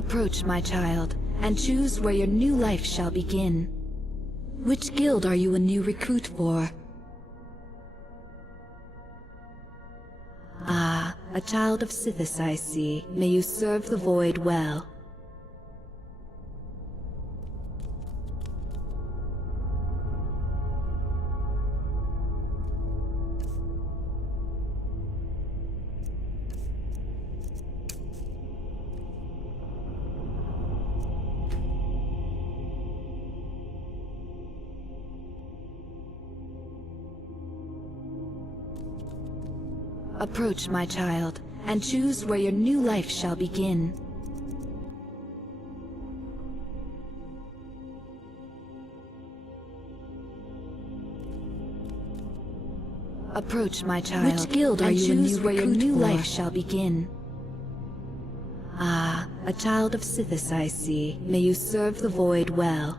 Approach, my child, and choose where your new life shall begin. Which guild are you a new recruit for? Ah, a child of Sithis, I see. May you serve the Void well. Approach, my child, and choose where your new life shall begin. Approach, my child. Which guild are you, and choose where your new life shall begin. Ah, a child of Sithis, I see. May you serve the Void well.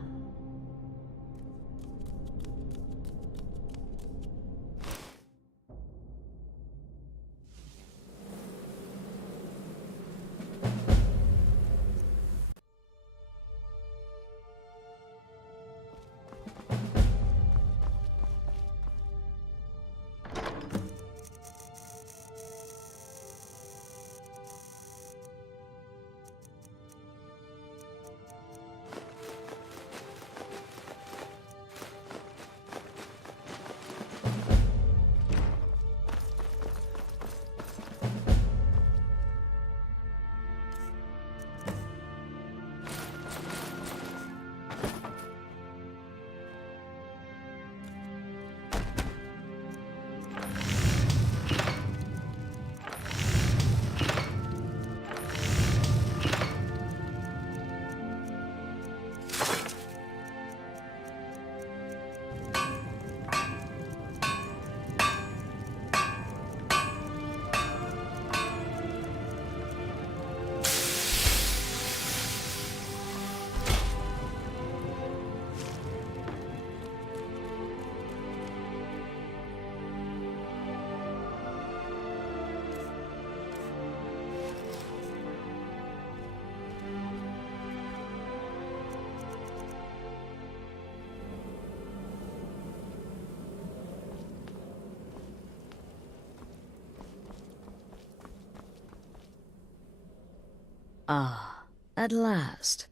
Ah, at last.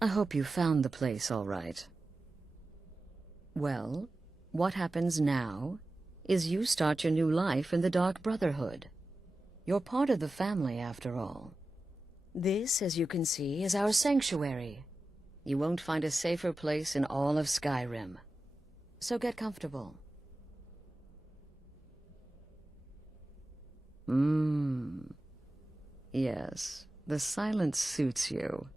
I hope you found the place all right. Well, what happens now is you start your new life in the Dark Brotherhood. You're part of the family, after all. This, as you can see, is our sanctuary. You won't find a safer place in all of Skyrim. So get comfortable. Yes. The silence suits you.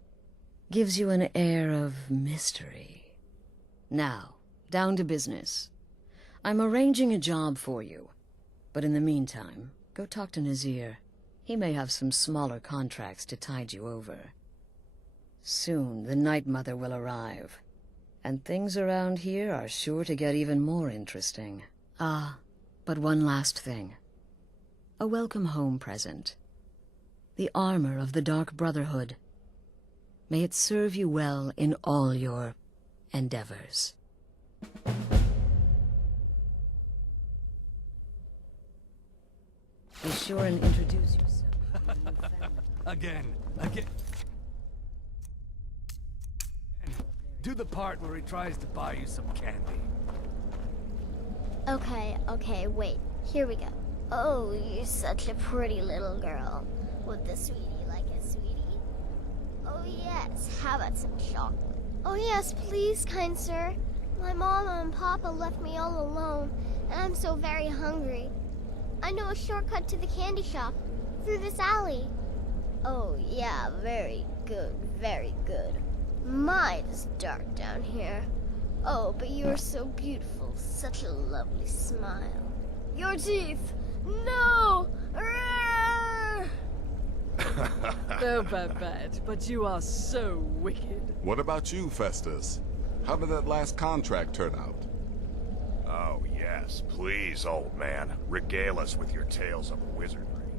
Gives you an air of mystery. Now, down to business. I'm arranging a job for you. But in the meantime, go talk to Nazir. He may have some smaller contracts to tide you over. Soon, the Night Mother will arrive. And things around here are sure to get even more interesting. Ah, but one last thing. A welcome home present. The armor of the Dark Brotherhood. May it serve you well in all your endeavors. Be sure and introduce yourself to your new family. Again. Do the part where he tries to buy you some candy. Okay, wait. Here we go. Oh, you're such a pretty little girl. Would the sweetie like a sweetie? Oh yes, how about some chocolate? Oh yes, please, kind sir. My mama and papa left me all alone, and I'm so very hungry. I know a shortcut to the candy shop, through this alley. Oh yeah, very good, very good. My, it's dark down here. Oh, but you're so beautiful, such a lovely smile. Your teeth! No! Oh, Babette, but you are so wicked. What about you, Festus? How did that last contract turn out? Oh, yes. Please, old man. Regale us with your tales of wizardry.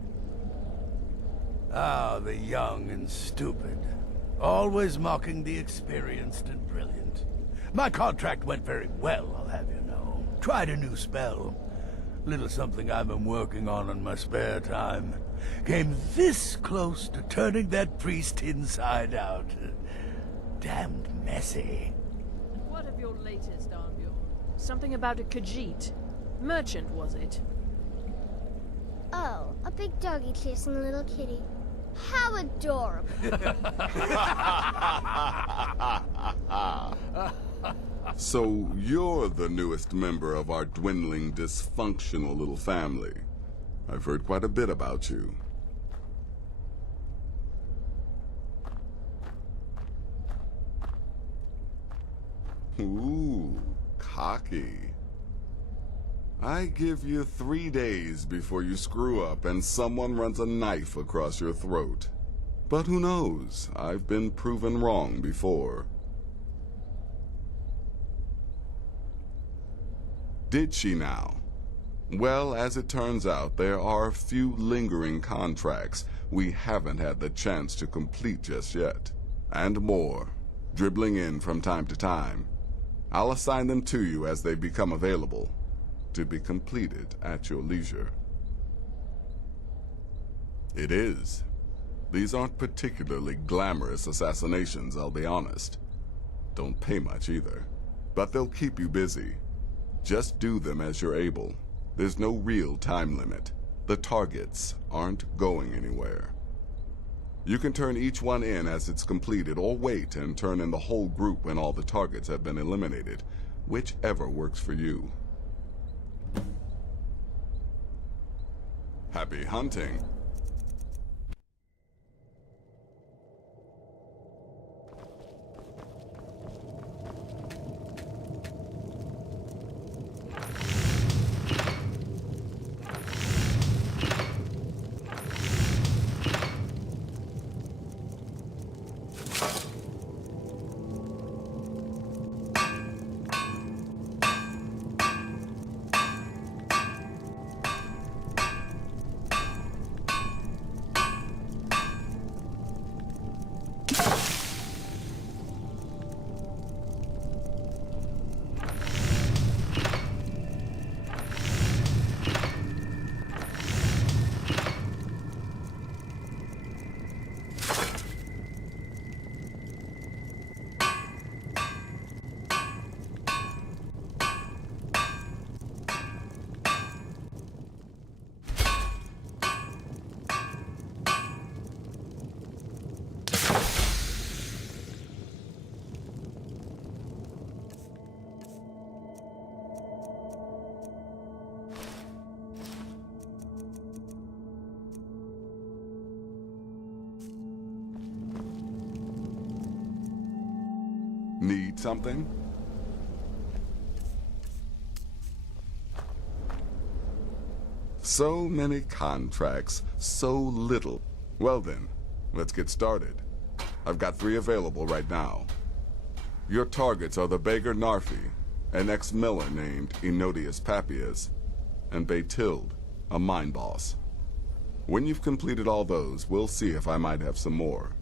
Ah, the young and stupid. Always mocking the experienced and brilliant. My contract went very well, I'll have you know. Tried a new spell. Little something I've been working on in my spare time. Came this close to turning that priest inside out. Damned messy. And what of your latest, Arnbjorn? Something about a Khajiit. Merchant, was it? Oh, a big doggy chasing a little kitty. How adorable. So you're the newest member of our dwindling, dysfunctional little family. I've heard quite a bit about you. Ooh, cocky. I give you 3 days before you screw up and someone runs a knife across your throat. But who knows? I've been proven wrong before. Did she now? Well, as it turns out, there are a few lingering contracts we haven't had the chance to complete just yet. And more, dribbling in from time to time. I'll assign them to you as they become available, to be completed at your leisure. It is. These aren't particularly glamorous assassinations, I'll be honest. Don't pay much either. But they'll keep you busy. Just do them as you're able. There's no real time limit. The targets aren't going anywhere. You can turn each one in as it's completed, or wait and turn in the whole group when all the targets have been eliminated. Whichever works for you. Happy hunting. Need something? So many contracts, so little. Well then, let's get started. I've got 3 available right now. Your targets are the beggar Narfi, an ex-miller named Enodius Papias, and Baytild, a mine boss. When you've completed all those, we'll see if I might have some more.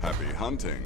Happy hunting.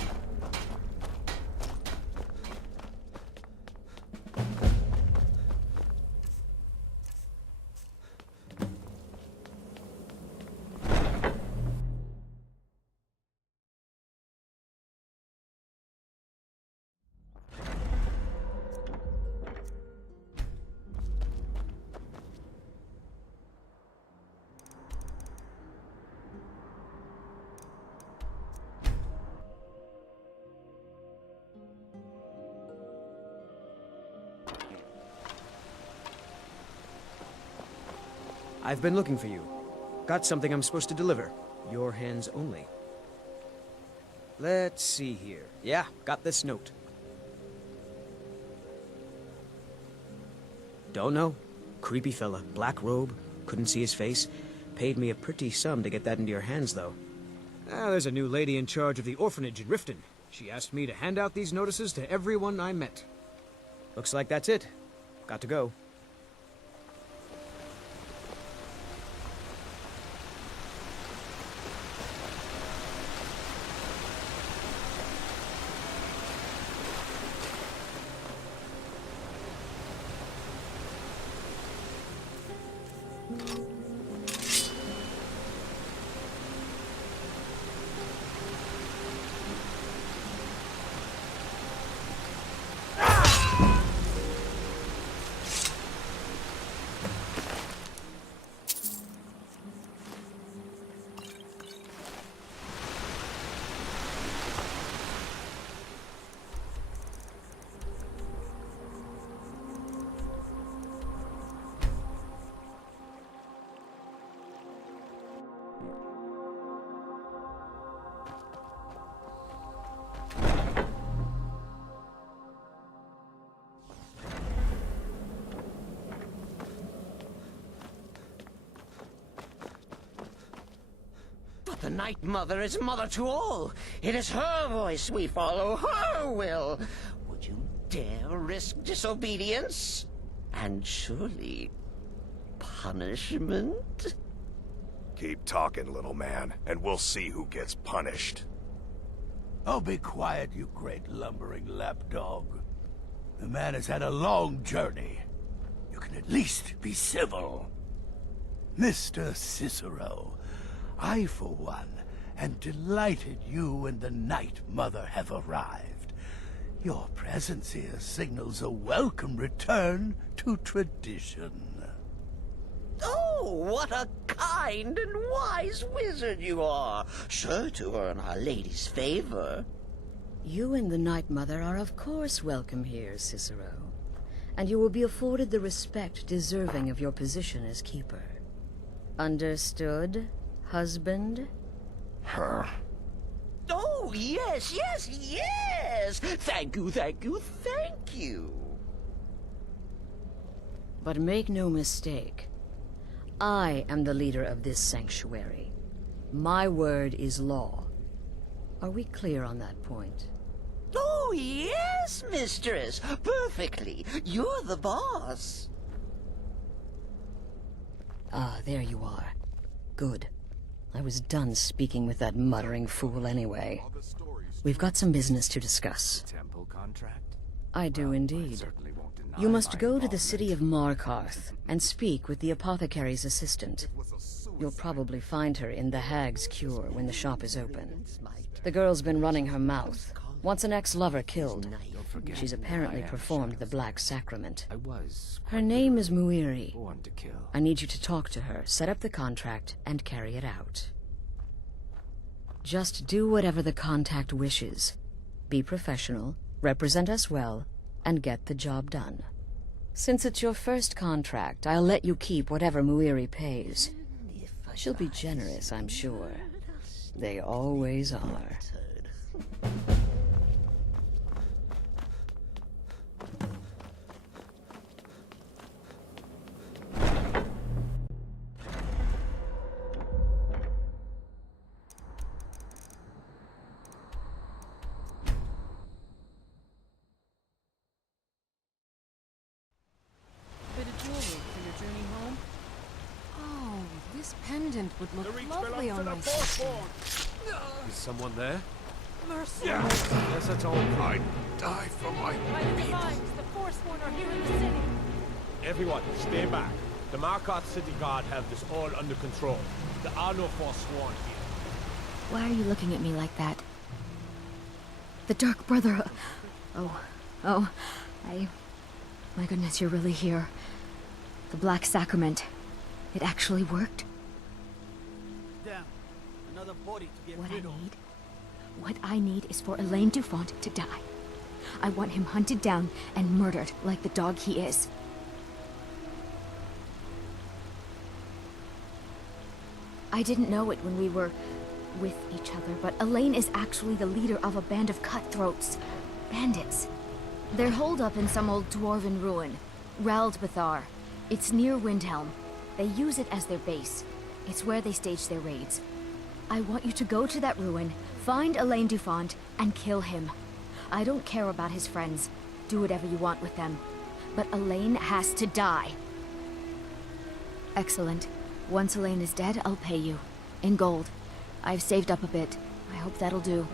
I've been looking for you. Got something I'm supposed to deliver. Your hands only. Let's see here. Yeah, got this note. Don't know. Creepy fella. Black robe. Couldn't see his face. Paid me a pretty sum to get that into your hands, though. There's a new lady in charge of the orphanage in Riften. She asked me to hand out these notices to everyone I met. Looks like that's it. Got to go. But the Night Mother is mother to all. It is her voice we follow, her will. Would you dare risk disobedience? And surely punishment? Keep talking, little man, and we'll see who gets punished. Oh, be quiet, you great lumbering lapdog. The man has had a long journey. You can at least be civil. Mr. Cicero, I, for one, am delighted you and the Night Mother have arrived. Your presence here signals a welcome return to tradition. Oh, what a kind and wise wizard you are! Sure to earn Our Lady's favor. You and the Night Mother are of course welcome here, Cicero. And you will be afforded the respect deserving of your position as keeper. Understood, husband? Huh? Oh, yes, yes, yes! Thank you, thank you, thank you! But make no mistake. I am the leader of this sanctuary. My word is law. Are we clear on that point? Oh, yes, mistress! Perfectly! You're the boss! Ah, there you are. Good. I was done speaking with that muttering fool anyway. We've got some business to discuss. Temple contract? I do indeed. Certainly won't deny You must my go to the city of involvement. Markarth and speak with the apothecary's assistant. You'll probably find her in the Hag's Cure when the shop is open. The girl's been running her mouth. Wants an ex-lover killed. She's apparently performed the Black Sacrament. I was Her name is Muiri. born to kill. I need you to talk to her, set up the contract, and carry it out. Just do whatever the contact wishes. Be professional, represent us well, and get the job done. Since it's your first contract, I'll let you keep whatever Muiri pays. She'll be generous, I'm sure. They always are. Bit of jewelry for your journey home? Oh, this pendant would look lovely on my skin. Is someone there? Mercy! Yes, that's all. I'd die for my Fighting the vines, the Forsworn are here in the city. Everyone, stay back. The Markarth City Guard have this all under control. There are no Forsworn here. Why are you looking at me like that? The Dark Brotherhood. Oh, my goodness, you're really here. The Black Sacrament. It actually worked. Damn, another body to get What I need is for Elaine Dufont to die. I want him hunted down and murdered like the dog he is. I didn't know it when we were with each other, but Elaine is actually the leader of a band of cutthroats. Bandits. They're holed up in some old dwarven ruin. Raldbathar. It's near Windhelm. They use it as their base. It's where they stage their raids. I want you to go to that ruin, find Elaine Dufont, and kill him. I don't care about his friends. Do whatever you want with them. But Elaine has to die. Excellent. Once Elaine is dead, I'll pay you. In gold. I've saved up a bit. I hope that'll do.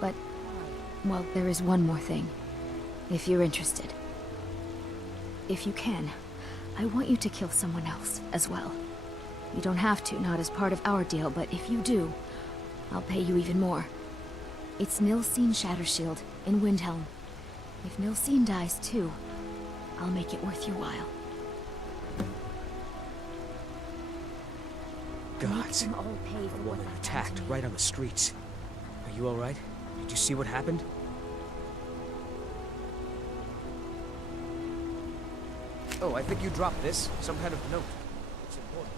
But, well, there is one more thing. If you're interested. If you can, I want you to kill someone else as well. You don't have to, not as part of our deal, but if you do, I'll pay you even more. It's Nilsine Shattershield in Windhelm. If Nilsine dies too, I'll make it worth your while. Gods. Make them all pay for A what woman they've done attacked to me. right on the streets. Are you alright? Did you see what happened? Oh, I think you dropped this. Some kind of note. It's important.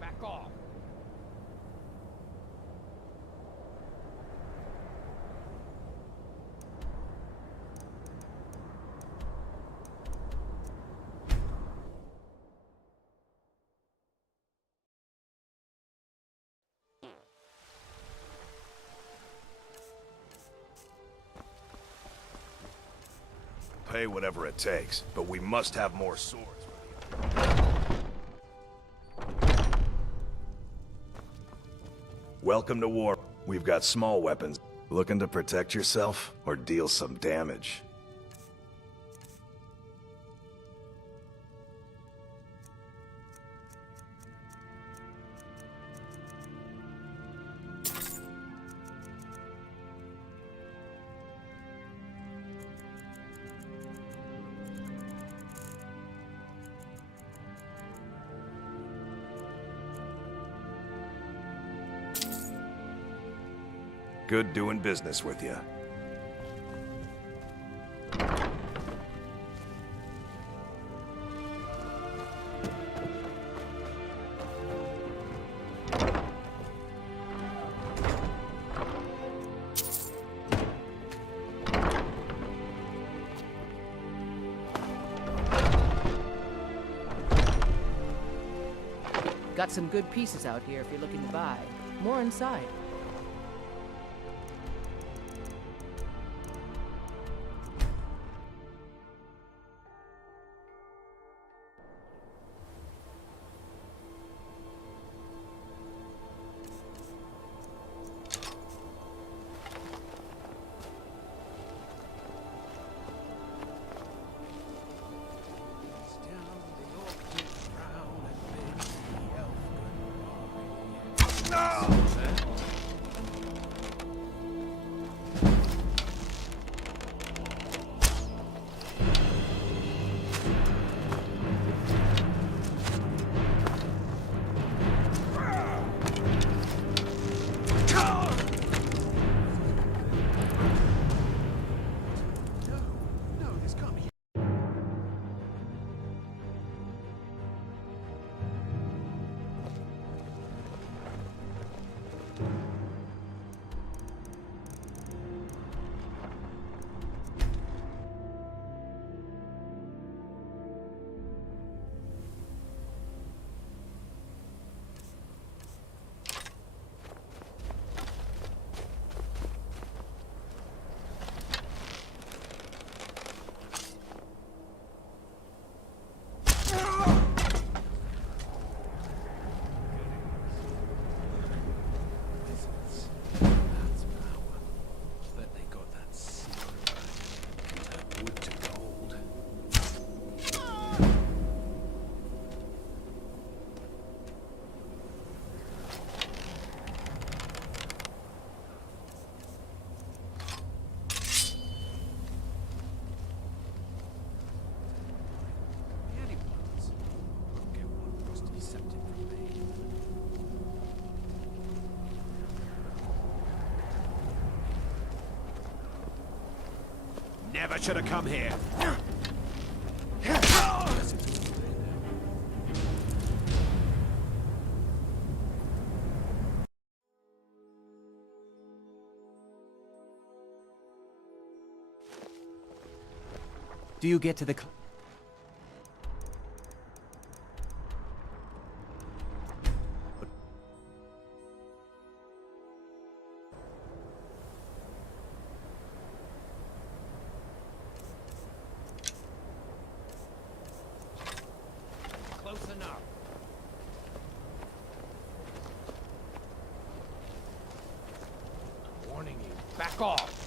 Back off. Pay whatever it takes, but we must have more swords. Welcome to war. We've got small weapons. Looking to protect yourself or deal some damage? Good doing business with you. Got some good pieces out here if you're looking to buy. More inside. Never should have come here. Do you get to the... Close enough. I'm warning you. Back off.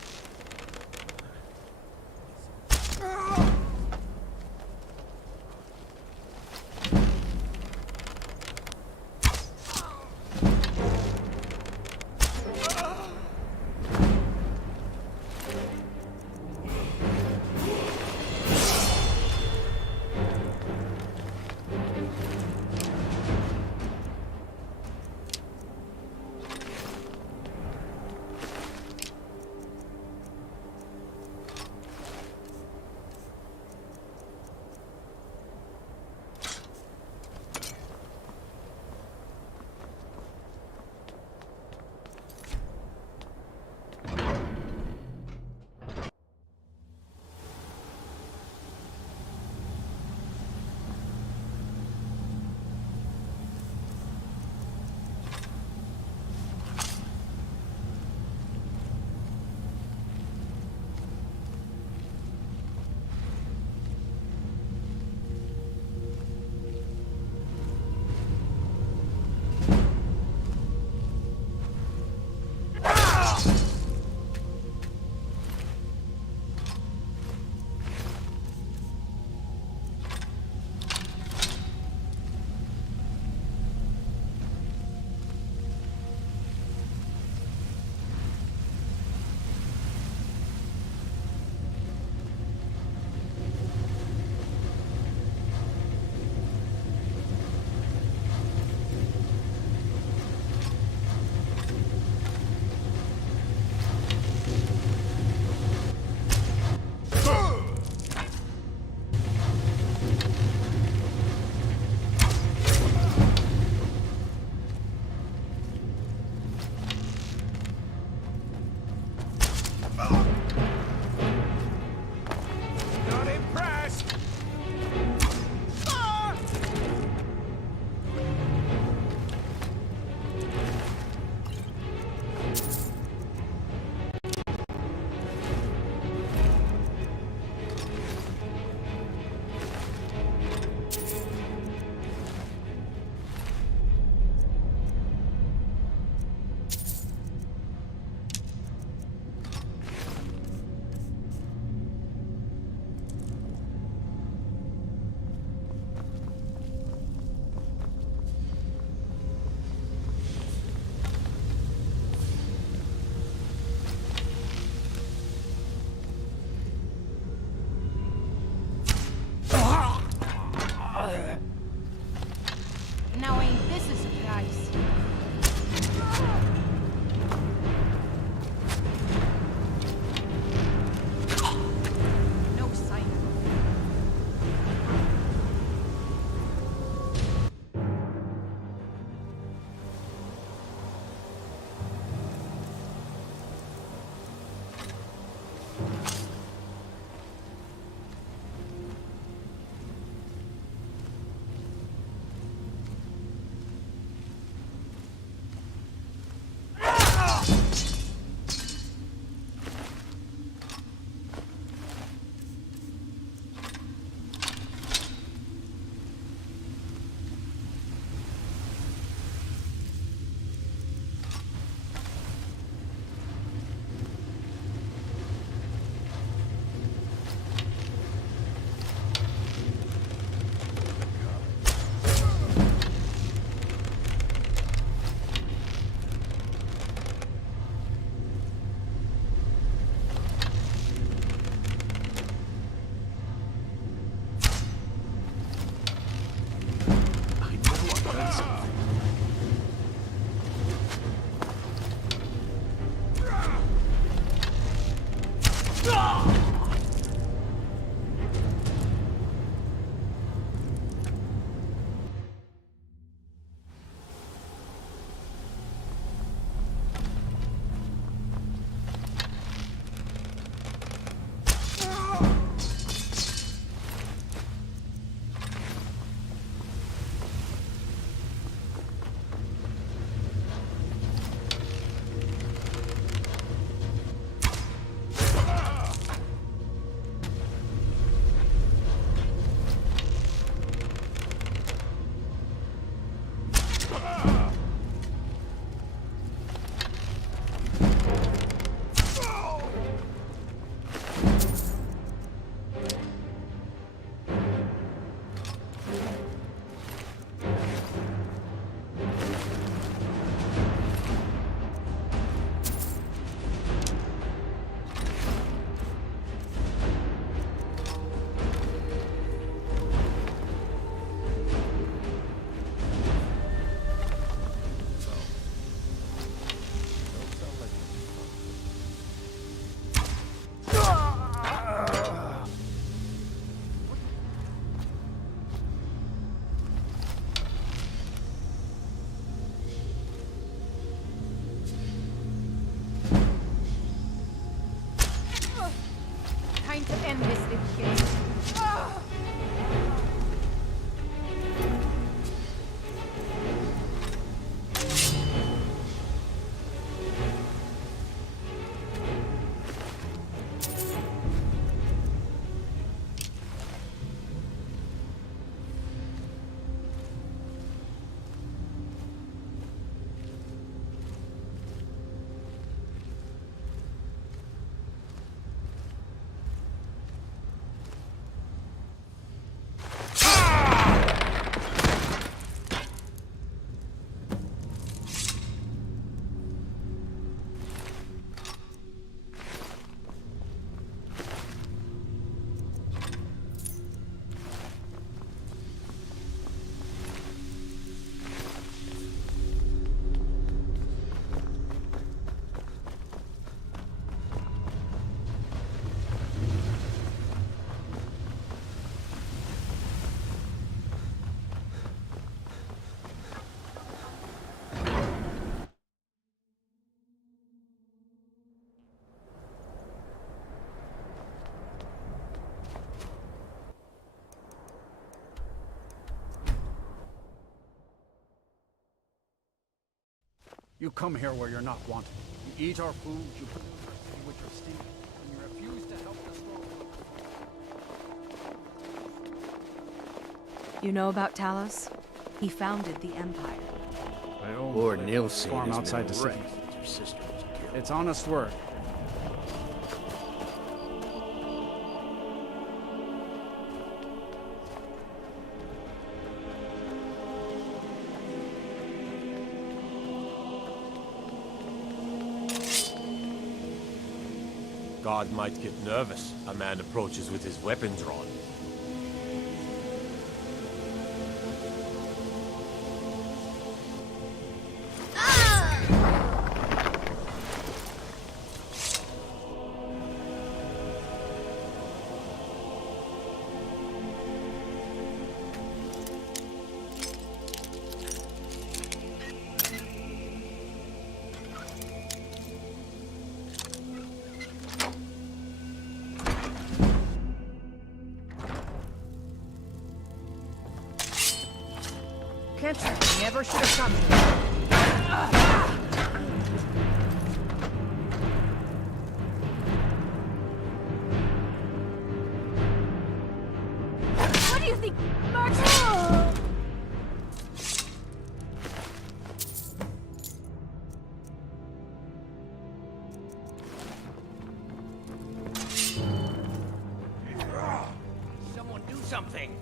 Not impressed. Now ain't this a surprise? No sign of You come here where you're not wanted. You eat our food, you pollute our city with your stink, and you refuse to help the strong. You know about Talos? He founded the Empire. Lord Nilsson farm outside the city. Your sister was killed. It's honest work. God might get nervous. A man approaches with his weapon drawn. Cancer never should have come here. What do you think, Martin? Someone do something!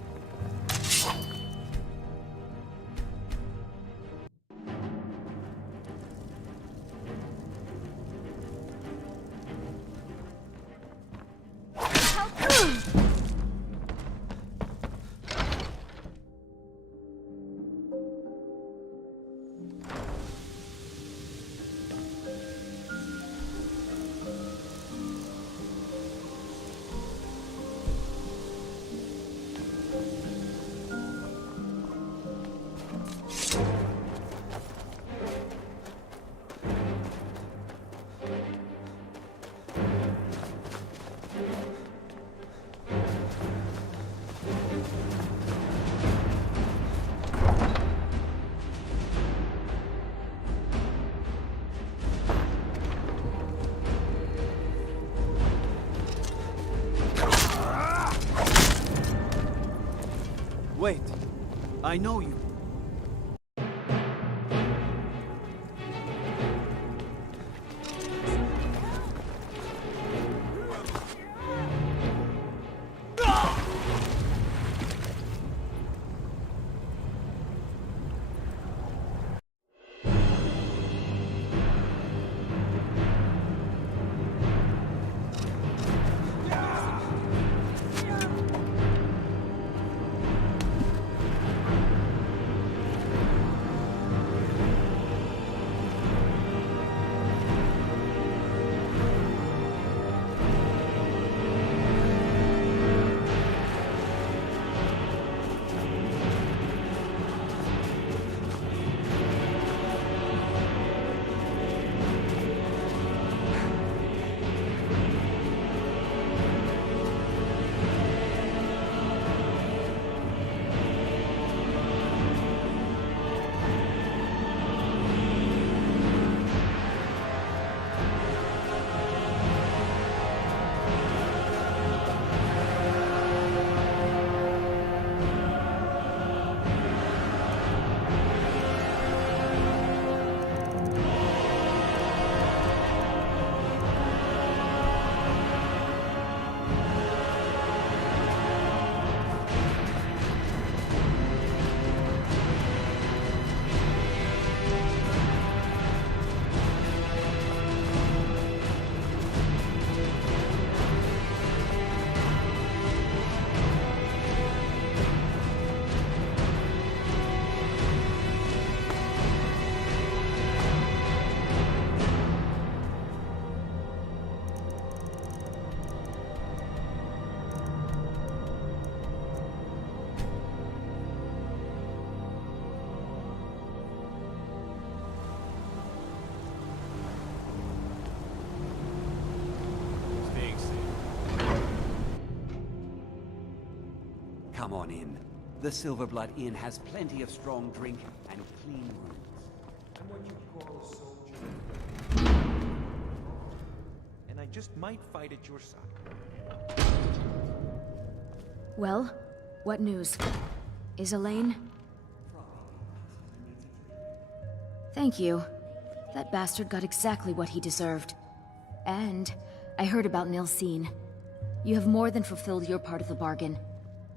Wait, I know you. Come on in. The Silverblood Inn has plenty of strong drink and clean rooms. And what you call a soul just might fight at your side. Well, what news? Is Elaine? Thank you. That bastard got exactly what he deserved. And I heard about Nilsine. You have more than fulfilled your part of the bargain.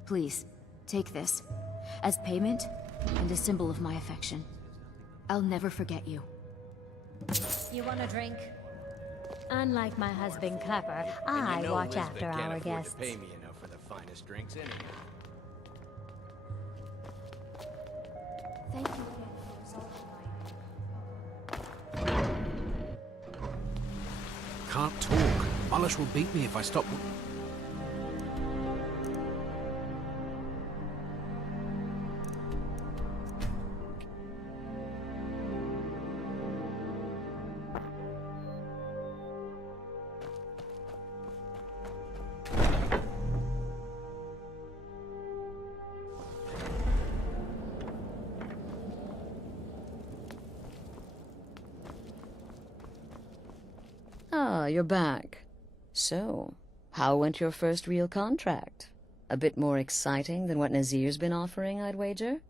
Please, take this. As payment, and a symbol of my affection. I'll never forget you. You want a drink? Unlike my husband Clapper, I watch after our guests. Pay me enough for the finest drinks anyhow. Thank you again for resolving Can't talk. Malish will beat me if I stop. Ah, you're back. So, how went your first real contract? A bit more exciting than what Nazir's been offering, I'd wager?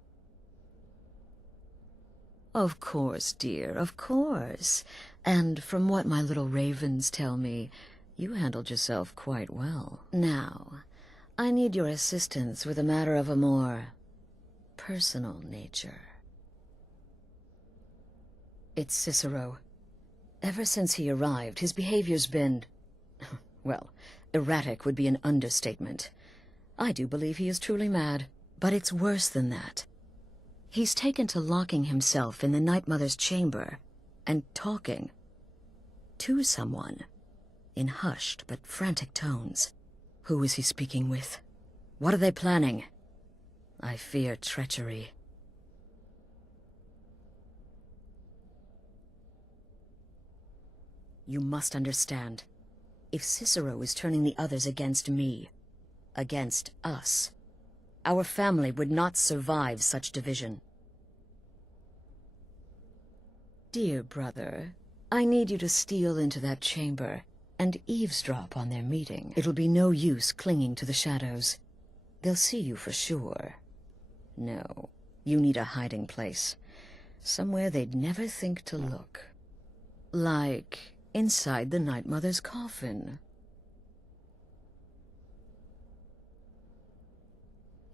Of course, dear, of course. And from what my little ravens tell me, you handled yourself quite well. Now, I need your assistance with a matter of a more personal nature. It's Cicero. Ever since he arrived, his behavior's been, well, erratic would be an understatement. I do believe he is truly mad, but it's worse than that. He's taken to locking himself in the Night Mother's chamber and talking to someone in hushed but frantic tones. Who is he speaking with? What are they planning? I fear treachery. You must understand. If Cicero is turning the others against me, against us, our family would not survive such division. Dear brother, I need you to steal into that chamber and eavesdrop on their meeting. It'll be no use clinging to the shadows. They'll see you for sure. No, you need a hiding place. Somewhere they'd never think to look. Like inside the Night Mother's coffin.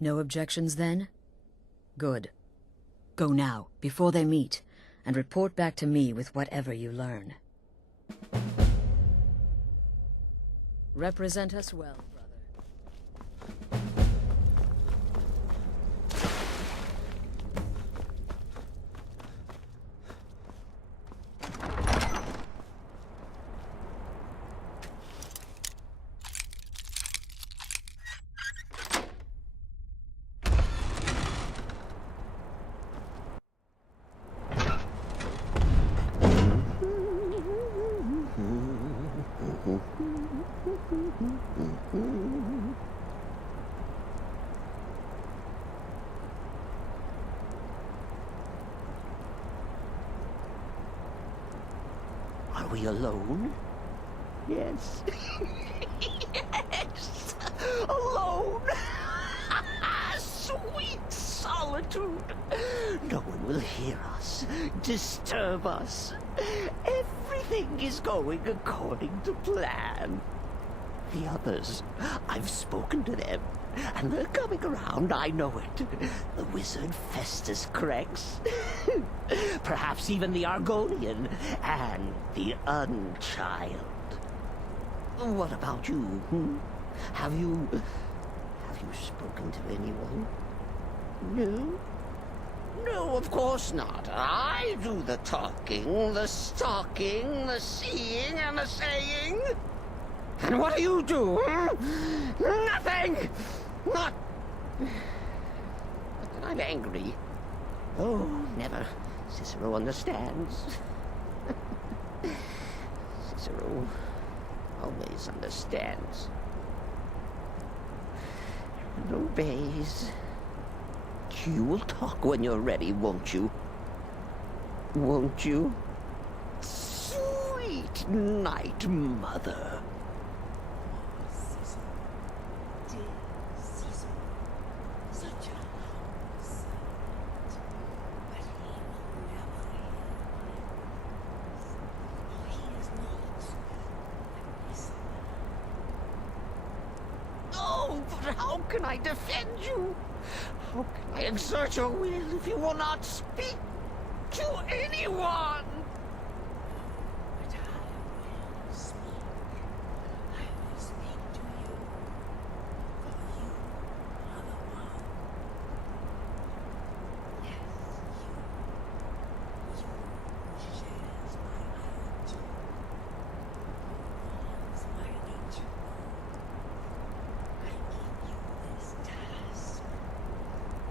No objections then? Good. Go now, before they meet, and report back to me with whatever you learn. Represent us well, brother. Are we alone? Yes. Yes! Alone! Sweet solitude! No one will hear us, disturb us. Everything is going according to plan. The others, I've spoken to them, and they're coming around, I know it. The wizard Festus Crex, perhaps even the Argonian, and the Unchild. What about you, hmm? Have you spoken to anyone? No? No, of course not. I do the talking, the stalking, the seeing, and the saying. And what do you do, hmm? Nothing! Not that I'm angry. Oh, never. Cicero understands. Cicero always understands. And obeys. You'll talk when you're ready, won't you? Won't you? Sweet Night Mother. can I defend you? How can I exert your will if you will not speak to anyone? But I will speak. I will speak to you. For you are the one. Yes, you. You who shares my island. Who owns my nature. I give you this task.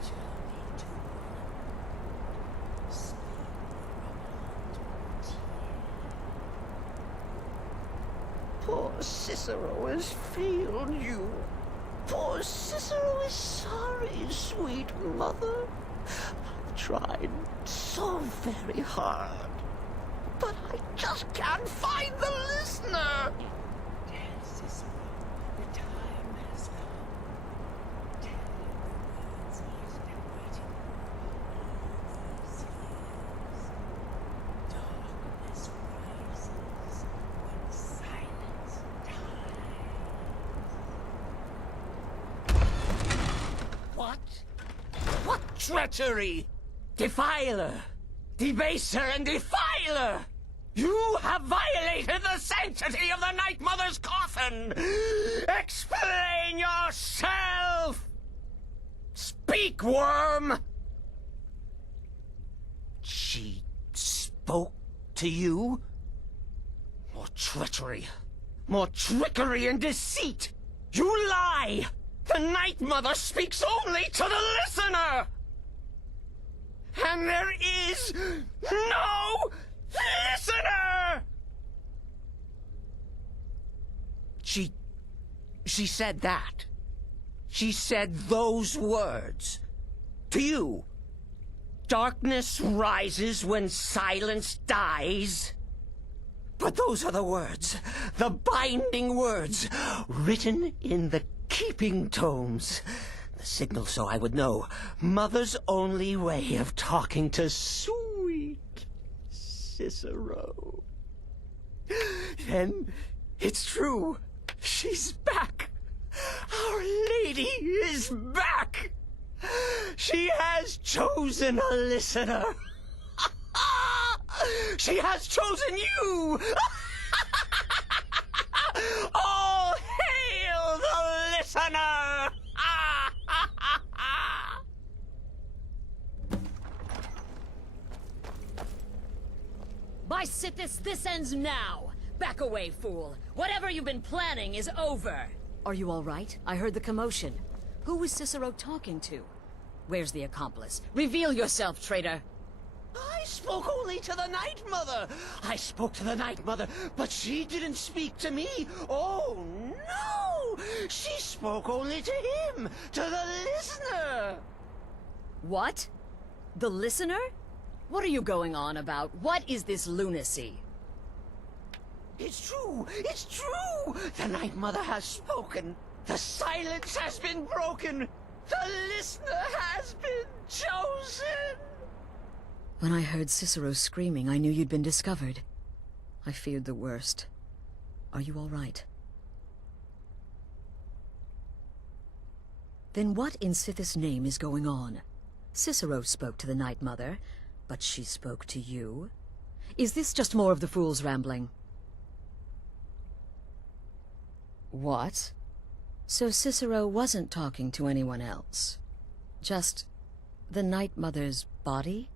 Journey to one. Speak Poor Cicero has failed you. Poor Cicero is sorry, sweet mother. I've tried so very hard, but I just can't find the listener. Tell Cicero the time has come. Tell him the words he has been waiting for all these years. Darkness rises when silence dies. What? What treachery! Defiler! Debaser and defiler! You have violated the sanctity of the Night Mother's coffin! Explain yourself! Speak, worm! She spoke to you? More treachery. More trickery and deceit! You lie! The Night Mother speaks only to the listener! And there is no listener! She said that. She said those words. To you. Darkness rises when silence dies. But those are the words, the binding words, written in the keeping tomes. The signal so I would know. Mother's only way of talking to sweet Cicero. Then it's true. She's back. Our Lady is back. She has chosen a listener. She has chosen you. All hail the listener. By Sithis, this ends now! Back away, fool! Whatever you've been planning is over! Are you all right? I heard the commotion. Who was Cicero talking to? Where's the accomplice? Reveal yourself, traitor! I spoke only to the Night Mother. I spoke to the Night Mother, but she didn't speak to me. Oh, no! She spoke only to him, to the listener. What? The listener? What are you going on about? What is this lunacy? It's true! It's true! The Night Mother has spoken. The silence has been broken. The listener has been chosen. When I heard Cicero screaming, I knew you'd been discovered. I feared the worst. Are you all right? Then what in Sithis' name is going on? Cicero spoke to the Night Mother, but she spoke to you? Is this just more of the fool's rambling? What? So Cicero wasn't talking to anyone else? Just the Night Mother's body?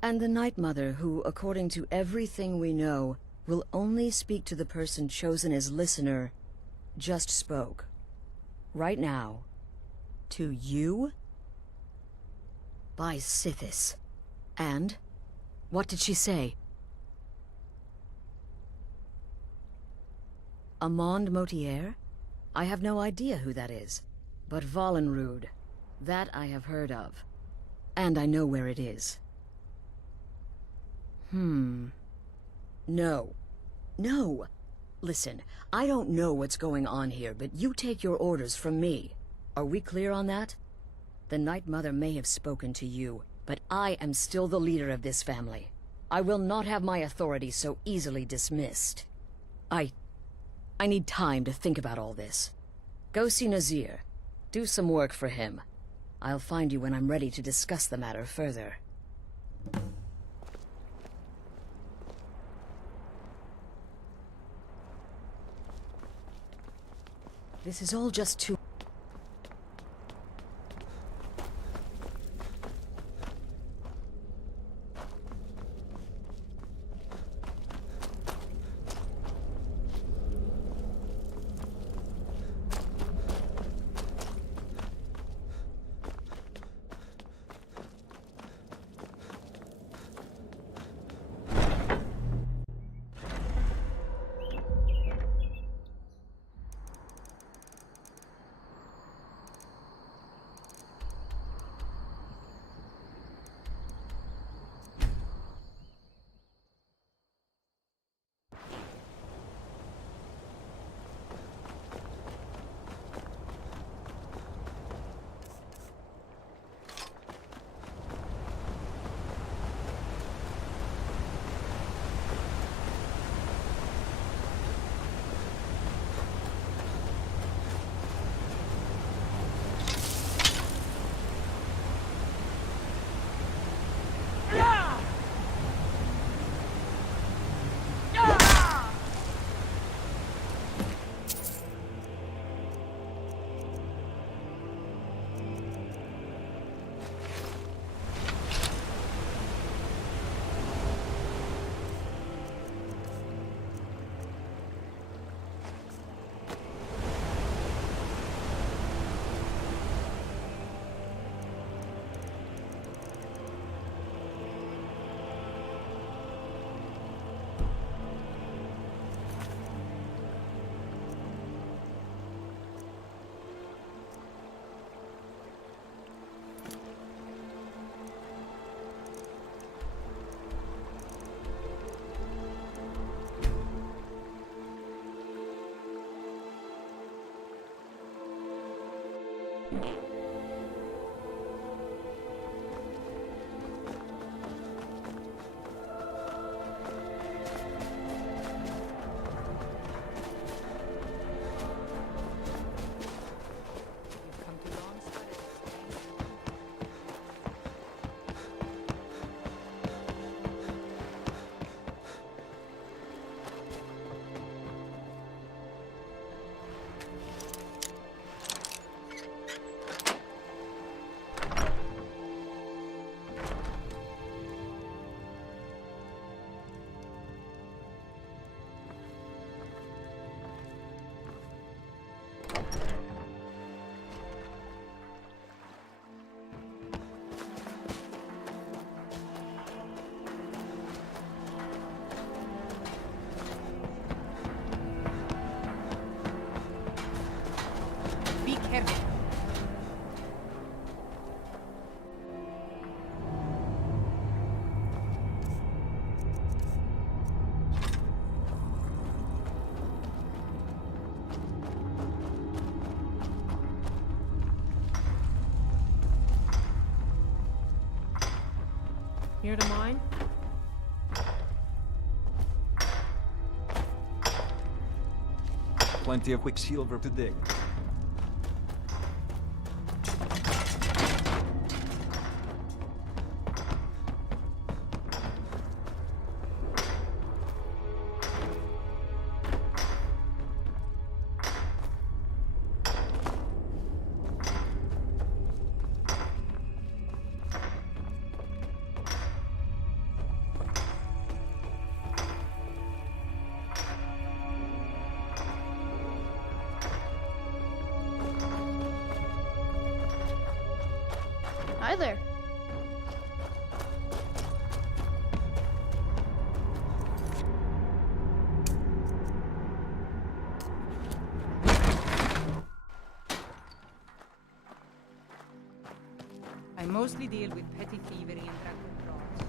And the Night Mother who, according to everything we know, will only speak to the person chosen as listener, just spoke. Right now. To you? By Sithis. And? What did she say? Amand Motier? I have no idea who that is. But Vollenrud. That I have heard of. And I know where it is. No. No! Listen, I don't know what's going on here, but you take your orders from me. Are we clear on that? The Night Mother may have spoken to you, but I am still the leader of this family. I will not have my authority so easily dismissed. I need time to think about all this. Go see Nazir. Do some work for him. I'll find you when I'm ready to discuss the matter further. This is all just too... Be careful. Near the mine? Plenty of quicksilver to dig. Hi there. I mostly deal with petty thievery and drug frauds.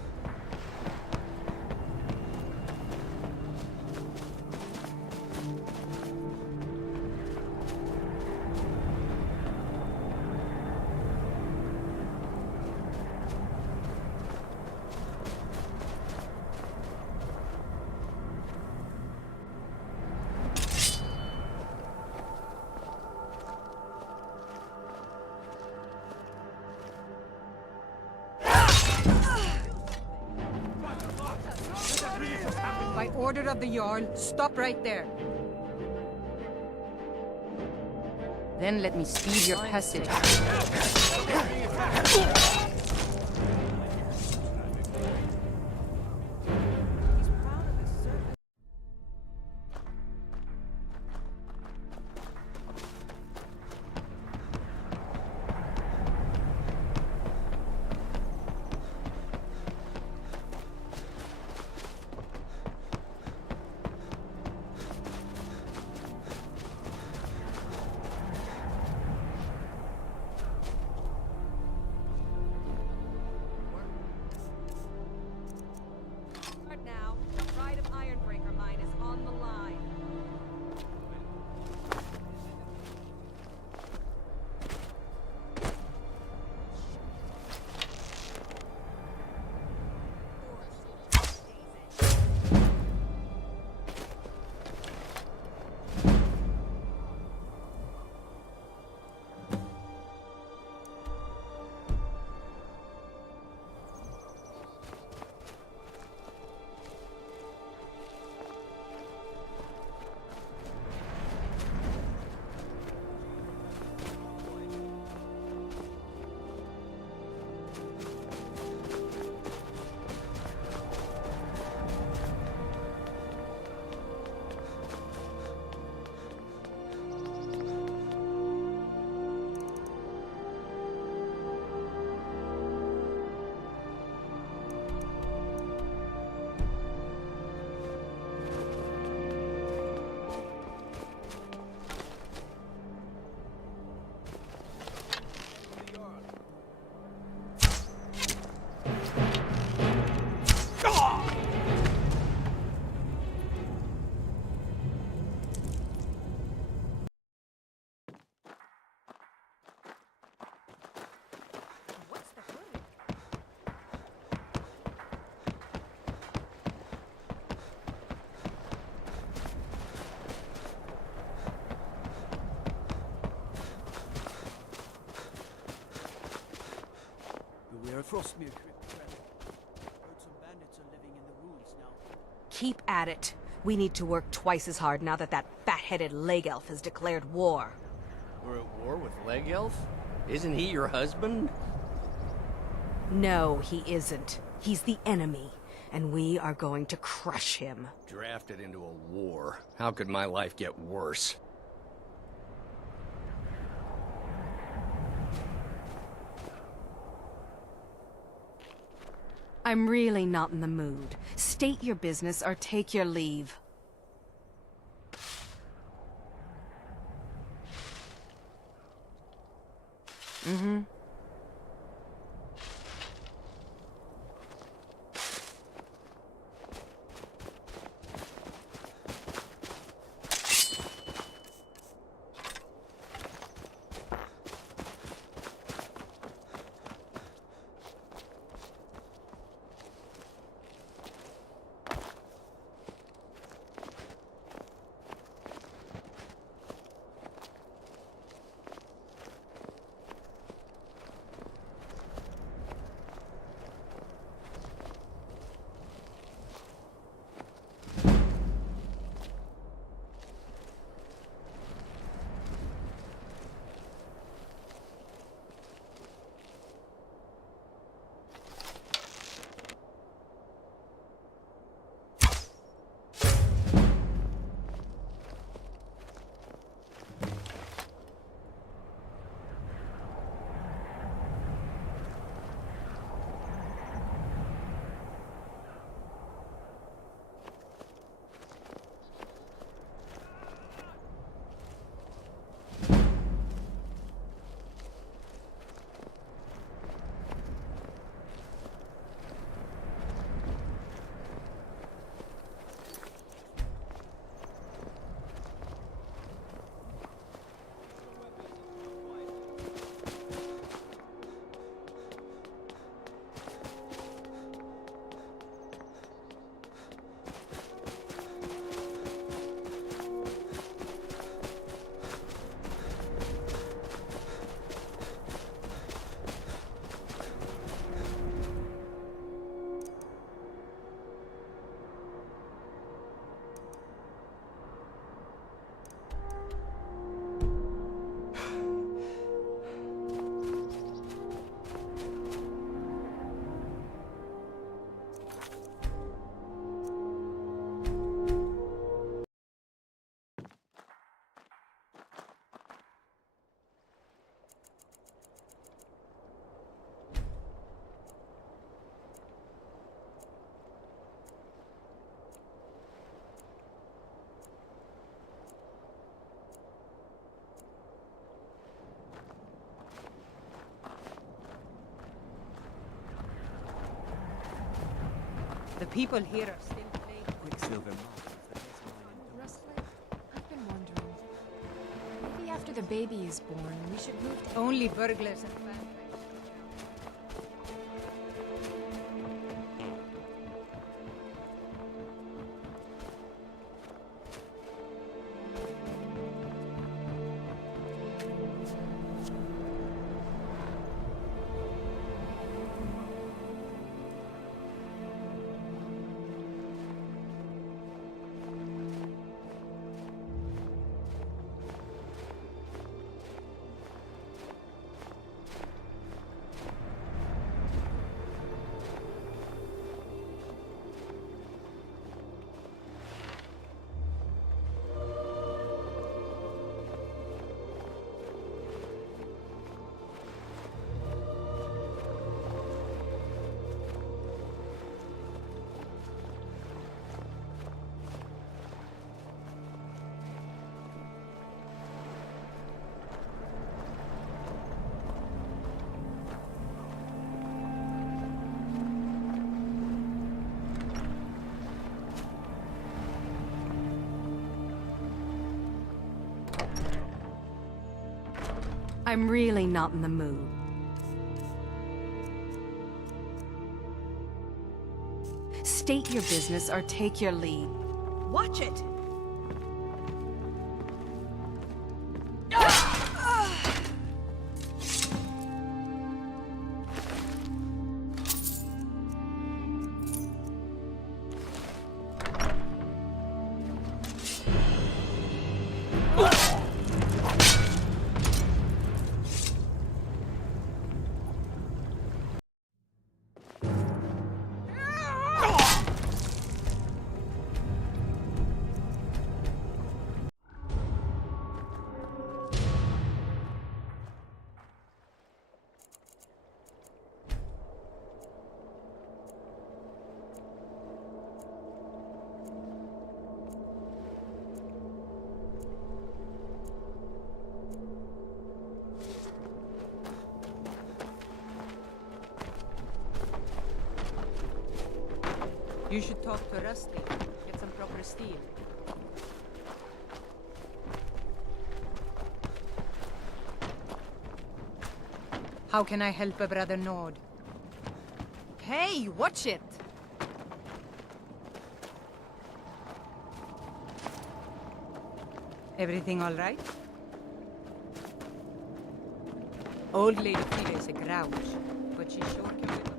order of the Jarl, stop right there. Then let me speed your passage. Now, the pride of Ironbreaker mine is on the line. Beware Frostmere crypt, friend. Heard some bandits are living in the ruins now. Keep at it. We need to work twice as hard now that that fat-headed leg elf has declared war. We're at war with Leg Elf? Isn't he your husband? No, he isn't. He's the enemy, and we are going to crush him. Drafted into a war. How could my life get worse? I'm really not in the mood. State your business or take your leave. Mm-hmm. people here are still playing. Quicksilver Rustler, I've been wondering. Maybe after the baby is born, we should move to... Only burglars and vampires. I'm really not in the mood. State your business or take your lead. Watch it! You should talk to Rusty. Get some proper steel. How can I help a brother Nord? Hey, watch it! Everything all right? Old Lady Frida is a grouch, but she sure can whip up.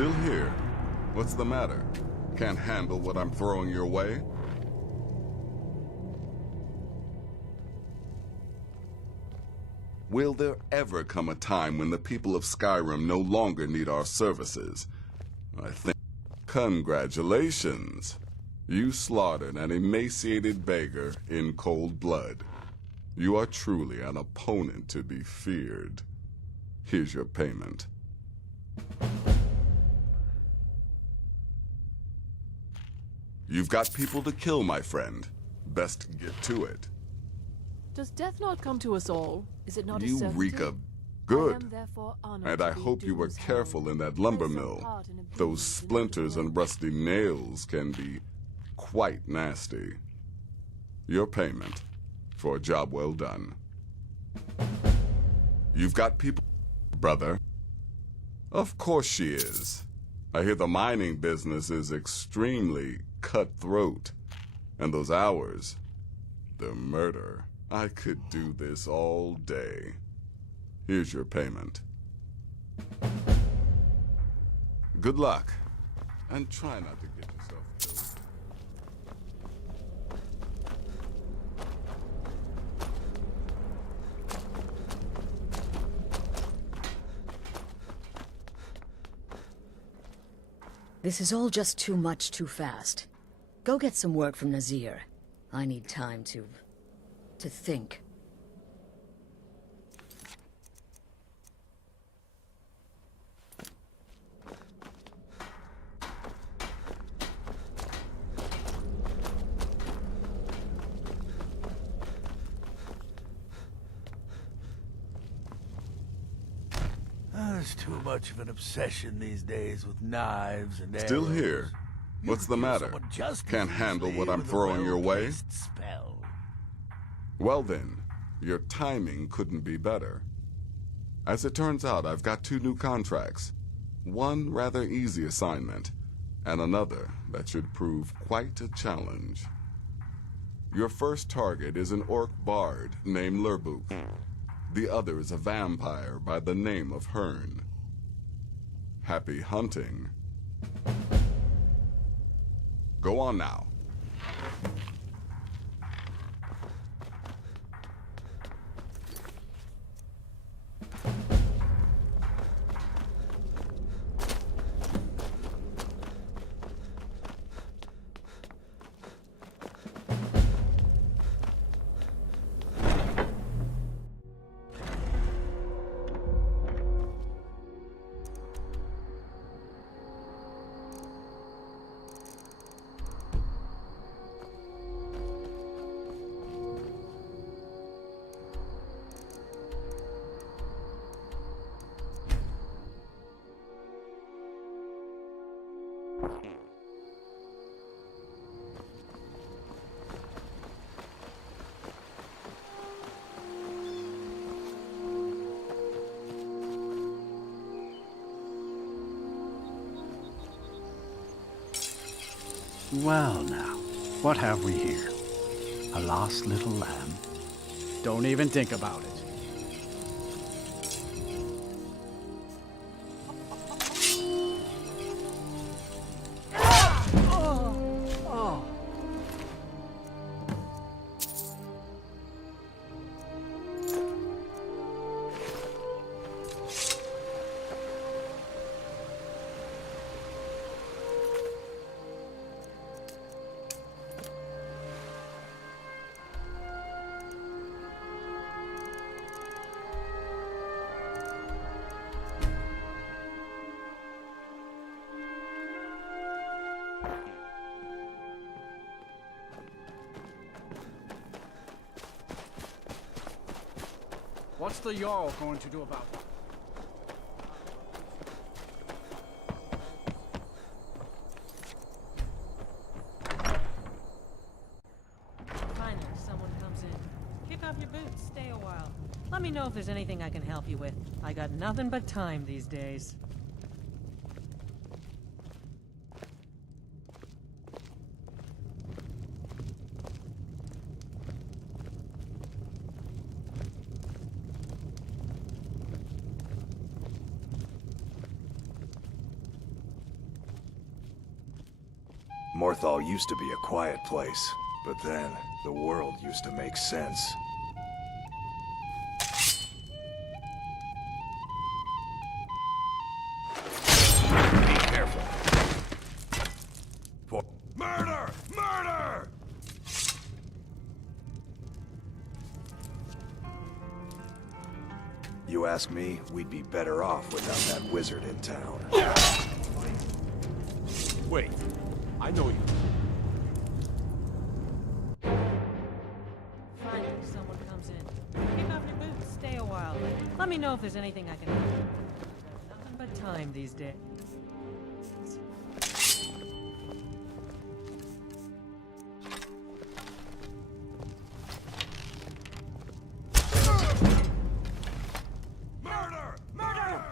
Still here? What's the matter? Can't handle what I'm throwing your way? Will there ever come a time when the people of Skyrim no longer need our services? I think... Congratulations! You slaughtered an emaciated beggar in cold blood. You are truly an opponent to be feared. Here's your payment. You've got people to kill, my friend. Best get to it. Does death not come to us all? Is it not a You certainty? reek of I am good. therefore honored And to I be hope you were Doom's careful herald. in that lumber Play some mill. part in obedience Those in splinters order and to rusty nails can be quite nasty. Your payment for a job well done. You've got people, brother. Of course she is. I hear the mining business is extremely cutthroat. And those hours, the murder. I could do this all day. Here's your payment. Good luck. And try not to get yourself killed. This is all just too much too fast. Go get some work from Nazir. I need time to think. There's too much of an obsession these days with knives and Still arrows. here? You What's could the kill matter? someone just as Can't handle easily what I'm with a throwing your way? well-placed spell. Well then, your timing couldn't be better. As it turns out, I've got 2 new contracts. One rather easy assignment, and another that should prove quite a challenge. Your first target is an orc bard named Lurbuk. The other is a vampire by the name of Hearn. Happy hunting. Go on now. Well now, what have we here? A lost little lamb? Don't even think about it. What's the Jarl going to do about it? Finally, someone comes in. Kick off your boots, stay a while. Let me know if there's anything I can help you with. I got nothing but time these days. Morthal used to be a quiet place, but then the world used to make sense. Be careful. For murder! Murder! You ask me, we'd be better off without that wizard in town. Wait, I know you. Finally, someone comes in. Kick off your boots, stay a while. Let me know if there's anything I can help you with. I've got nothing but time these days. Murder! Murder!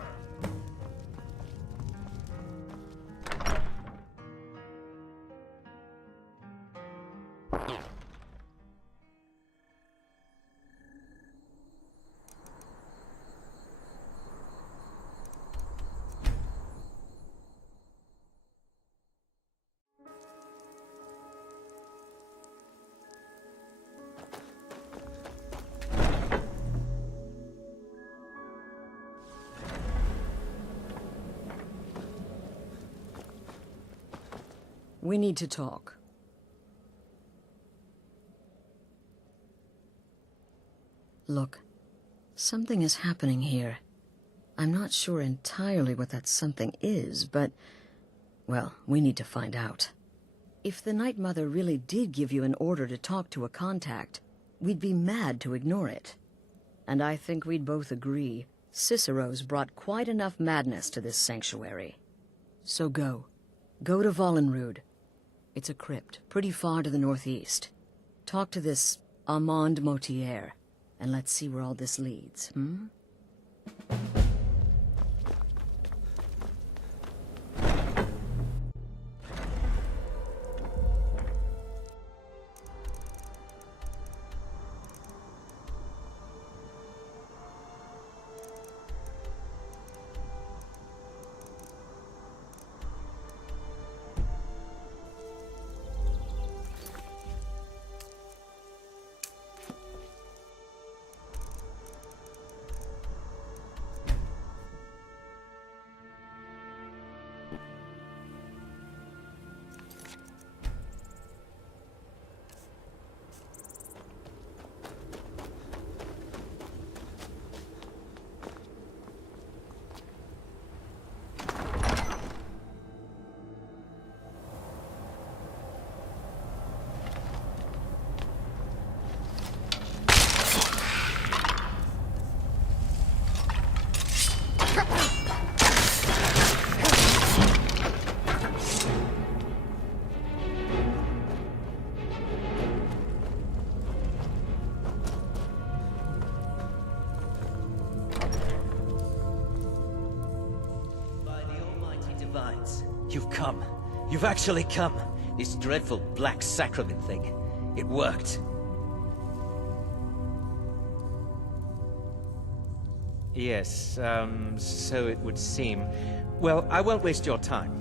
We need to talk. Look, something is happening here. I'm not sure entirely what that something is, but, well, we need to find out. If the Night Mother really did give you an order to talk to a contact, we'd be mad to ignore it. And I think we'd both agree, Cicero's brought quite enough madness to this sanctuary. So go. Go to Vollenrud. It's a crypt, pretty far to the northeast. Talk to this Armand Motier, and let's see where all this leads, hmm? You've come. You've actually come. This dreadful Black Sacrament thing. It worked. Yes, so it would seem. Well, I won't waste your time.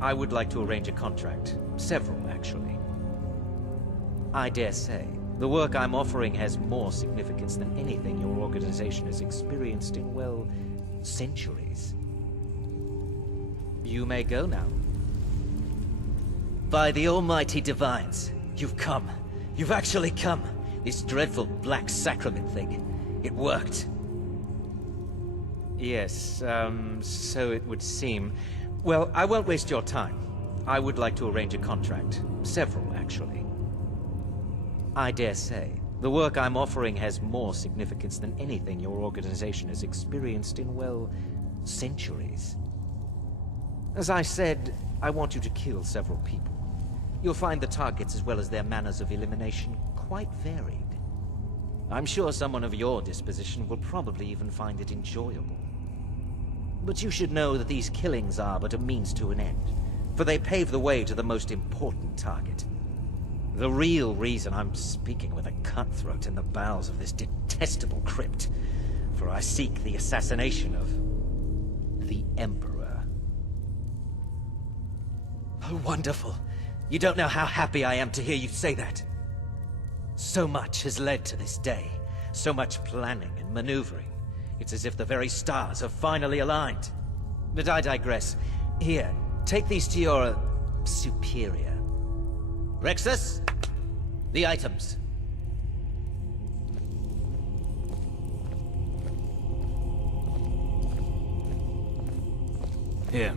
I would like to arrange a contract. Several, actually. I dare say, the work I'm offering has more significance than anything your organization has experienced in, well, centuries. You may go now. By the almighty divines, you've come. You've actually come. This dreadful Black Sacrament thing. It worked. Yes, so it would seem. Well, I won't waste your time. I would like to arrange a contract. Several, actually. I dare say, the work I'm offering has more significance than anything your organization has experienced in, well, centuries. As I said, I want you to kill several people. You'll find the targets as well as their manners of elimination quite varied. I'm sure someone of your disposition will probably even find it enjoyable. But you should know that these killings are but a means to an end, for they pave the way to the most important target. The real reason I'm speaking with a cutthroat in the bowels of this detestable crypt, for I seek the assassination of the Emperor. Oh, wonderful. You don't know how happy I am to hear you say that. So much has led to this day. So much planning and maneuvering. It's as if the very stars have finally aligned. But I digress. Here, take these to your superior. Rexus, the items. Here.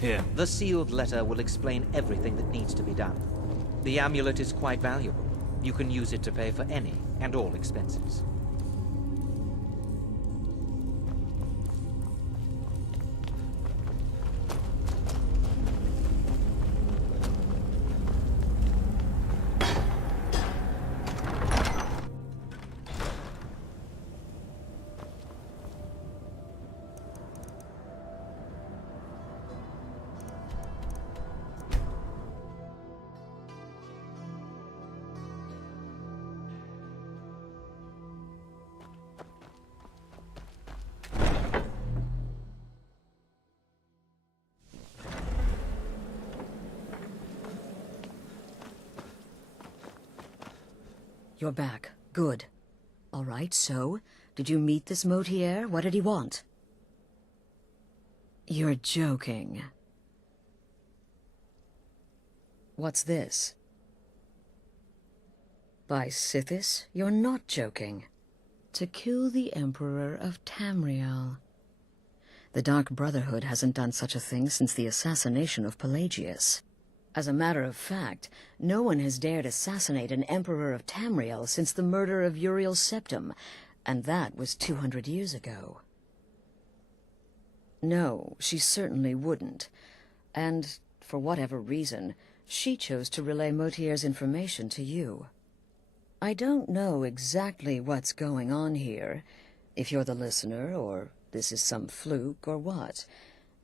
Here. The sealed letter will explain everything that needs to be done. The amulet is quite valuable. You can use it to pay for any and all expenses. You're back. Good. All right, so, did you meet this Motier? What did he want? You're joking. What's this? By Sithis, you're not joking. To kill the Emperor of Tamriel. The Dark Brotherhood hasn't done such a thing since the assassination of Pelagius. As a matter of fact, no one has dared assassinate an Emperor of Tamriel since the murder of Uriel Septim, and that was 200 years ago. No, she certainly wouldn't. And, for whatever reason, she chose to relay Motier's information to you. I don't know exactly what's going on here, if you're the listener, or this is some fluke, or what.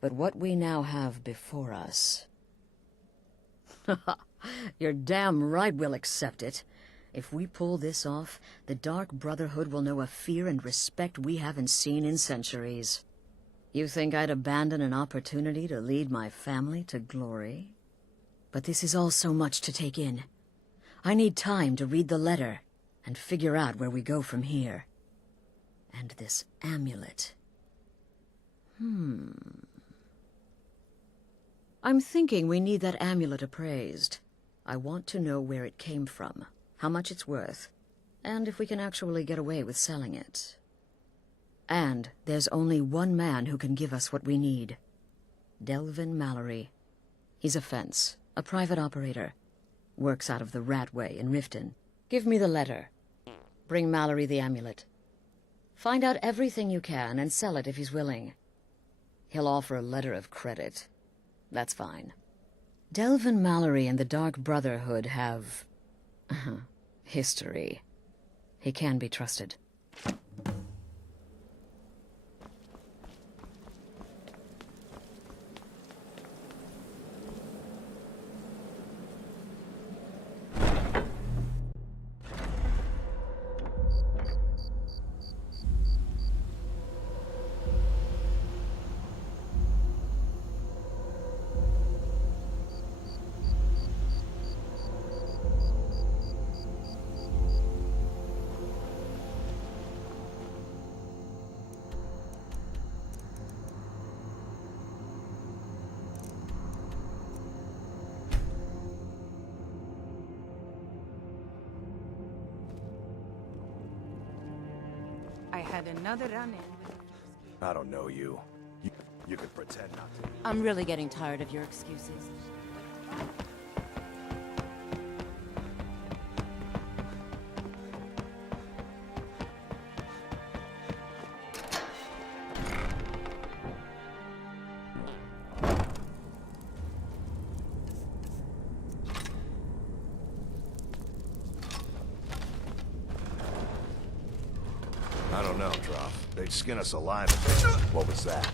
But what we now have before us... You're damn right we'll accept it. If we pull this off, the Dark Brotherhood will know a fear and respect we haven't seen in centuries. You think I'd abandon an opportunity to lead my family to glory? But this is all so much to take in. I need time to read the letter and figure out where we go from here. And this amulet. I'm thinking we need that amulet appraised. I want to know where it came from, how much it's worth, and if we can actually get away with selling it. And there's only one man who can give us what we need. Delvin Mallory. He's a fence, a private operator. Works out of the Ratway in Riften. Give me the letter. Bring Mallory the amulet. Find out everything you can and sell it if he's willing. He'll offer a letter of credit. That's fine. Delvin Mallory and the Dark Brotherhood have... history. He can be trusted. I had another run-in. I don't know you. You could pretend not to. I'm really getting tired of your excuses. I don't know, Droff. They'd skin us alive. What was that?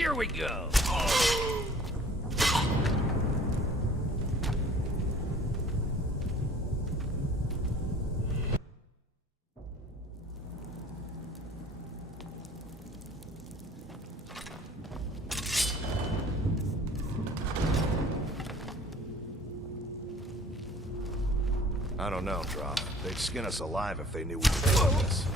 Here we go. I don't know, Droth. They'd skin us alive if they knew we were doing this.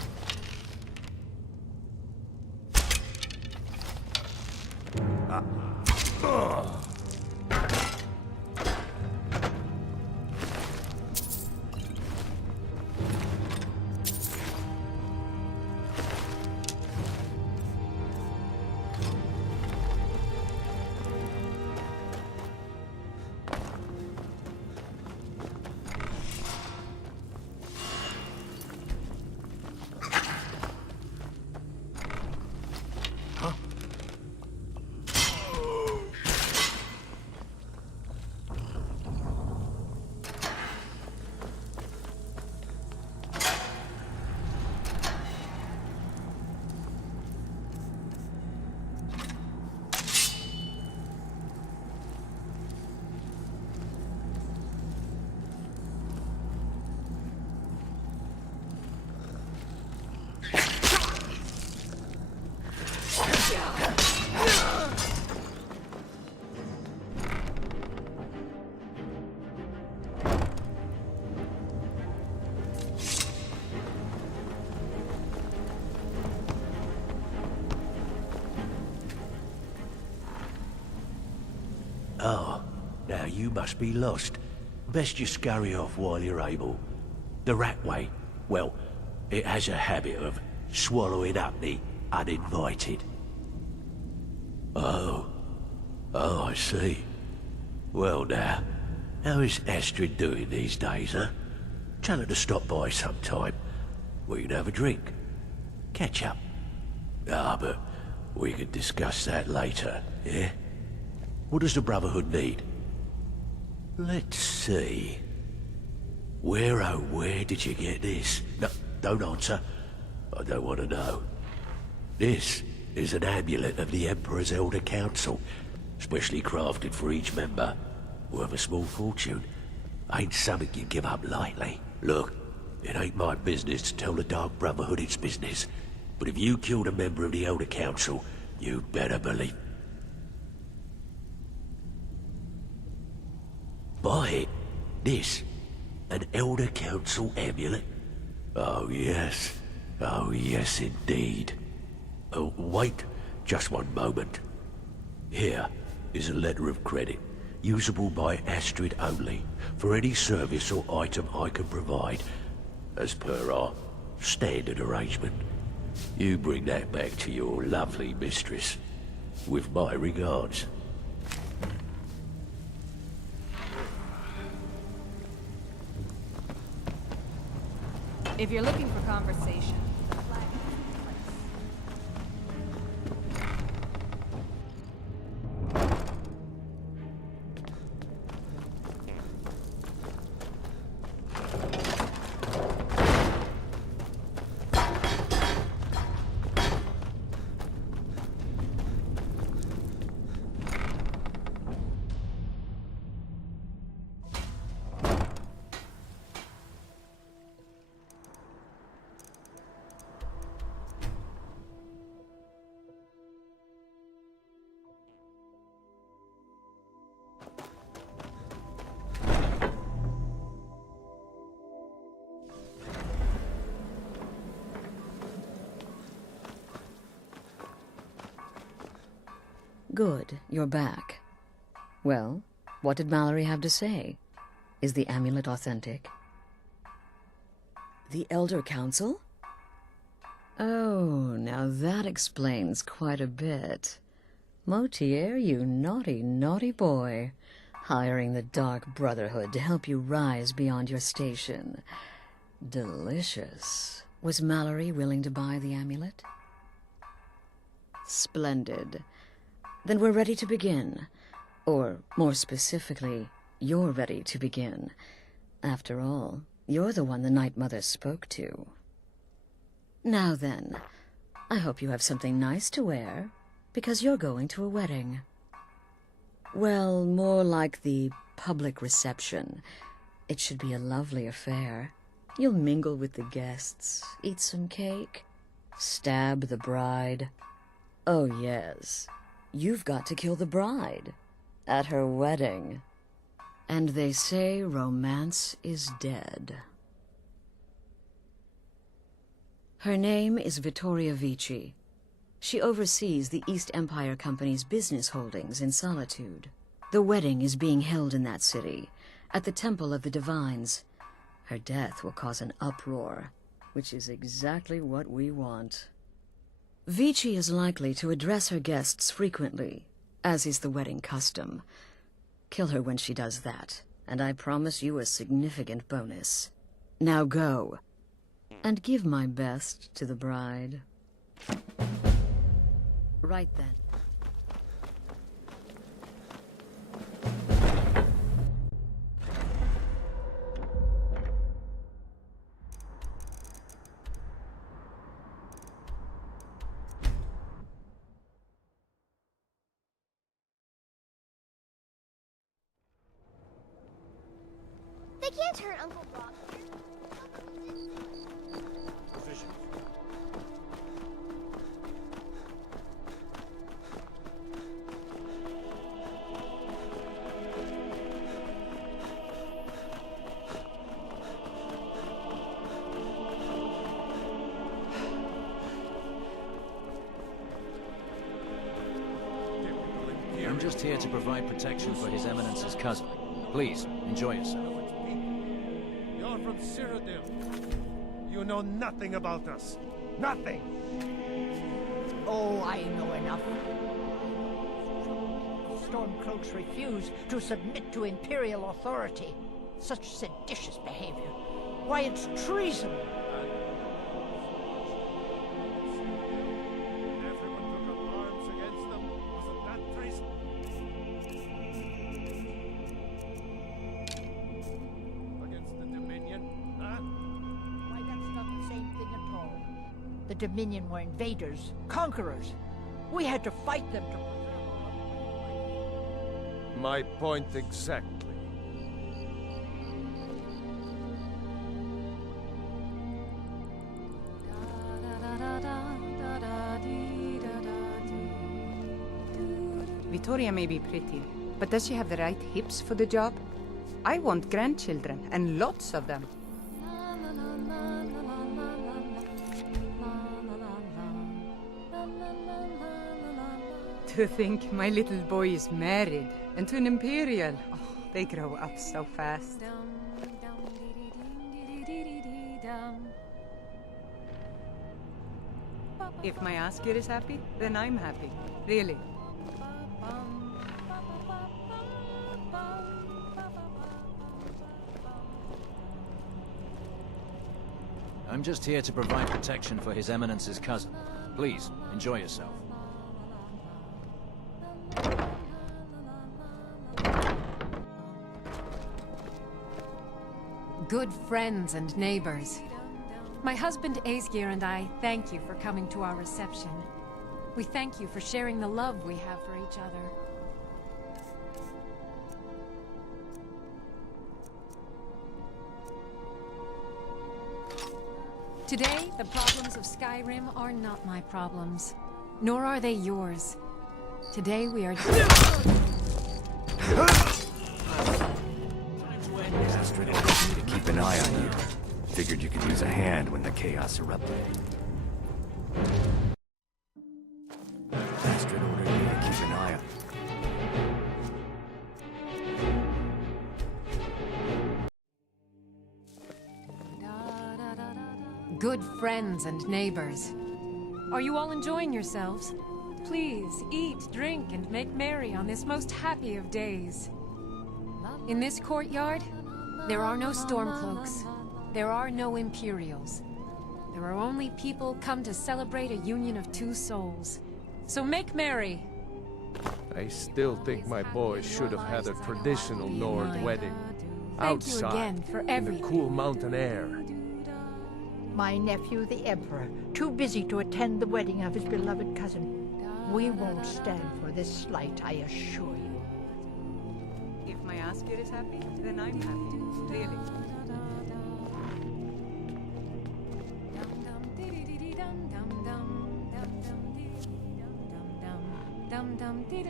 Oh, now you must be lost. Best you scurry off while you're able. The rat way, well, it has a habit of swallowing up the uninvited. Oh, I see. Well now, how is Astrid doing these days, huh? Tell her to stop by sometime. We can have a drink. Catch up. Ah, but we can discuss that later, yeah? What does the Brotherhood need? Let's see. Where, oh, where did you get this? No, don't answer. I don't want to know. This is an amulet of the Emperor's Elder Council, specially crafted for each member, worth a small fortune. Ain't something you give up lightly. Look, it ain't my business to tell the Dark Brotherhood its business, but if you killed a member of the Elder Council, you'd better believe. Buy it. This, an Elder Council amulet? Oh yes. Oh yes indeed. Oh, wait just one moment. Here is a letter of credit, usable by Astrid only, for any service or item I can provide, as per our standard arrangement. You bring that back to your lovely mistress, with my regards. If you're looking for conversation, Good, you're back. Well, what did Mallory have to say? Is the amulet authentic? The Elder Council? Oh, now that explains quite a bit. Motier, you naughty, naughty boy. Hiring the Dark Brotherhood to help you rise beyond your station. Delicious. Was Mallory willing to buy the amulet? Splendid. Then we're ready to begin. Or, more specifically, you're ready to begin. After all, you're the one the Night Mother spoke to. Now then, I hope you have something nice to wear. Because you're going to a wedding. Well, more like the public reception. It should be a lovely affair. You'll mingle with the guests, eat some cake, stab the bride. Oh yes, you've got to kill the bride at her wedding. And they say romance is dead. Her name is Vittoria Vici. She oversees the East Empire Company's business holdings in Solitude. The wedding is being held in that city, at the Temple of the Divines. Her death will cause an uproar, which is exactly what we want. Vici is likely to address her guests frequently, as is the wedding custom. Kill her when she does that, and I promise you a significant bonus. Now go, and give my best to the bride. Right then. They can't hurt Uncle Brock. I'm just here to provide protection for His Eminence's cousin. Please, enjoy yourself. You're from Cyrodiil. You know nothing about us. Nothing! Oh, I know enough. Stormcloaks refuse to submit to Imperial authority. Such seditious behavior. Why, it's treason! The Dominion were invaders, conquerors. We had to fight them to preserve My point exactly. Vittoria may be pretty, but does she have the right hips for the job? I want grandchildren, and lots of them. To think my little boy is married, and to an Imperial. Oh, they grow up so fast. If my Askir is happy, then I'm happy. Really. I'm just here to provide protection for His Eminence's cousin. Please, enjoy yourself. Good friends and neighbors. My husband Aesgir and I thank you for coming to our reception. We thank you for sharing the love we have for each other. Today, the problems of Skyrim are not my problems, nor are they yours. Today we are... Astrid ordered me to keep an eye on you. Figured you could use a hand when the chaos erupted. Astrid ordered me to keep an eye on. Good friends and neighbors. Are you all enjoying yourselves? Please, eat, drink, and make merry on this most happy of days. In this courtyard, there are no Stormcloaks. There are no Imperials. There are only people come to celebrate a union of two souls. So make merry! I still think my boy should have had a traditional Nord wedding. Thank you Outside, again for in everything. the cool mountain air. My nephew, the Emperor, too busy to attend the wedding of his beloved cousin. We won't stand for this slight, I assure you. If my Askir is happy, then I'm happy. Really. Dum dum diddly dee dum dum dum dum dee dum dum dum dee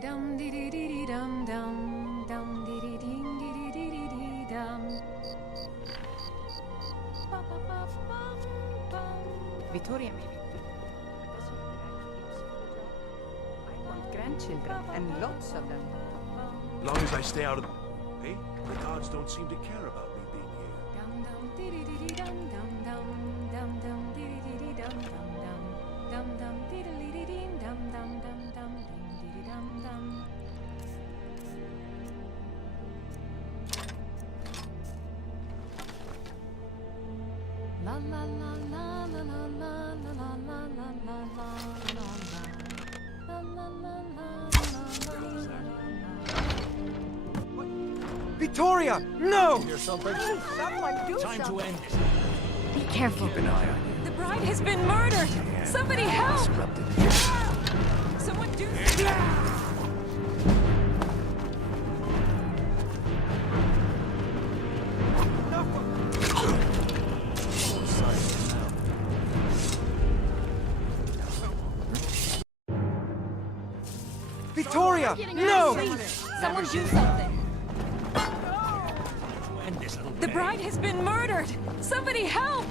dum dee dum dum dum dee dee dum. Vittoria, maybe. I want grandchildren, and lots of them. As long as I stay out of the... Hey, the gods don't seem to care about me being here. Dum dum dum dum dum dee dum dum dum dum diddly dee dum dum dum dum dee dum dum. La la la la la la la la la la la la la la la la. Victoria! No! Hear something? Someone do Time something. to end this. Be careful. Keep an eye on you. The bride has been murdered! Somebody help! Someone do Victoria! No! Someone do something! The bride has been murdered! Somebody help!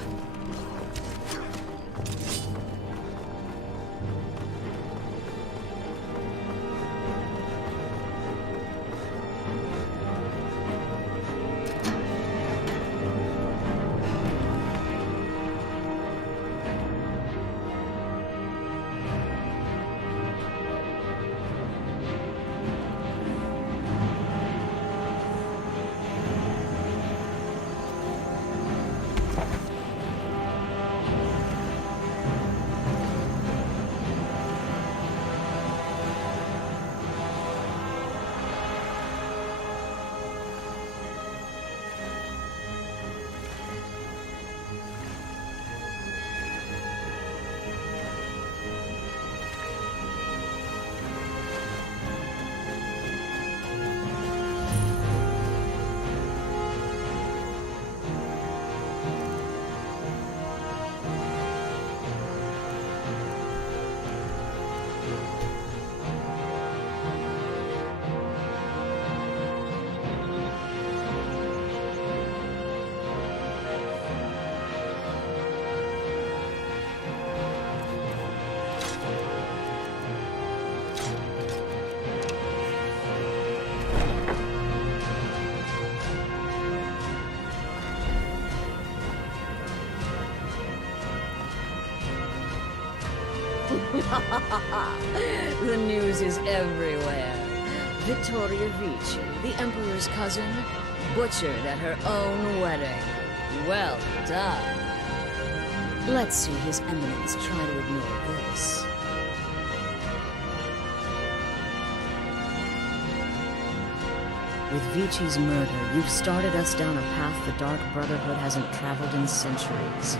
The news is everywhere. Victoria Vici, the Emperor's cousin, butchered at her own wedding. Well done. Let's see His Eminence try to ignore this. With Vici's murder, you've started us down a path the Dark Brotherhood hasn't traveled in centuries.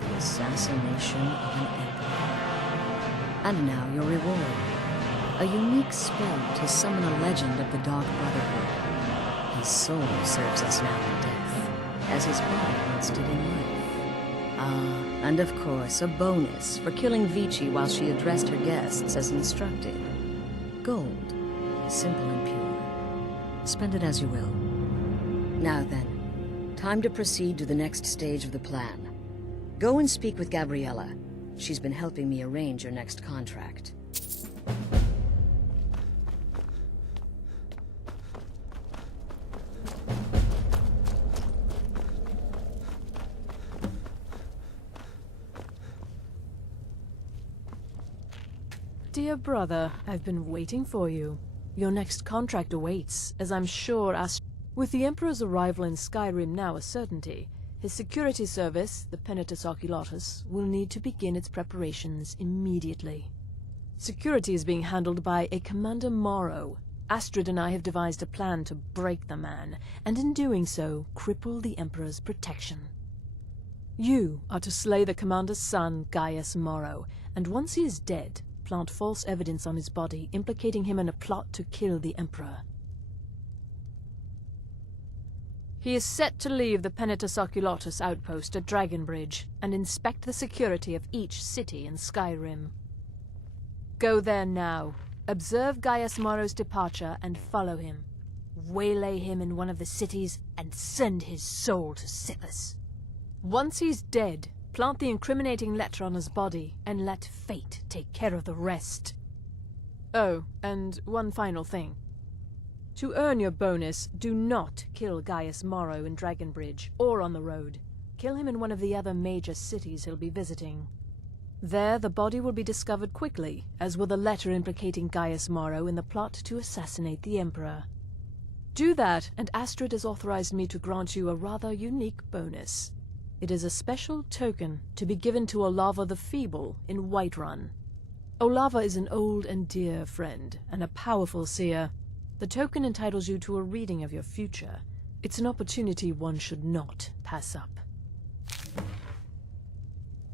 The assassination of an emperor. And now your reward. A unique spell to summon a legend of the Dark Brotherhood. His soul serves us now in death, as his body once did in life. Ah, and of course, a bonus for killing Vici while she addressed her guests as instructed. Gold, simple and pure. Spend it as you will. Now then, time to proceed to the next stage of the plan. Go and speak with Gabriella. She's been helping me arrange your next contract. Dear brother, I've been waiting for you. Your next contract awaits, as I'm sure with the Emperor's arrival in Skyrim now a certainty, his security service, the Penitus Oculatus, will need to begin its preparations immediately. Security is being handled by a Commander Morrow, Astrid and I have devised a plan to break the man, and in doing so, cripple the Emperor's protection. You are to slay the commander's son, Gaius Morrow, and once he is dead, plant false evidence on his body, implicating him in a plot to kill the Emperor. He is set to leave the Penitus Oculatus outpost at Dragonbridge and inspect the security of each city in Skyrim. Go there now, observe Gaius Morrow's departure and follow him. Waylay him in one of the cities and send his soul to Sithis. Once he's dead, plant the incriminating letter on his body and let fate take care of the rest. Oh, and one final thing. To earn your bonus, do not kill Gaius Morrow in Dragonbridge or on the road. Kill him in one of the other major cities he'll be visiting. There, the body will be discovered quickly, as will the letter implicating Gaius Morrow in the plot to assassinate the Emperor. Do that, and Astrid has authorized me to grant you a rather unique bonus. It is a special token to be given to Olava the Feeble in Whiterun. Olava is an old and dear friend, and a powerful seer. The token entitles you to a reading of your future. It's an opportunity one should not pass up.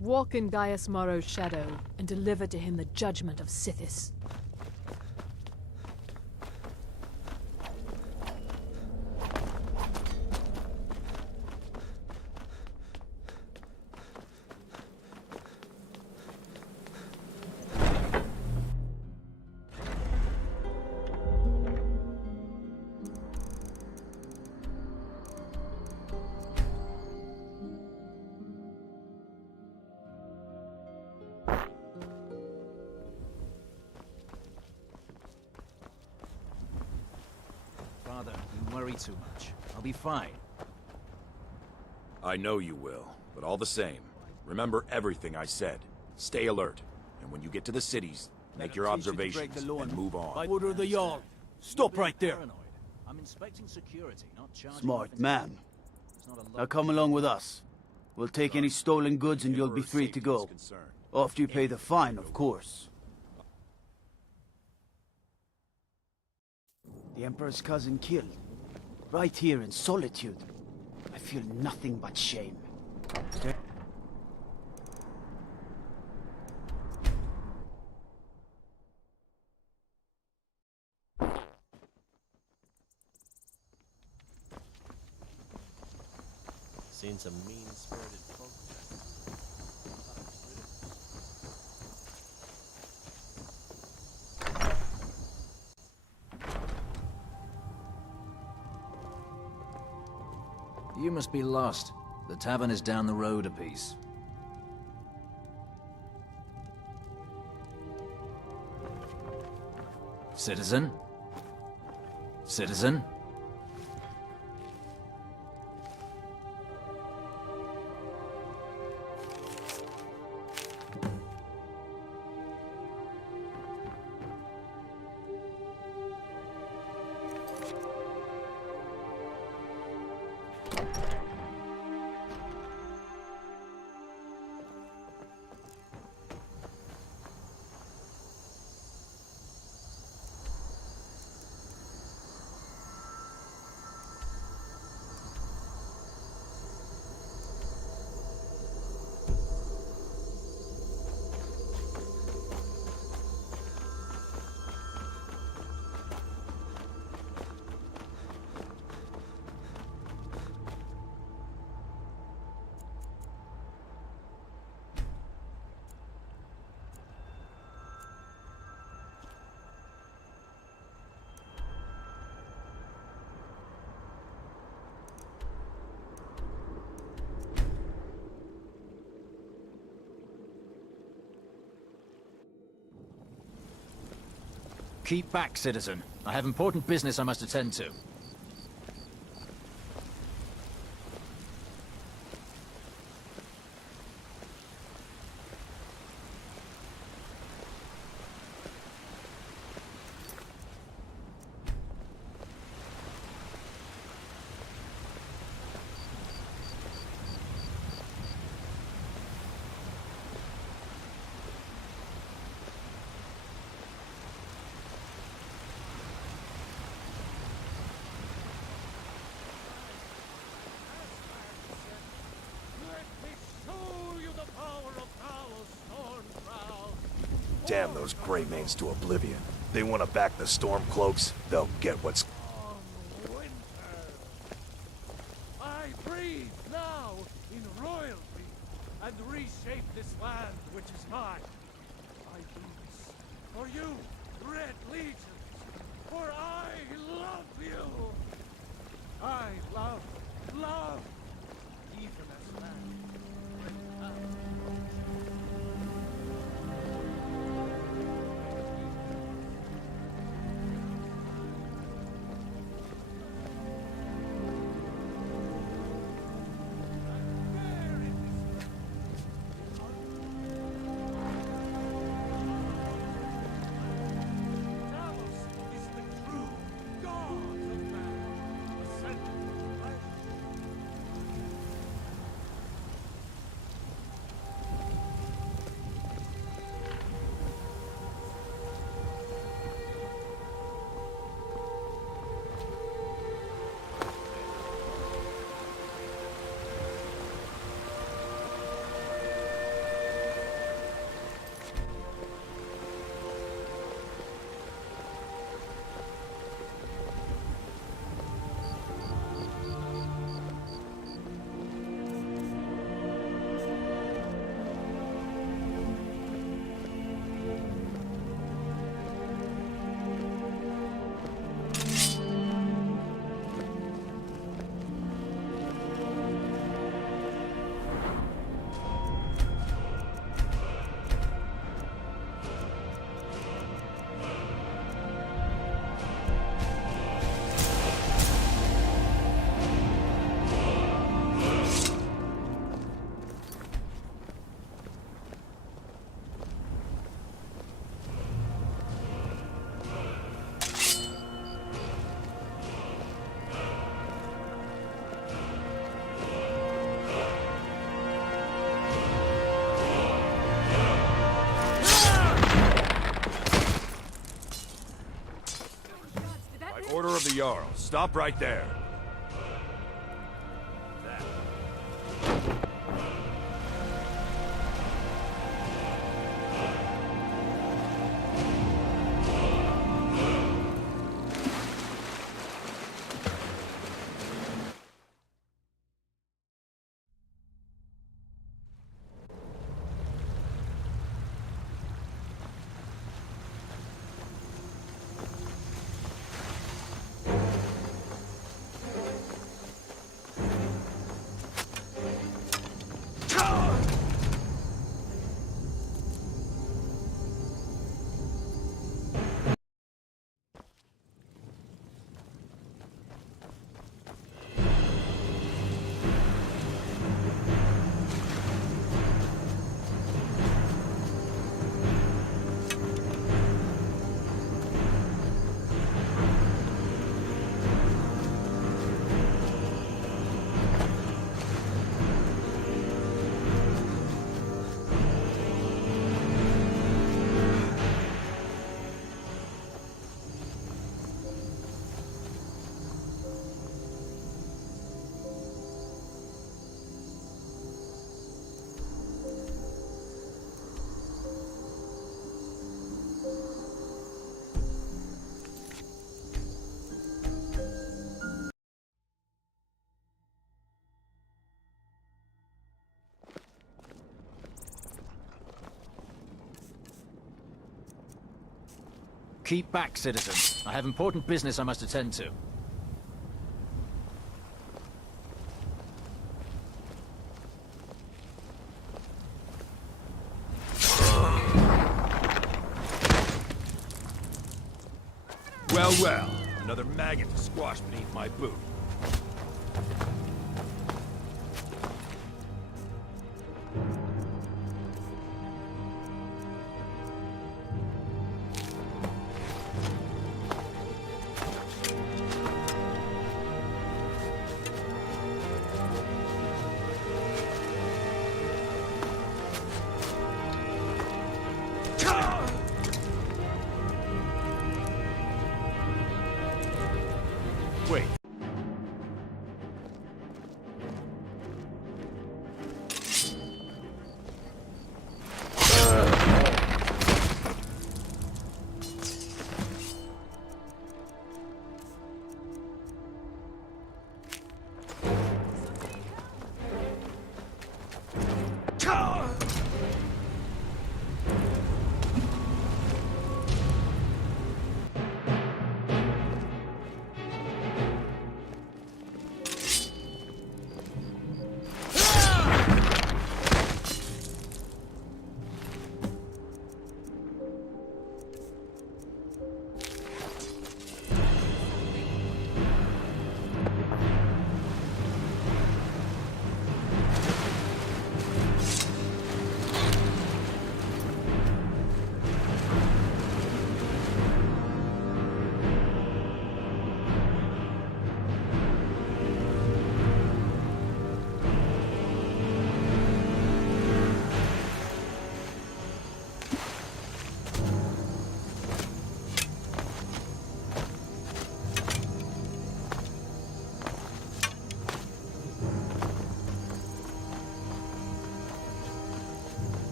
Walk in Gaius Morrow's shadow, and deliver to him the judgment of Sithis. Father, you worry too much. I'll be fine. I know you will, but all the same, remember everything I said. Stay alert, and when you get to the cities, make your observations and move on. By order of the Jarl. Stop right there. I'm inspecting security, not charging. Smart man. Now come along with us. We'll take any stolen goods and you'll be free to go. After you pay the fine, of course. The Emperor's cousin killed. Right here in solitude. I feel nothing but shame. Seen some mean-spirited folk. You must be lost. The tavern is down the road a piece. Citizen? Citizen? Keep back, citizen. I have important business I must attend to. damn those Greymanes to oblivion. They want to back the Stormcloaks, they'll get what's... I breathe now in royalty and reshape this land which is mine. I do this for you, Red Legions, for I love you. I love, even as man. Order of the Jarl. Stop right there. Keep back, citizen. I have important business I must attend to. Well, well. Another maggot to squash beneath my boot. Wait.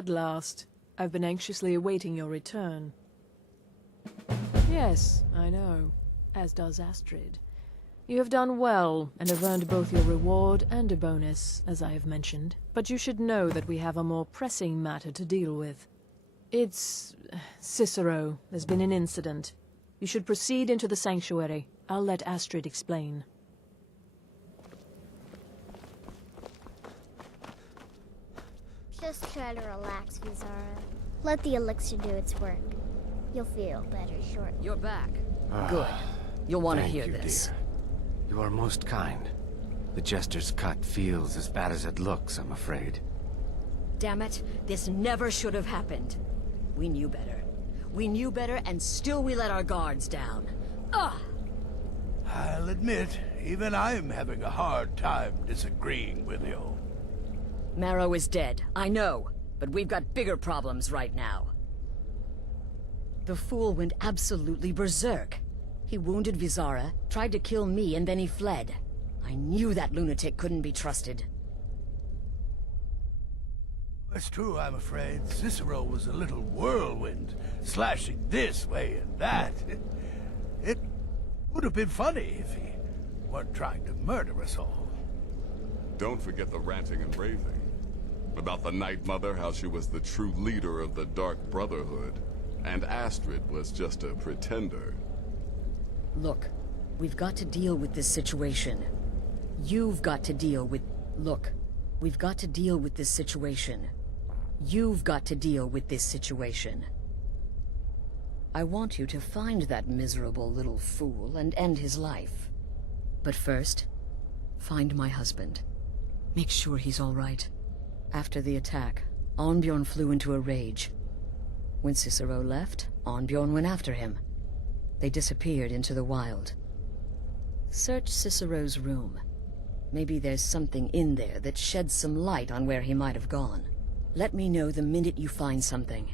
At last. I've been anxiously awaiting your return. Yes, I know. As does Astrid. You have done well, and have earned both your reward and a bonus, as I have mentioned. But you should know that we have a more pressing matter to deal with. It's... Cicero. There's been an incident. You should proceed into the sanctuary. I'll let Astrid explain. Just try to relax, Vizara. Let the elixir do its work. You'll feel better shortly. You're back. Good. You'll want to hear this. Dear. You are most kind. The Jester's cut feels as bad as it looks, I'm afraid. Damn it, this never should have happened. We knew better. We knew better, and still we let our guards down. Ugh! I'll admit, even I'm having a hard time disagreeing with you. Marrow is dead, I know, but we've got bigger problems right now. The fool went absolutely berserk. He wounded Vizara, tried to kill me, and then he fled. I knew that lunatic couldn't be trusted. It's true, I'm afraid. Cicero was a little whirlwind, slashing this way and that. It would have been funny if he weren't trying to murder us all. Don't forget the ranting and raving. About the Night Mother, how she was the true leader of the Dark Brotherhood, and Astrid was just a pretender. Look, we've got to deal with this situation. You've got to deal with... Look, we've got to deal with this situation. You've got to deal with this situation. I want you to find that miserable little fool and end his life. But first, find my husband. Make sure he's all right. After the attack, Arnbjorn flew into a rage. When Cicero left, Arnbjorn went after him. They disappeared into the wild. Search Cicero's room. Maybe there's something in there that sheds some light on where he might have gone. Let me know the minute you find something.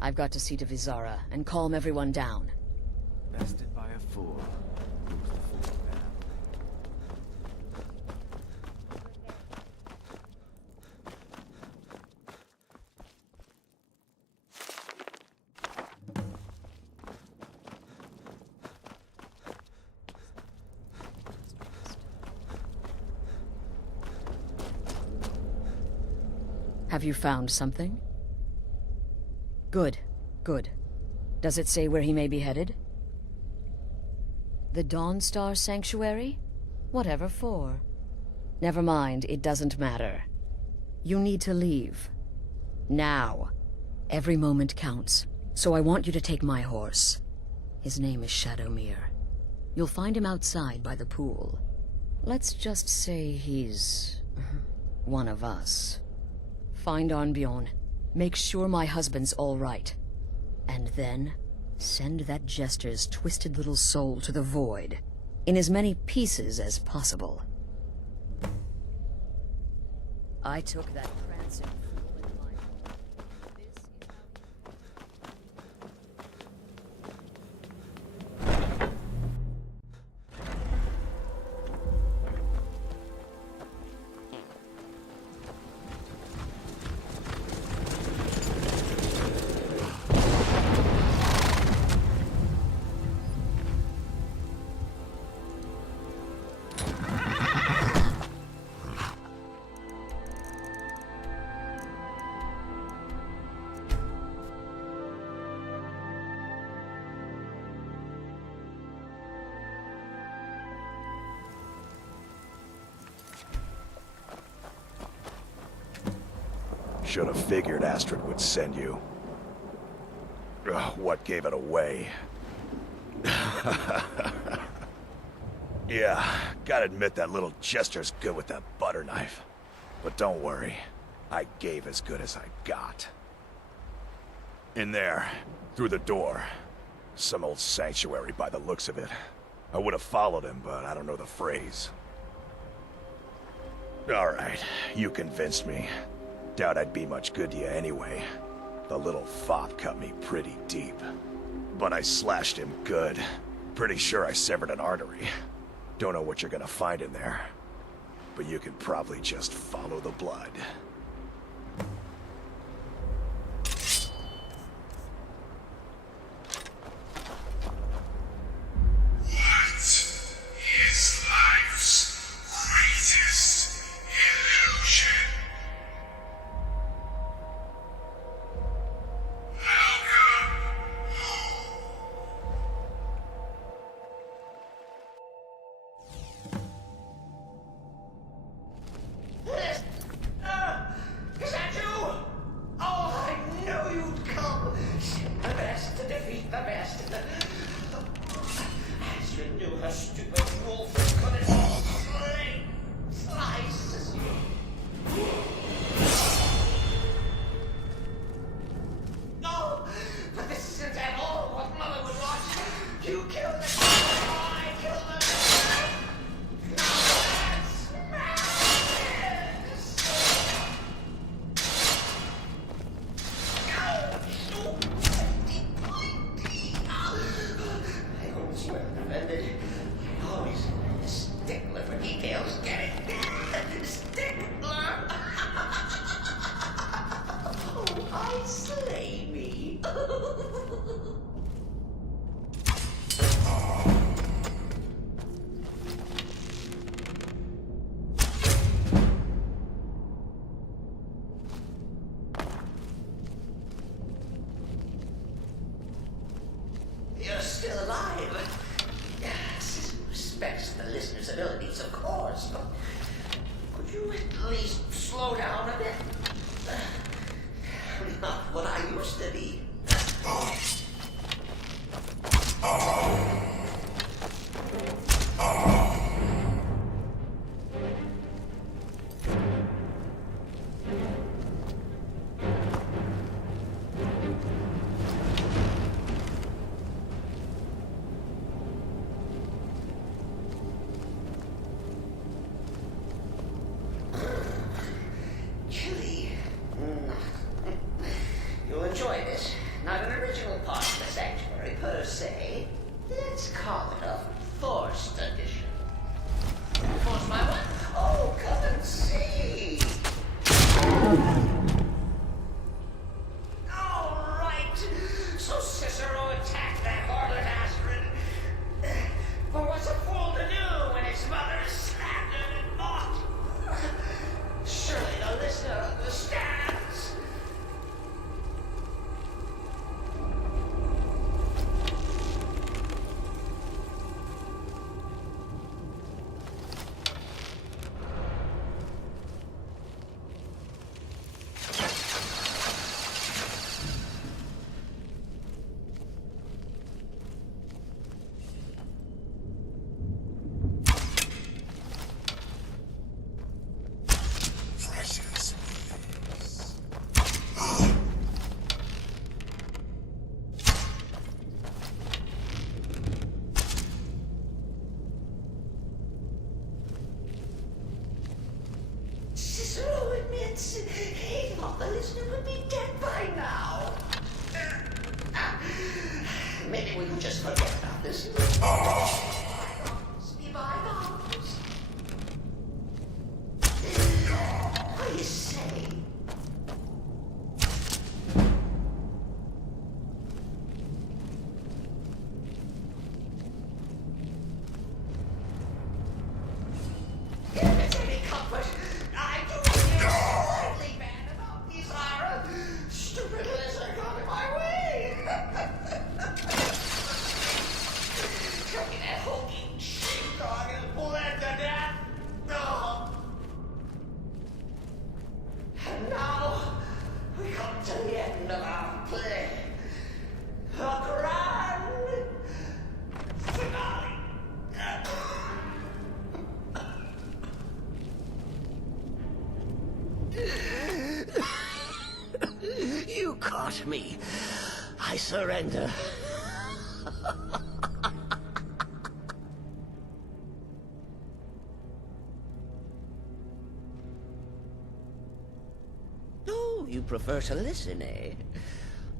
I've got to see to Vizara and calm everyone down. Bested by a fool. Who's the fool now? Have you found something? Good, good. Does it say where he may be headed? The Dawnstar Sanctuary? Whatever for. Never mind, it doesn't matter. You need to leave. Now. Every moment counts, so I want you to take my horse. His name is Shadowmere. You'll find him outside by the pool. Let's just say he's... one of us. Find Arnbjorn. Make sure my husband's all right. And then, send that Jester's twisted little soul to the void, in as many pieces as possible. I took that prancing fool in my... Should have figured Astrid would send you. Ugh, what gave it away? Yeah, gotta admit that little Jester's good with that butter knife. But don't worry, I gave as good as I got. In there, through the door. Some old sanctuary by the looks of it. I would have followed him, but I don't know the phrase. Alright, you convinced me. Doubt I'd be much good to you anyway. The little fop cut me pretty deep. But I slashed him good. Pretty sure I severed an artery. Don't know what you're gonna find in there. But you can probably just follow the blood. was, but could you at least slow down a bit? Not what I used to be. Chilly. You'll enjoy this. Not an original part of the sanctuary per se. Let's call it a forced addition. Force my what? Oh, come and see. All right. So Cicero attacked that harlot Astrid. But what's a fool to do when his mother is slandered and mocked? Surely the listener understands. Cicero admits he thought the listener would be dead by now. Maybe we can just forget about this. Bygones be bygones. What do you say? If it's any comfort, I do feel slightly bad about these Ira. Stupid lizard got in my way. Taking that hulking sheepdog and bled to death. No. And now we come to the end of our play. A grand finale. You caught me. I surrender. Oh, you prefer to listen, eh?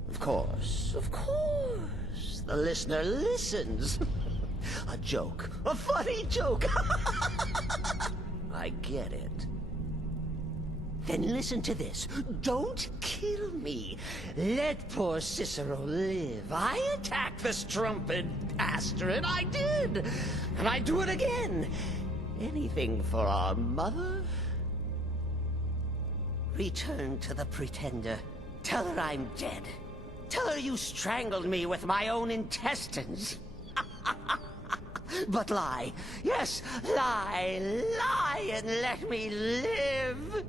Of course, of course. The listener listens. A joke. A funny joke. I get it. Then listen to this. Don't kill me. Let poor Cicero live. I attacked the strumpet Astrid. I did. And I do it again. Anything for our mother? Return to the Pretender. Tell her I'm dead. Tell her you strangled me with my own intestines. But lie. Yes, lie. Lie and let me live.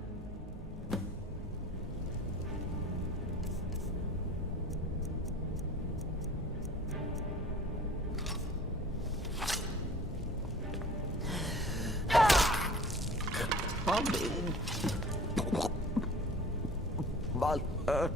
Coming. Mother.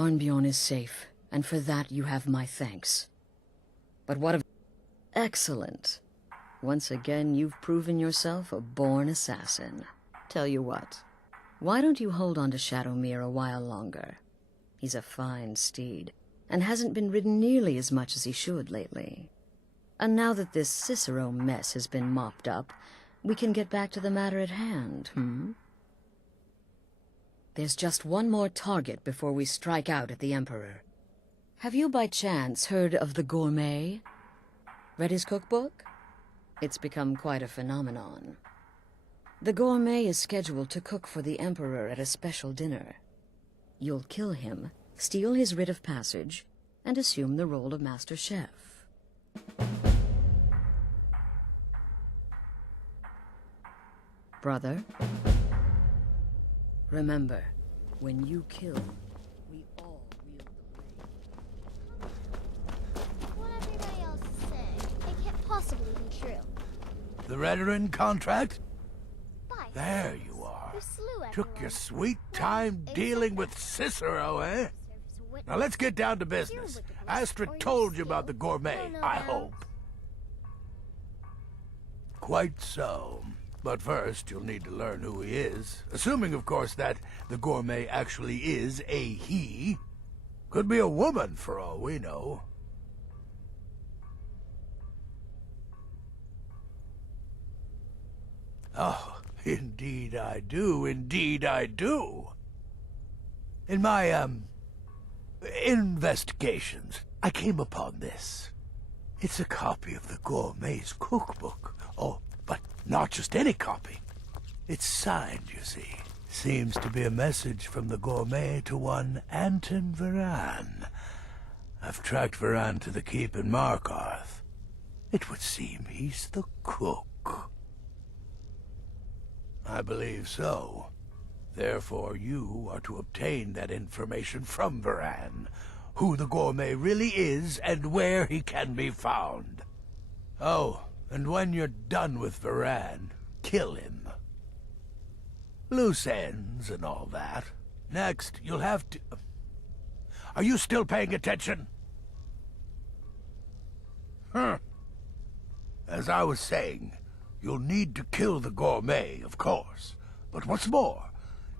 Arnbjorn is safe, and for that you have my thanks. But what of... Excellent. Once again, you've proven yourself a born assassin. Tell you what, why don't you hold on to Shadowmere a while longer? He's a fine steed, and hasn't been ridden nearly as much as he should lately. And now that this Cicero mess has been mopped up, we can get back to the matter at hand, There's just one more target before we strike out at the Emperor. Have you by chance heard of the Gourmet? Read his cookbook? It's become quite a phenomenon. The Gourmet is scheduled to cook for the Emperor at a special dinner. You'll kill him, steal his writ of passage, and assume the role of Master Chef. Brother, remember, when you kill, we all wield the blade. What everybody else is saying, it can't possibly be true. The Redoran contract? By There you are. who slew Took your sweet time dealing with Cicero, eh? Now let's get down to business. Astrid told you about the Gourmet, I hope. Quite so. But first, you'll need to learn who he is. Assuming, of course, that the Gourmet actually is a he. Could be a woman, for all we know. Oh, indeed I do, indeed I do. In my, investigations, I came upon this. It's a copy of the Gourmet's cookbook. Oh, but not just any copy. It's signed, you see. Seems to be a message from the Gourmet to one Anton Varan. I've tracked Varan to the keep in Markarth. It would seem he's the cook. I believe so. Therefore, you are to obtain that information from Varan, who the Gourmet really is and where he can be found. Oh, and when you're done with Varan, kill him. Loose ends and all that. Next, you'll have to... Are you still paying attention? As I was saying, you'll need to kill the Gourmet, of course. But what's more,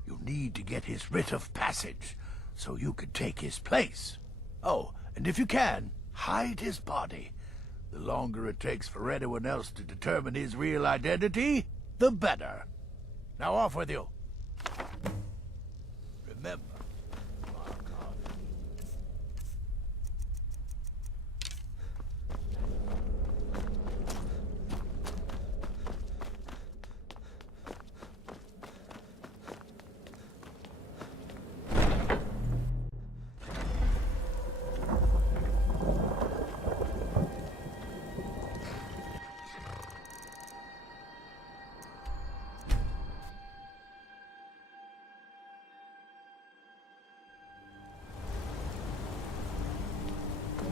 you'll need to get his writ of passage, so you can take his place. Oh, and if you can, hide his body. The longer it takes for anyone else to determine his real identity, the better. Now off with you. Remember.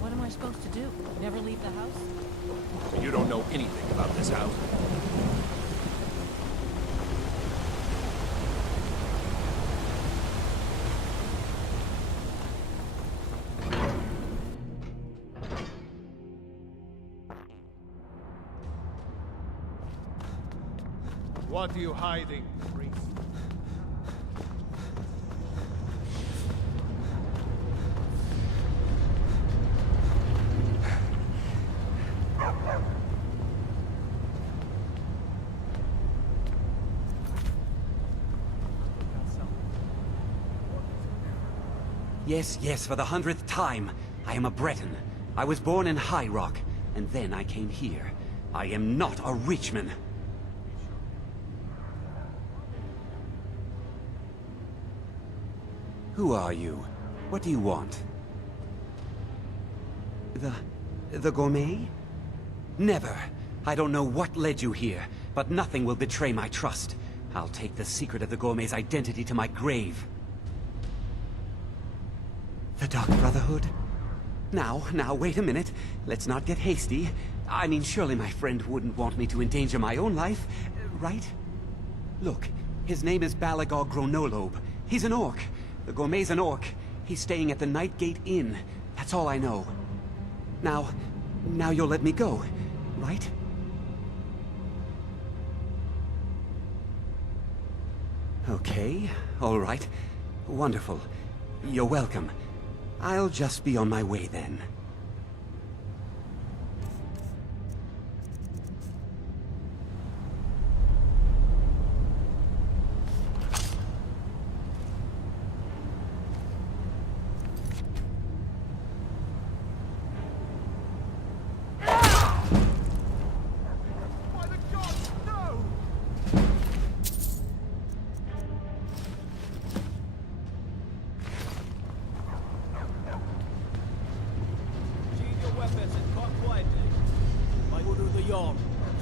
What am I supposed to do? Never leave the house? So you don't know anything about this house? What are you hiding, priest? Yes, yes, for the 100th time. I am a Breton. I was born in High Rock, and then I came here. I am not a Richman. Who are you? What do you want? The Gourmet? Never. I don't know what led you here, but nothing will betray my trust. I'll take the secret of the Gourmet's identity to my grave. The Dark Brotherhood? Now, wait a minute. Let's not get hasty. I mean, surely my friend wouldn't want me to endanger my own life, right? Look, his name is Balagog Gronolobe. He's an orc. The Gourmet's an orc. He's staying at the Nightgate Inn. That's all I know. Now you'll let me go, right? Okay, all right. Wonderful. You're welcome. I'll just be on my way then.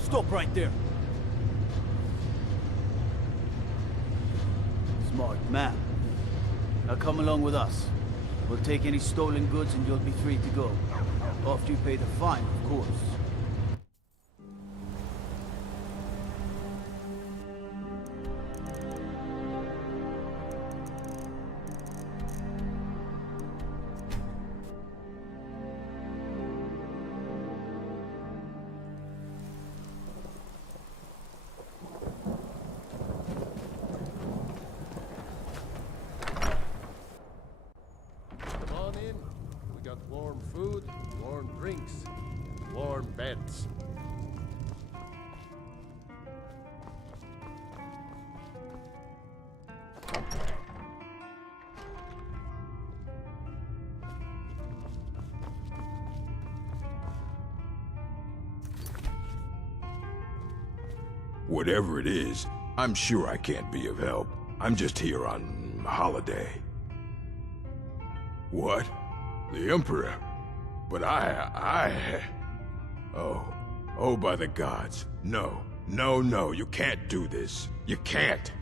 Stop right there. Smart man. Now come along with us. We'll take any stolen goods and you'll be free to go. After you pay the fine, of course. Warm food, warm drinks, warm beds. Whatever it is, I'm sure I can't be of help. I'm just here on holiday. What? The Emperor? But Oh, by the gods. No, you can't do this. You can't.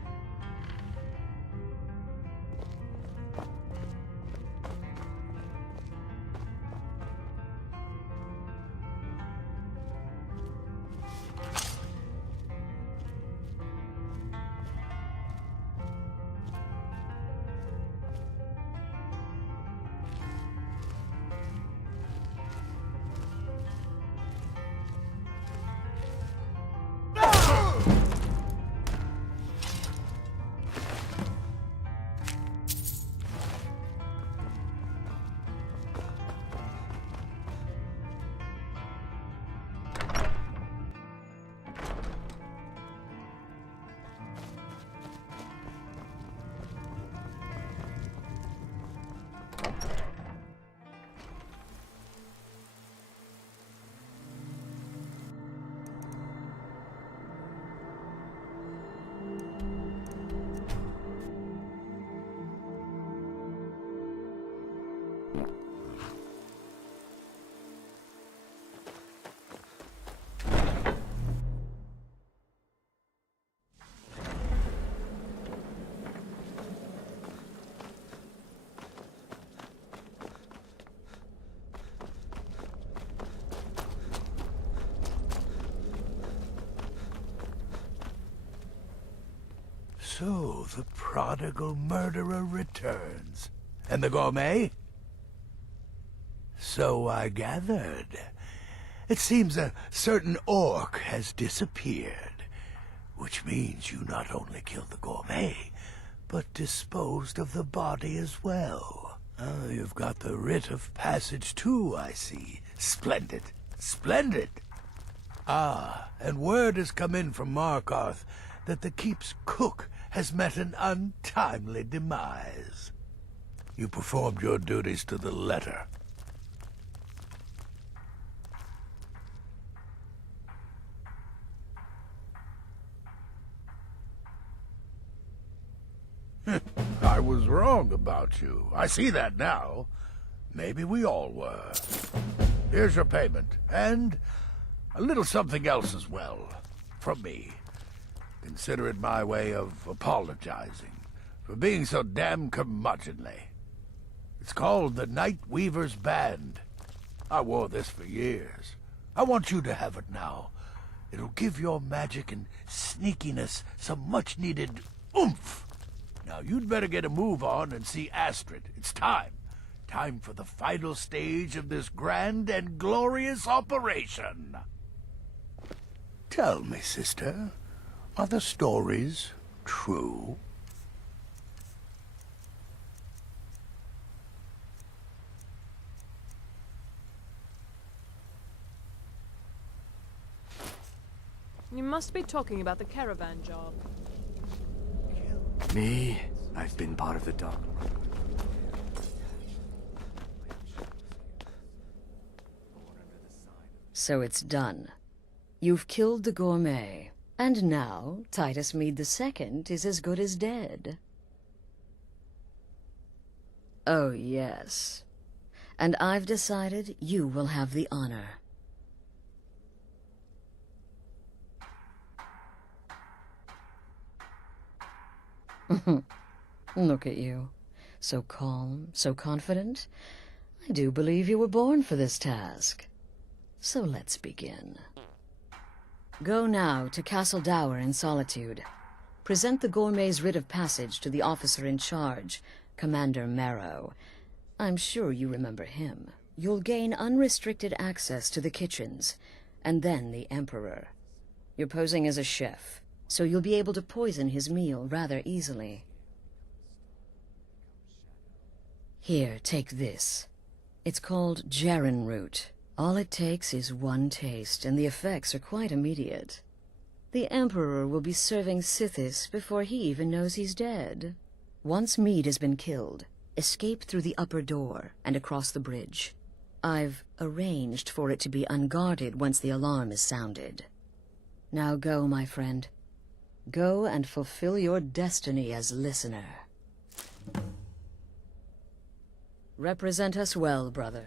So, the prodigal murderer returns. And the gourmet? So I gathered. It seems a certain orc has disappeared, which means you not only killed the gourmet, but disposed of the body as well. Oh, you've got the writ of passage too, I see. Splendid. Splendid! Ah, and word has come in from Markarth that the keep's cook has met an untimely demise. You performed your duties to the letter. I was wrong about you. I see that now. Maybe we all were. Here's your payment, and a little something else as well, from me. Consider it my way of apologizing for being so damn curmudgeonly. It's called the Night Weaver's Band. I wore this for years. I want you to have it now. It'll give your magic and sneakiness some much-needed oomph. Now you'd better get a move on and see Astrid. It's time. Time for the final stage of this grand and glorious operation. Tell me, sister, are the stories true? You must be talking about the caravan job. Me? I've been part of the dark. So it's done. You've killed the gourmet. And now, Titus Mead II is as good as dead. Oh, yes. And I've decided you will have the honor. Look at you. So calm, so confident. I do believe you were born for this task. So let's begin. Go now to Castle Dower in Solitude. Present the gourmet's writ of passage to the officer in charge, Commander Marrow. I'm sure you remember him. You'll gain unrestricted access to the kitchens, and then the Emperor. You're posing as a chef, so you'll be able to poison his meal rather easily. Here, take this. It's called Jarren root. All it takes is one taste, and the effects are quite immediate. The Emperor will be serving Sithis before he even knows he's dead. Once Mead has been killed, escape through the upper door and across the bridge. I've arranged for it to be unguarded once the alarm is sounded. Now go, my friend. Go and fulfill your destiny as listener. Represent us well, brother.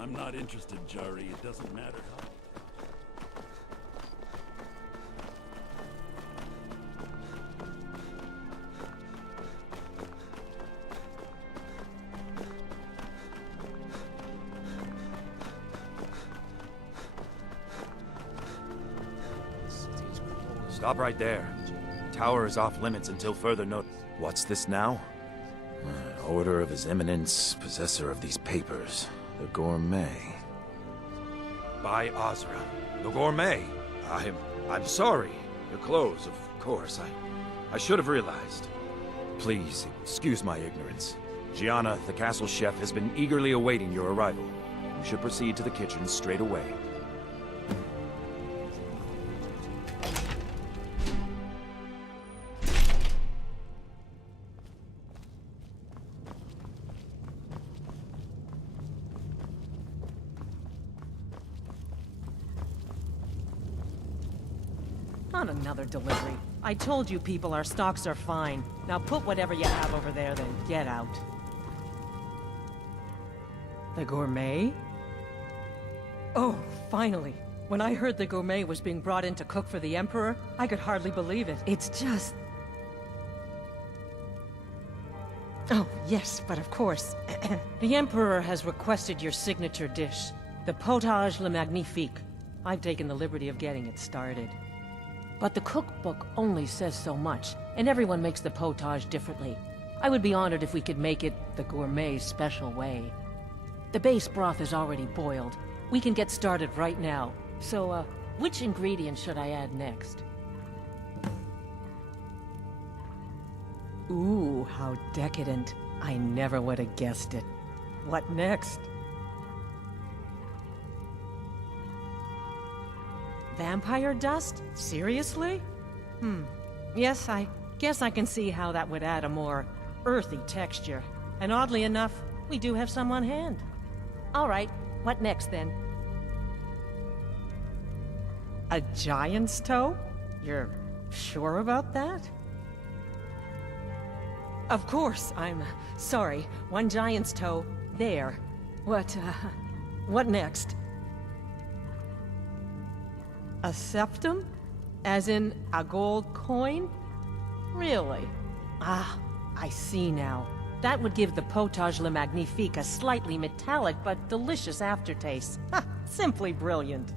I'm not interested, Jari. It doesn't matter how. Stop right there. The tower is off limits until further notice. What's this now? Order of His Eminence, possessor of these papers. The gourmet. By Azra. The gourmet. I'm sorry. Your clothes, of course. I should have realized. Please, excuse my ignorance. Gianna, the castle chef, has been eagerly awaiting your arrival. You should proceed to the kitchen straight away. Not another delivery. I told you people our stocks are fine. Now put whatever you have over there, then get out. The gourmet? Oh, finally. When I heard the gourmet was being brought in to cook for the Emperor, I could hardly believe it. It's just... Oh, yes, but of course. The Emperor has requested your signature dish, the potage le magnifique. I've taken the liberty of getting it started. But the cookbook only says so much, and everyone makes the potage differently. I would be honored if we could make it the gourmet's special way. The base broth is already boiled. We can get started right now. So, which ingredient should I add next? Ooh, how decadent. I never would have guessed it. What next? Vampire dust? Seriously? Yes, I guess I can see how that would add a more earthy texture. And oddly enough, we do have some on hand. All right, what next then? A giant's toe? You're sure about that? Of course, I'm sorry. One giant's toe, there. What next? A septum? As in a gold coin? Really? Ah, I see now. That would give the potage le magnifique a slightly metallic but delicious aftertaste. Ha! Simply brilliant.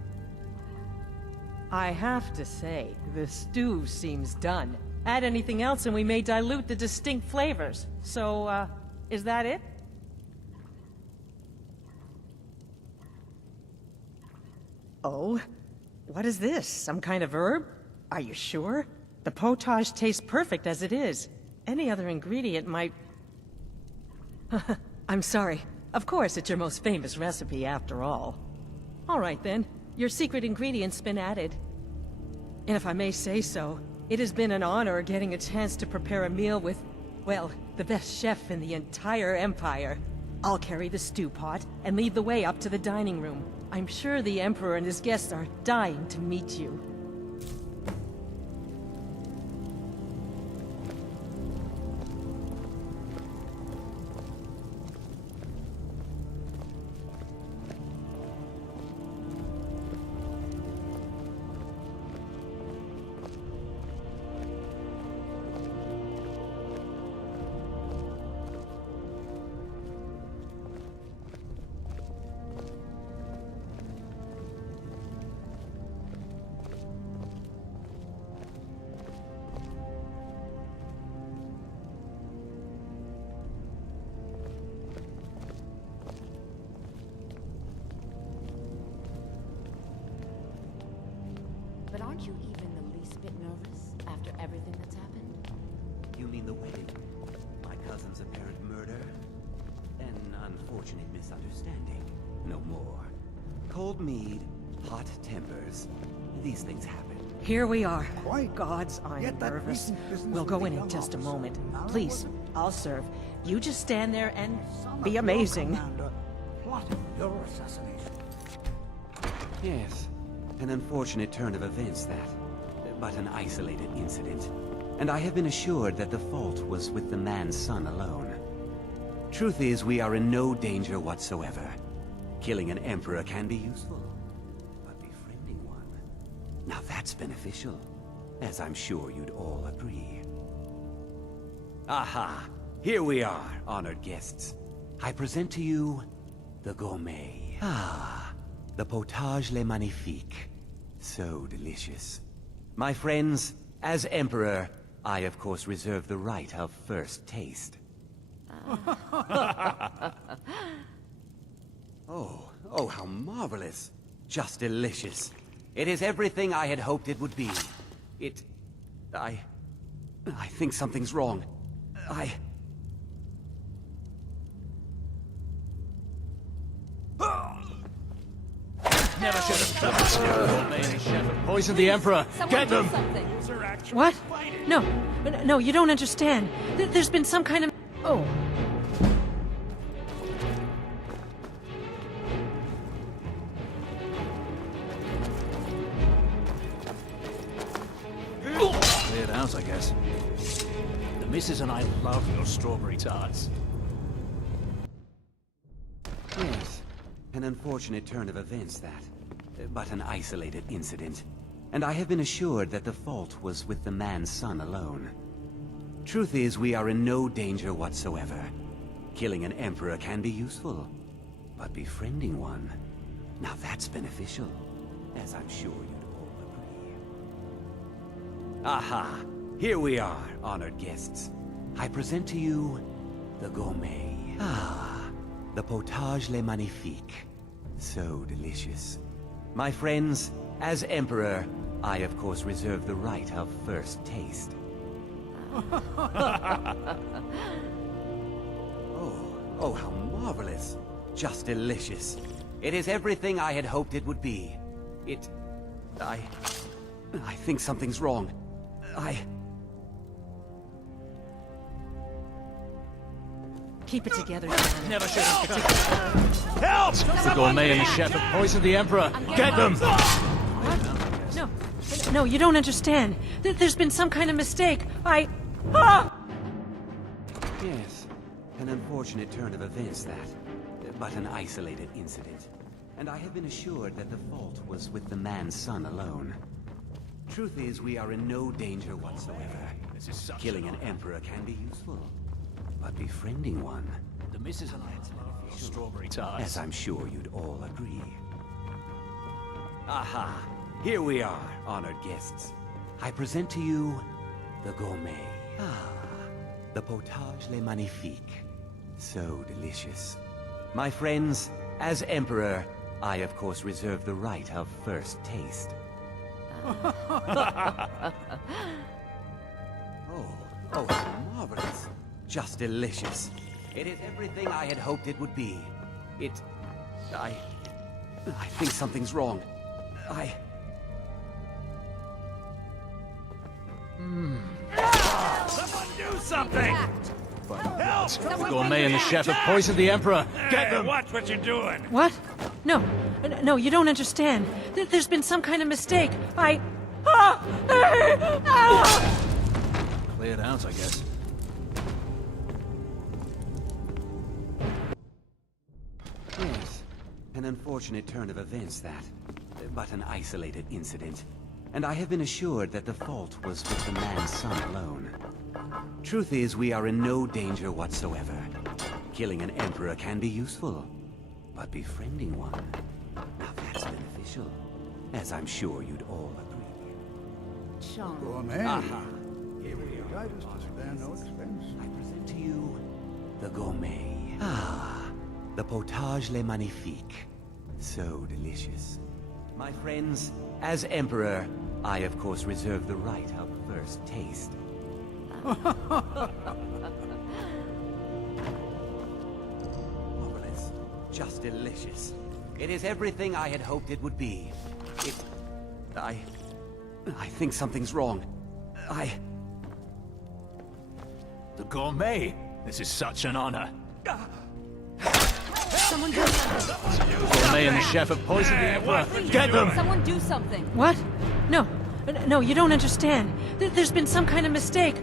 I have to say, the stew seems done. Add anything else and we may dilute the distinct flavors. So, is that it? Oh? What is this? Some kind of herb? Are you sure? The potage tastes perfect as it is. Any other ingredient might... I'm sorry. Of course, it's your most famous recipe after all. All right then. Your secret ingredient's been added. And if I may say so, it has been an honor getting a chance to prepare a meal with, well, the best chef in the entire Empire. I'll carry the stew pot and lead the way up to the dining room. I'm sure the Emperor and his guests are dying to meet you. But aren't you even the least bit nervous after everything that's happened? You mean the wedding? My cousin's apparent murder? An unfortunate misunderstanding. No more. Cold mead, hot tempers. These things happen. Here we are. Gods, I'm nervous. We'll go in just a moment. Please, I'll serve. You just stand there and be amazing. Plotting your assassination. Yes. An unfortunate turn of events, that. But an isolated incident. And I have been assured that the fault was with the man's son alone. Truth is, we are in no danger whatsoever. Killing an emperor can be useful, but befriending one... Now that's beneficial, as I'm sure you'd all agree. Aha! Here we are, honored guests. I present to you the gourmet. Ah, the potage le magnifique. So delicious. My friends, as Emperor, I of course reserve the right of first taste. Oh, how marvelous. Just delicious. It is everything I had hoped it would be. I think something's wrong. Never should have poisoned the Emperor. Get them! What? No, you don't understand. There's been some kind of... Oh. Cleared out, I guess. The missus and I love your strawberry tarts. Yes. An unfortunate turn of events, that. But an isolated incident. And I have been assured that the fault was with the man's son alone. Truth is, we are in no danger whatsoever. Killing an emperor can be useful, but befriending one... Now that's beneficial, as I'm sure you'd all agree. Aha! Here we are, honored guests. I present to you the gourmet. Ah, the potage le magnifique. So delicious. My friends, as Emperor, I of course reserve the right of first taste. Oh, how marvelous. Just delicious. It is everything I had hoped it would be. I think something's wrong. Keep it together, Dan. Never should have. Help! The gourmet and the chef have poisoned the Emperor. Get them! What? No, you don't understand. There's been some kind of mistake. Yes, an unfortunate turn of events that, but an isolated incident. And I have been assured that the fault was with the man's son alone. Truth is, we are in no danger whatsoever. Killing an emperor can be useful, but befriending one... The missus and I had some strawberry tarts. As I'm sure you'd all agree. Aha! Here we are, honored guests. I present to you the gourmet. The potage le magnifique. So delicious. My friends, as Emperor, I of course reserve the right of first taste. Oh, marvelous. Just delicious. It is everything I had hoped it would be. I think something's wrong. Someone do something! Help! The gourmet and the chef have poisoned the Emperor. Get them! Watch what you're doing! What? No, you don't understand. There's been some kind of mistake. Cleared out, I guess. Yes, an unfortunate turn of events that, but an isolated incident. And I have been assured that the fault was with the man's son alone. Truth is, we are in no danger whatsoever. Killing an emperor can be useful, but befriending one, now that's beneficial, as I'm sure you'd all agree. Gourmet. Aha! Here we are. Guide us to spare no expense. I present to you the gourmet. The potage le magnifique. So delicious. My friends, as Emperor, I of course reserve the right of first taste. Marvelous. Just delicious. It is everything I had hoped it would be. I think something's wrong. The gourmet. This is such an honor. Someone do something. The gourmet and the chef have poisoned the Emperor. Get them! Someone do something. What? No, you don't understand. There's been some kind of mistake.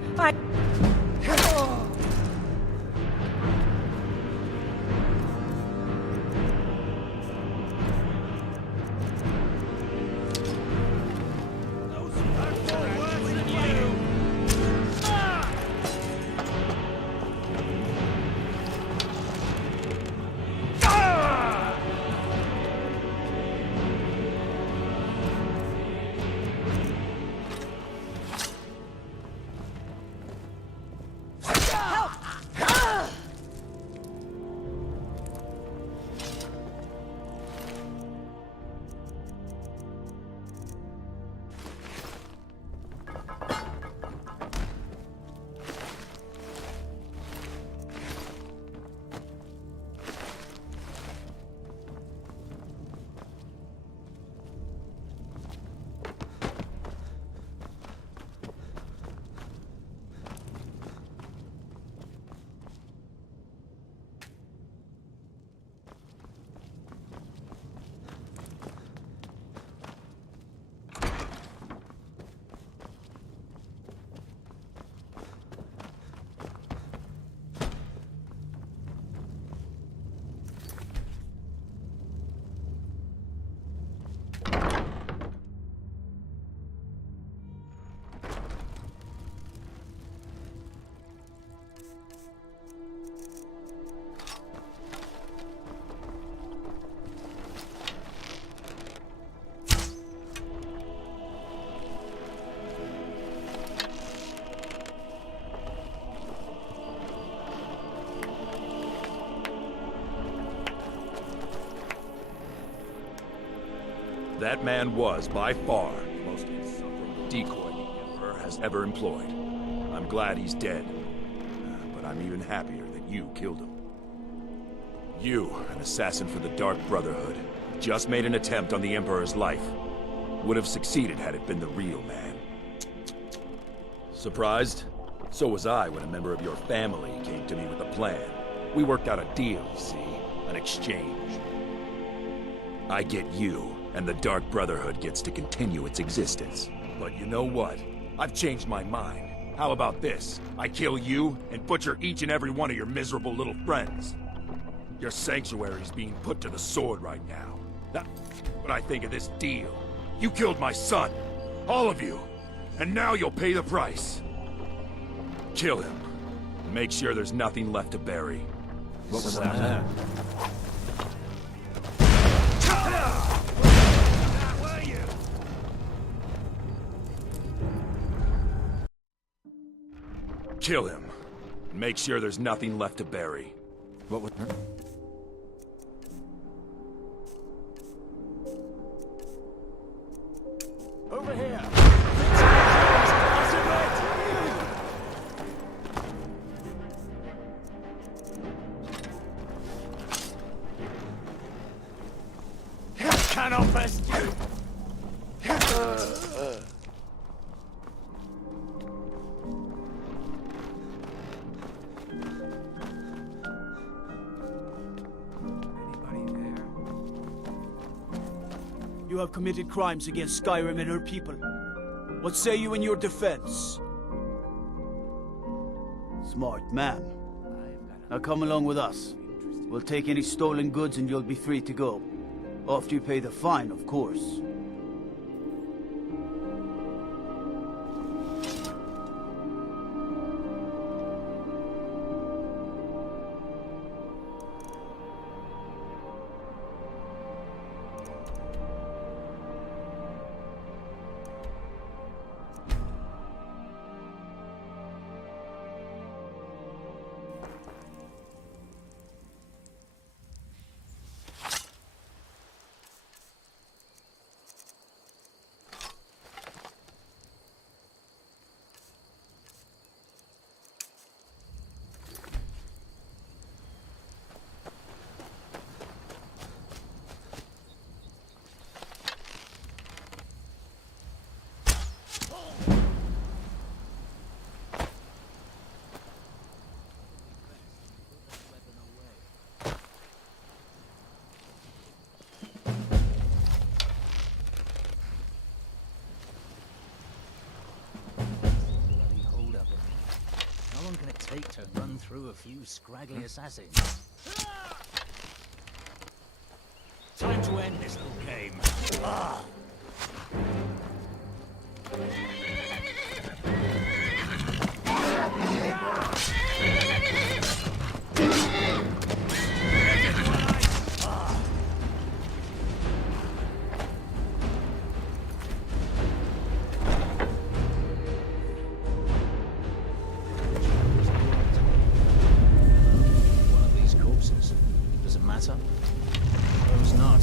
That man was, by far, the most insufferable decoy the Emperor has ever employed. I'm I'm glad he's dead. But I'm even happier that you killed him. You, an assassin for the Dark Brotherhood, just made an attempt on the Emperor's life. Would have succeeded had it been the real man. Surprised? So was I when a member of your family came to me with a plan. We worked out a deal, you see? An exchange. I get you, and the Dark Brotherhood gets to continue its existence. But you know what? I've changed my mind. How about this? I kill you, and butcher each and every one of your miserable little friends. Your sanctuary's being put to the sword right now. That's what I think of this deal. You killed my son. All of you. And now you'll pay the price. Kill him. Make sure there's nothing left to bury. What was that? Kill him. Make sure there's nothing left to bury. What was... Over here! Cannot rest you! You have committed crimes against Skyrim and her people. What say you in your defense? Smart man. Now come along with us. We'll take any stolen goods and you'll be free to go. After you pay the fine, of course. How long can it take to run through a few scraggly assassins? Time to end this little game. Ah! One of these corpses. Does it matter? Suppose not.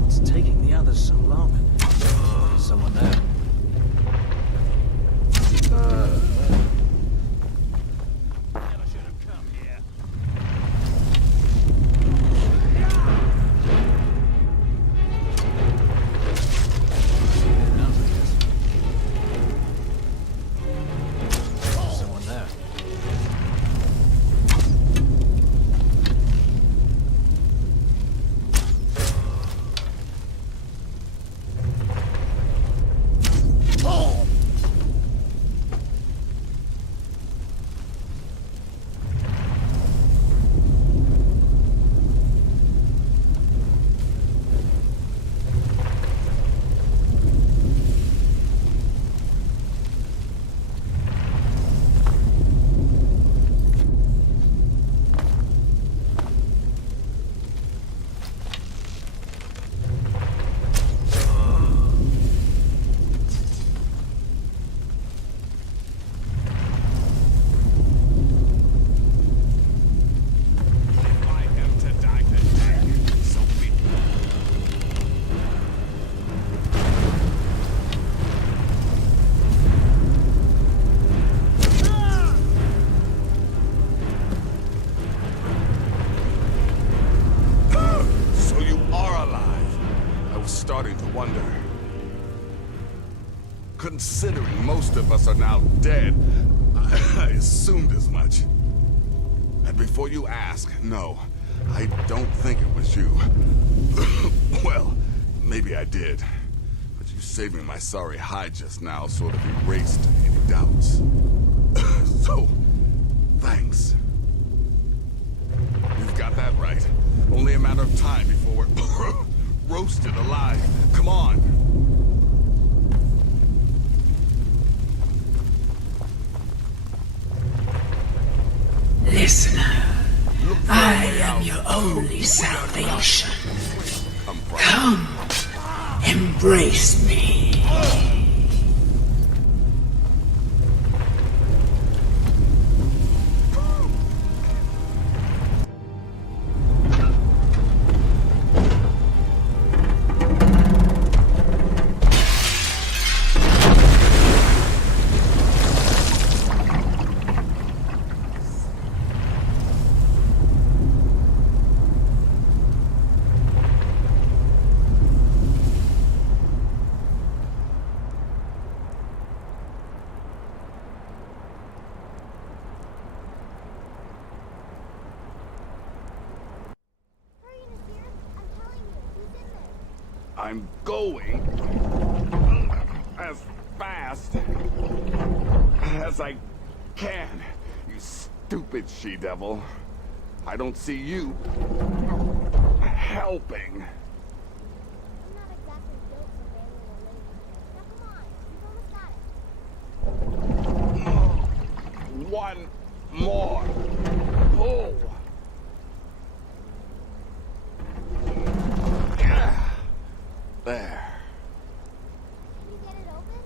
What's taking the others so long? There's someone there. Never should have come here. Someone there. starting to wonder. Considering most of us are now dead, I assumed as much. And before you ask, no, I don't think it was you. Well, maybe I did. But you saving my sorry hide just now sort of erased any doubts. So, thanks. You've got that right. Only a matter of time before we're roasted alive. Come on. Listener, I am your only salvation. Come, embrace me. I'm going as fast as I can, you stupid she-devil. I don't see you helping. One more pull. There. Can you get it open?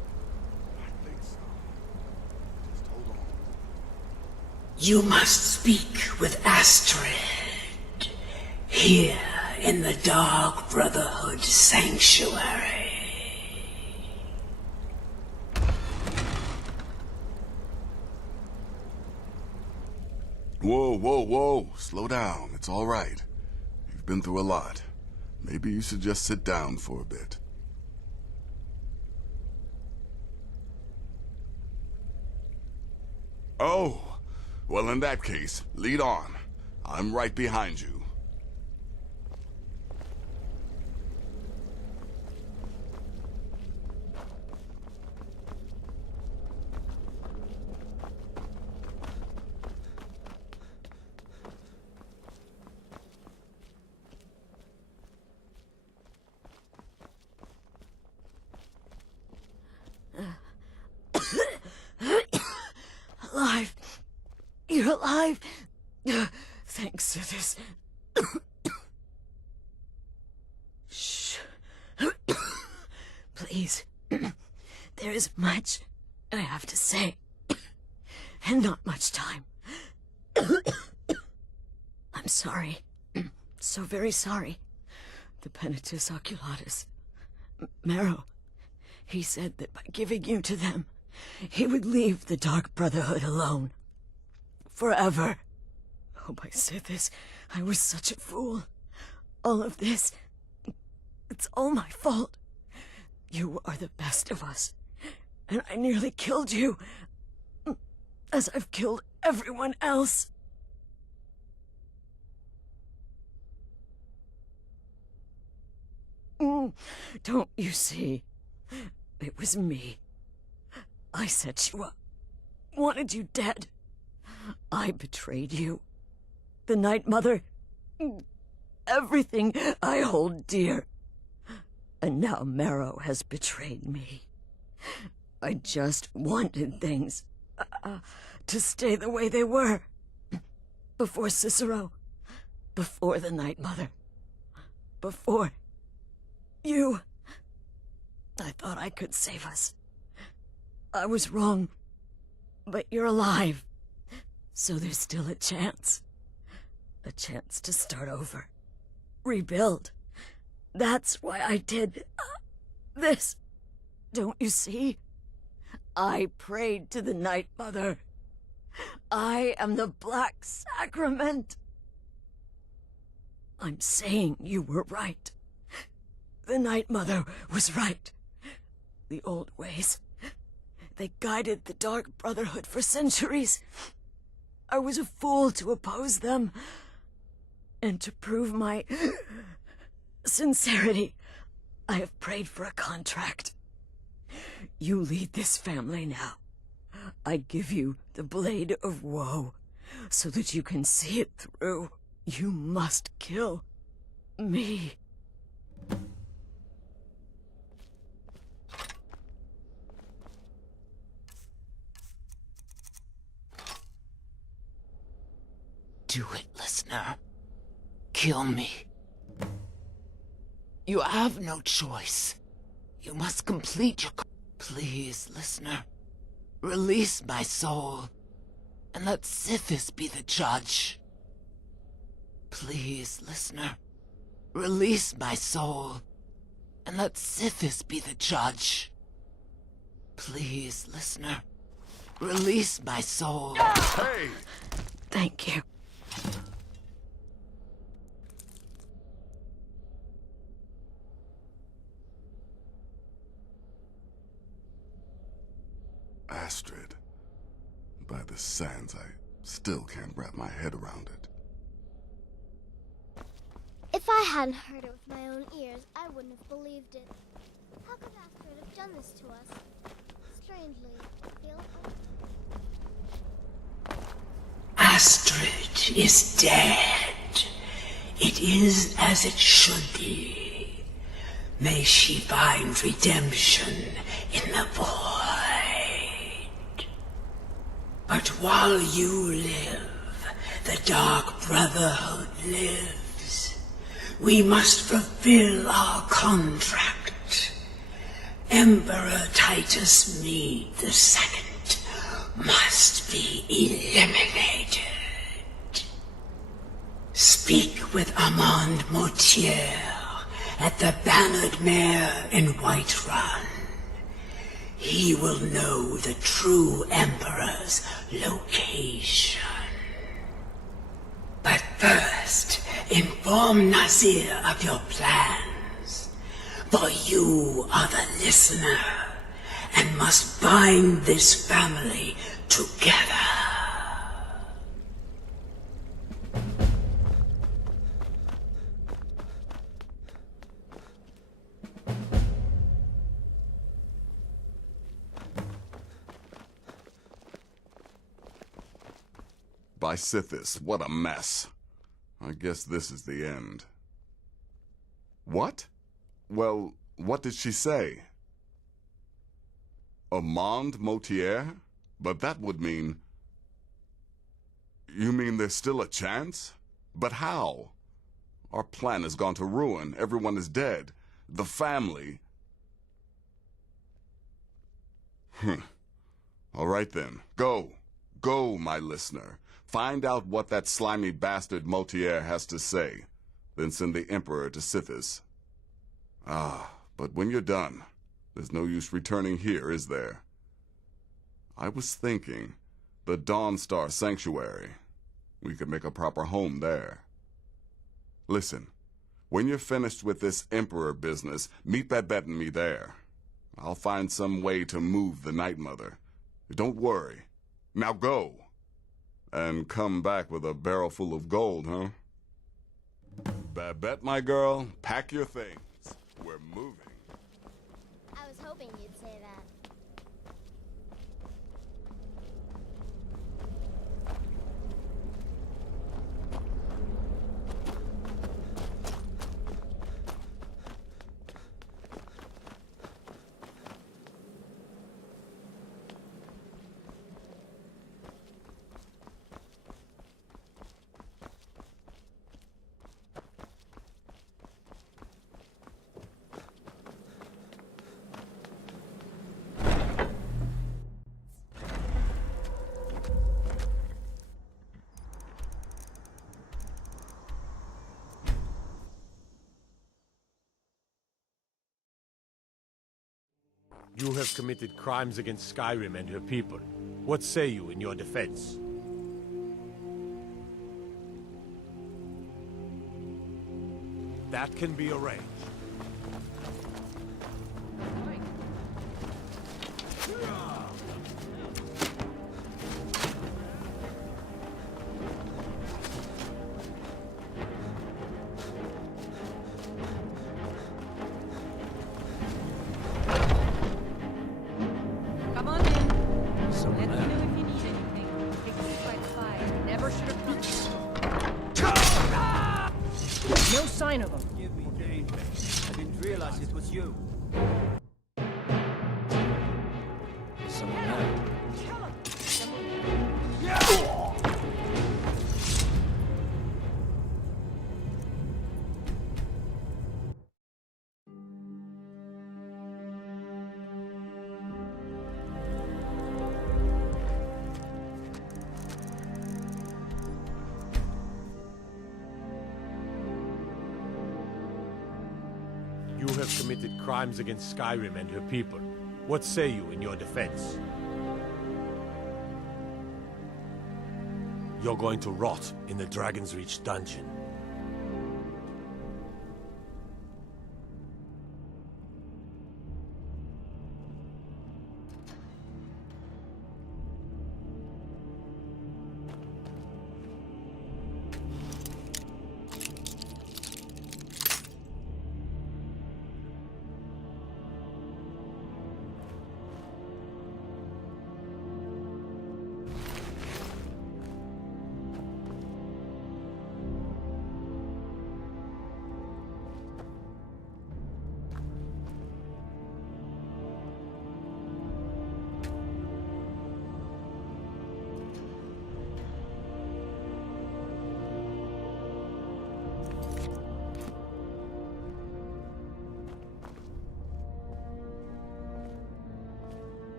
I think so. Just hold on. You must speak with Astrid. Here in the Dark Brotherhood Sanctuary. Whoa, whoa, whoa. Slow down. It's all right. You've been through a lot. Maybe you should just sit down for a bit. Oh, well in that case, lead on. I'm right behind you. Alive. You're alive. Thanks to this. Shh. Please. There is much I have to say. And not much time. I'm sorry. So very sorry. The Penitus Oculatus. Marrow. He said that by giving you to them, he would leave the Dark Brotherhood alone. Forever. Oh, my Sithis, I was such a fool. All of this, it's all my fault. You are the best of us, and I nearly killed you, as I've killed everyone else. Don't you see? It was me. I set you up, wanted you dead. I betrayed you. The Night Mother, everything I hold dear. And now Marrow has betrayed me. I just wanted things to stay the way they were. Before Cicero, before the Night Mother, before you. I thought I could save us. I was wrong, but you're alive. So there's still a chance. A chance to start over. Rebuild. That's why I did this. Don't you see? I prayed to the Night Mother. I am the Black Sacrament. I'm saying you were right. The Night Mother was right. The old ways. They guided the Dark Brotherhood for centuries. I was a fool to oppose them. And to prove my sincerity, I have prayed for a contract. You lead this family now. I give you the Blade of Woe, so that you can see it through. You must kill me. Do it, listener. Kill me. You have no choice. You must complete your... Please, listener. Release my soul, and let Sithis be the judge. Please, listener. Release my soul, and let Sithis be the judge. Please, listener. Release my soul. Hey! Thank you. Astrid. By the sands, I still can't wrap my head around it. If I hadn't heard it with my own ears, I wouldn't have believed it. How could Astrid have done this to us? Strangely, feel... Astrid is dead. It is as it should be. May she find redemption in the void. But while you live, the Dark Brotherhood lives. We must fulfill our contract. Emperor Titus Meade II must be eliminated. Speak with Armand Mortier at the Bannered Mare in Whiterun. He will know the true Emperor's location. But first, inform Nazir of your plans, for you are the listener and must bind this family together. By Sithis, what a mess. I guess this is the end. What? Well, what did she say? Armand Mortier? But that would mean... You mean there's still a chance? But how? Our plan has gone to ruin. Everyone is dead. The family... All right then. Go. Go, my listener. Find out what that slimy bastard Mortier has to say. Then send the Emperor to Sithis. Ah, but when you're done, there's no use returning here, is there? I was thinking, the Dawnstar Sanctuary. We could make a proper home there. Listen, when you're finished with this Emperor business, meet Babette and me there. I'll find some way to move the Night Mother. Don't worry. Now go. And come back with a barrel full of gold, huh? Babette, my girl, pack your things. We're moving. I was hoping you'd say that. You have committed crimes against Skyrim and her people. What say you in your defense? That can be arranged. sign of him. Give me name. I didn't realize it was you. Someone there. You have committed crimes against Skyrim and her people. What say you in your defense? You're going to rot in the Dragon's Reach dungeon.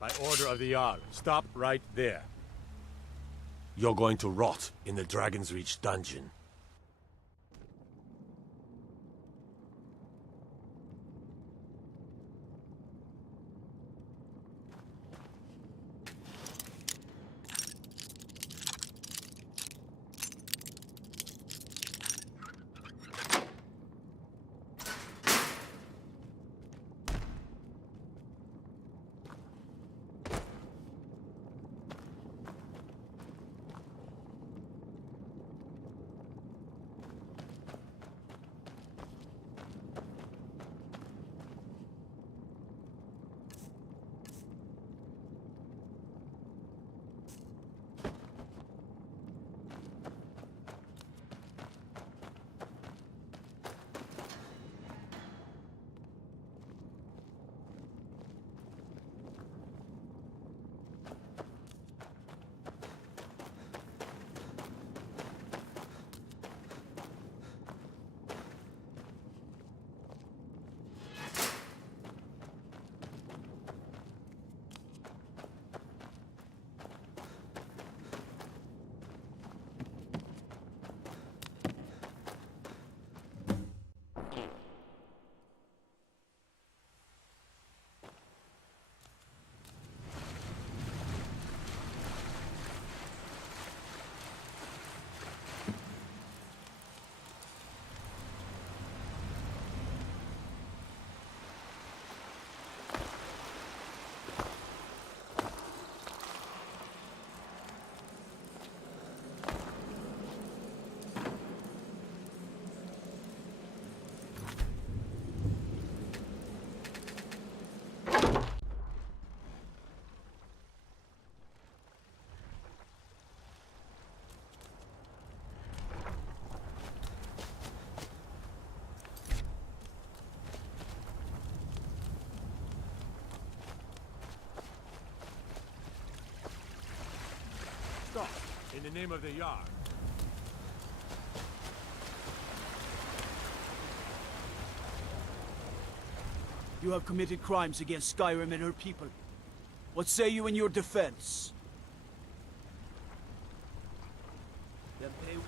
By order of the Jarl, stop right there. You're going to rot in the Dragon's Reach dungeon. Stop, in the name of the Jarl. You have committed crimes against Skyrim and her people. What say you in your defense? Then pay with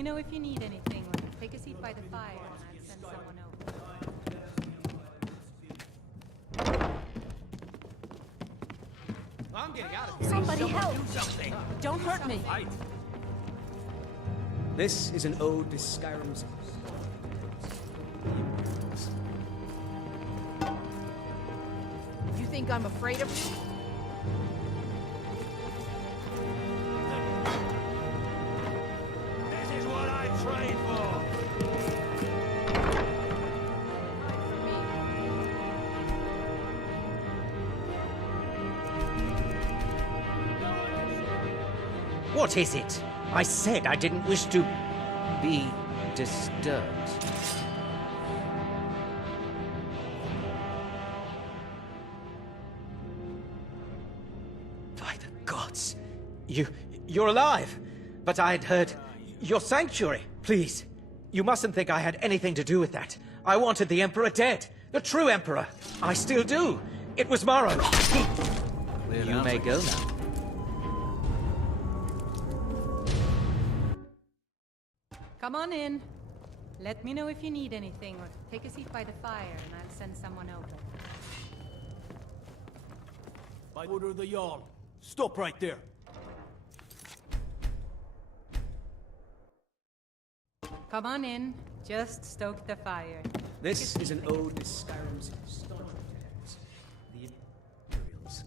me know if you need anything, or take a seat by the fire and I'll send someone over. I'm getting out of here. Somebody help! Do something. Don't hurt me! This is an ode to Skyrim's... You think I'm afraid of you? This is what I trade for! What is it? I said I didn't wish to be disturbed. By the gods! You're alive! But I'd heard your sanctuary. Please, you mustn't think I had anything to do with that. I wanted the Emperor dead. The true Emperor. I still do. It was Morrow. You may go now. Come on in. Let me know if you need anything, or take a seat by the fire and I'll send someone over. By order of the Jarl. Stop right there. Come on in. Just stoke the fire. This is an ode to Skyrim's staunch protectors, the Imperials.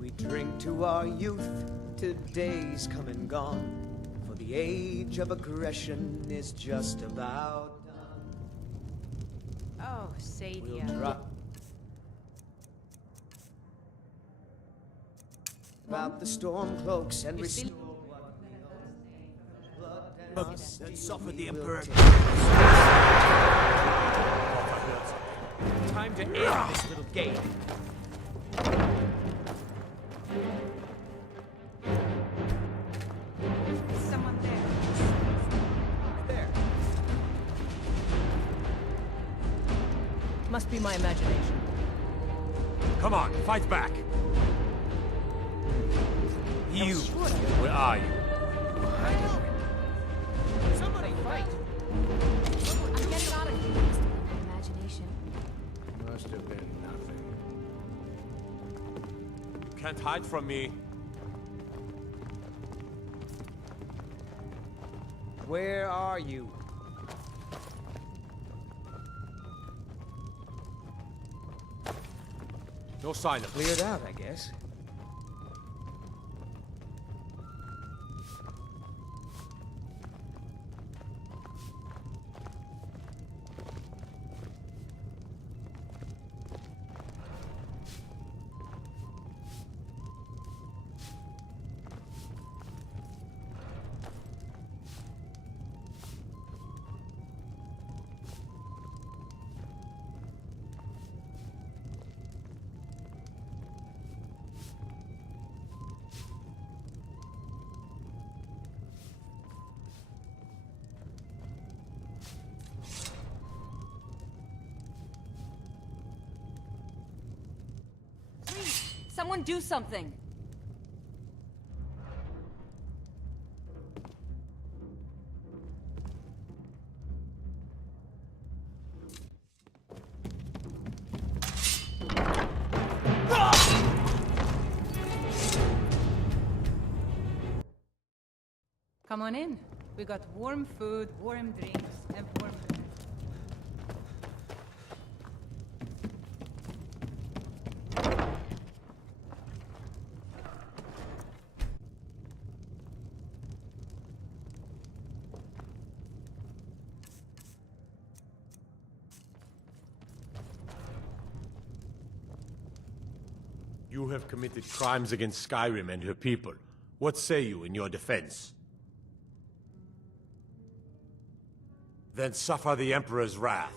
We drink to our youth, to days come and gone, for the age of aggression is just about done. Oh, Sadia. We'll drop about the storm cloaks and restore what we hold. Blood and Then suffer the Emperor. Time to end this little game. Is someone there? There. Must be my imagination. Come on, fight back. You. Where are you? Somebody fight! I'm getting out of here. Imagination. Must have been nothing. You can't hide from me. Where are you? No sign of Cleared out, I guess. Someone do something! Come on in. We got warm food, warm drinks, and warm... You have committed crimes against Skyrim and her people. What say you in your defense? Then suffer the Emperor's wrath.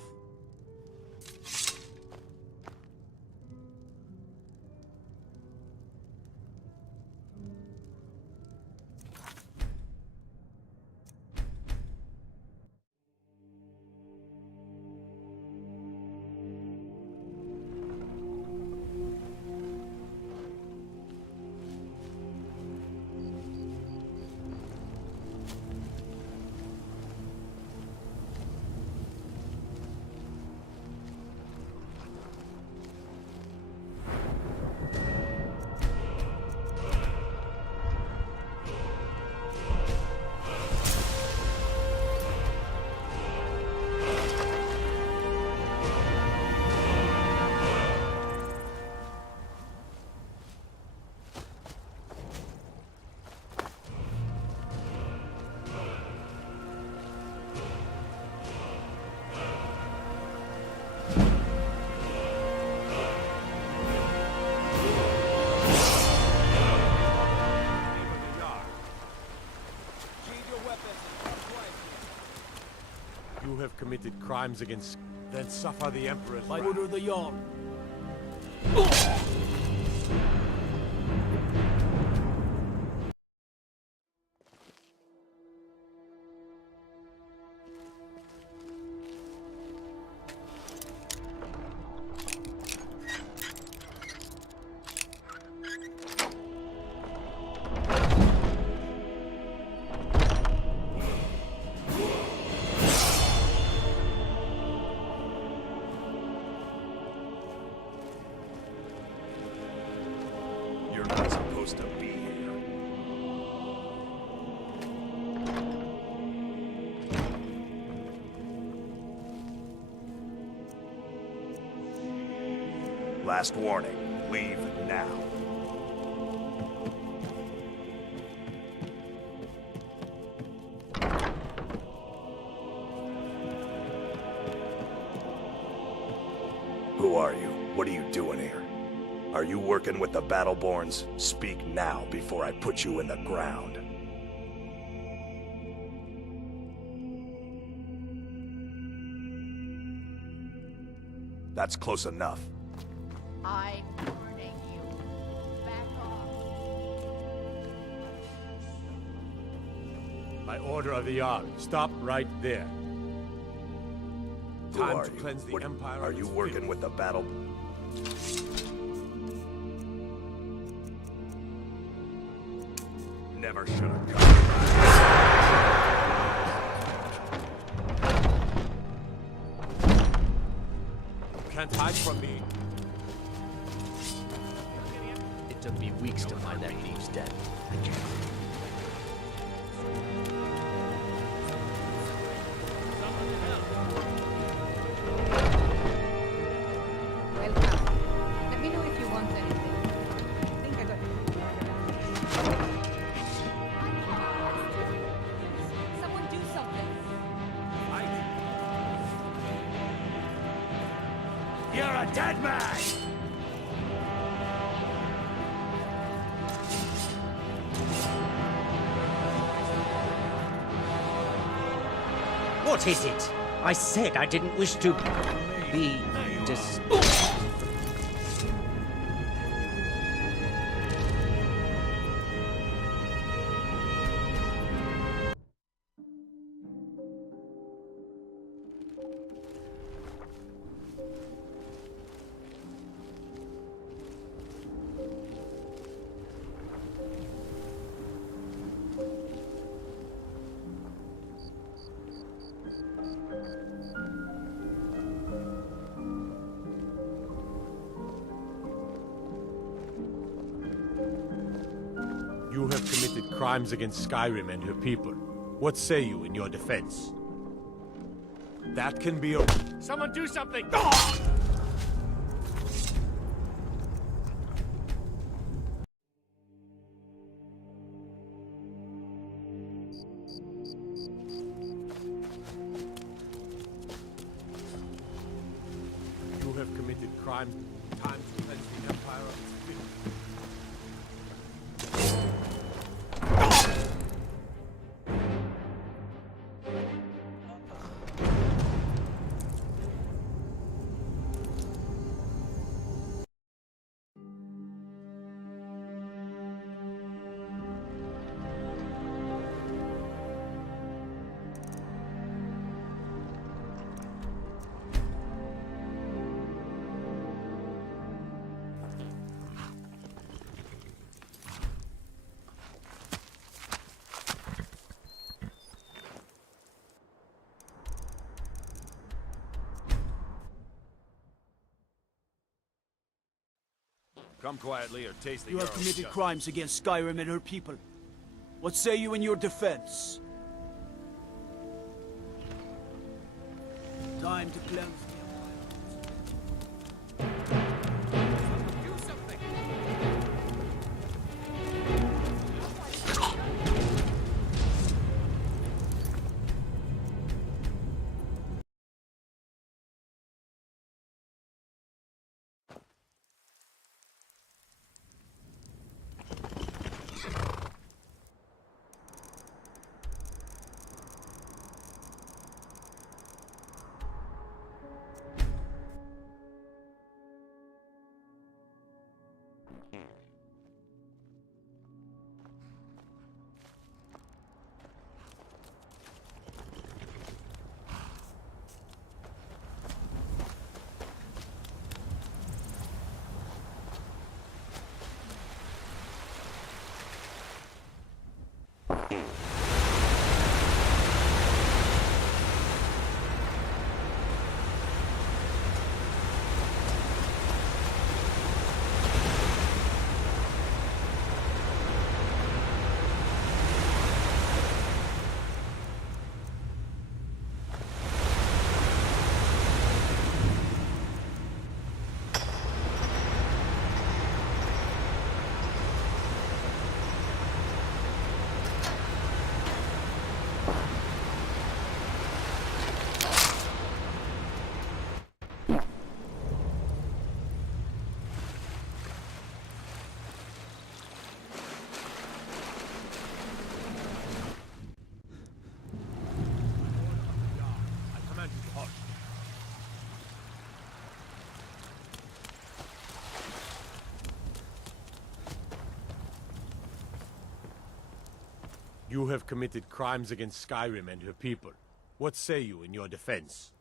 You have committed crimes against... Then suffer the Emperor's By wrath. order of the Jarl. You're not supposed to be here. Last warning. Leave now. Who are you? What are you doing here? Are you working with the Battleborns? Speak now before I put you in the ground. That's close enough. I'm warning you. Back off. By order of the Jarl, stop right there. Who Time are to you? cleanse the What- Empire Are of you its working filth. with the battle? Never should have come. Can't hide from me. It took me weeks to find that thief's den. I can't. Welcome. Let me know if you want anything. I think I got someone do something. You're a dead man! What is it? I said I didn't wish to be You have committed crimes against Skyrim and her people. What say you in your defense? That can be a... Someone do something! You have committed crimes. Time to cleanse the Empire of its filth. Come quietly or taste the You have Jarl's committed justice. crimes against Skyrim and her people. What say you in your defense? Time to cleanse You have committed crimes against Skyrim and her people. What say you in your defense?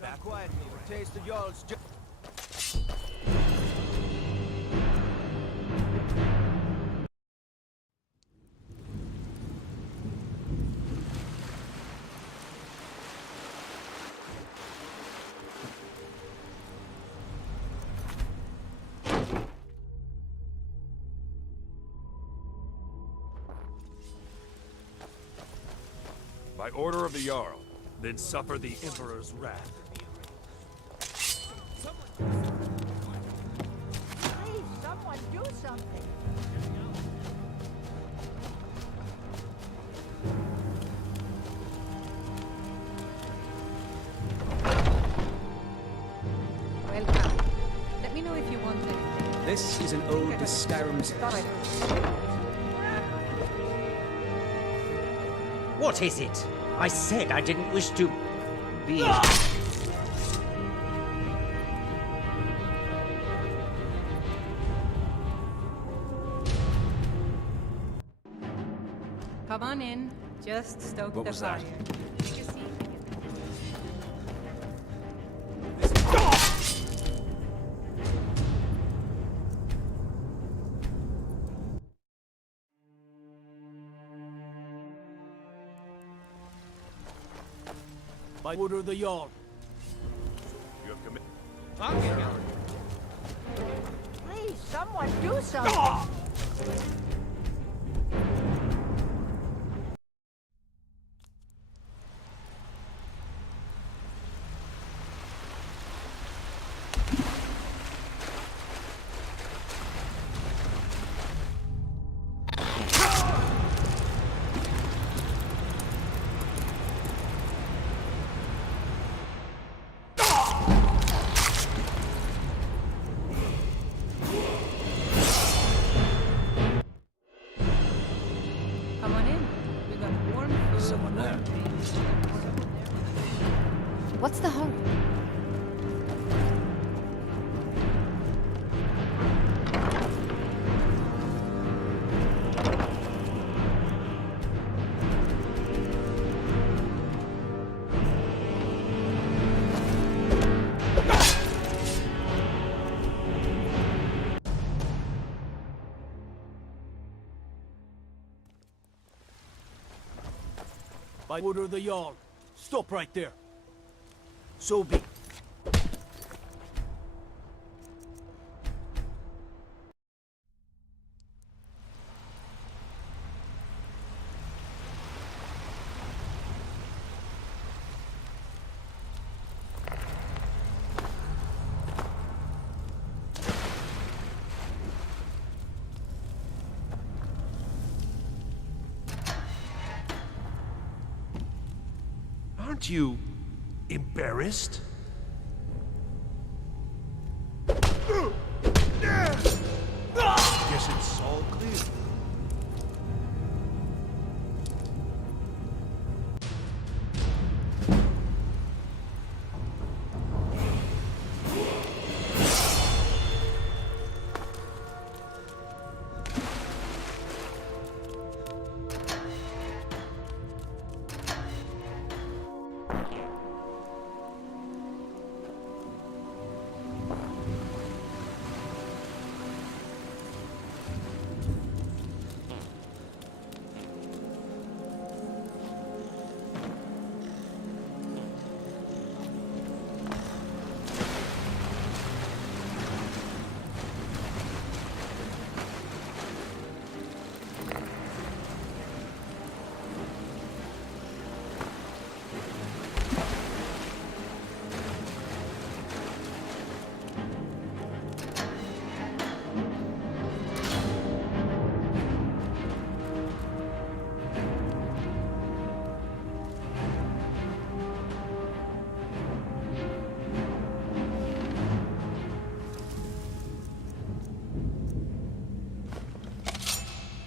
Come quietly, a taste of Jarl's By order of the Jarl, then suffer the Emperor's wrath. Please, someone do something. Welcome. Let me know if you want anything. This is an ode to Skyrim's... What is it? I said I didn't wish to be... Come on in. Just stoke What the was fire. that? You see? By order of the Jarl. You have committed... Please, someone do something. Come on in. We got warm food. Someone there. What's the hurry? By order of the Jarl. Stop right there. So be. Aren't you embarrassed? Guess it's all clear.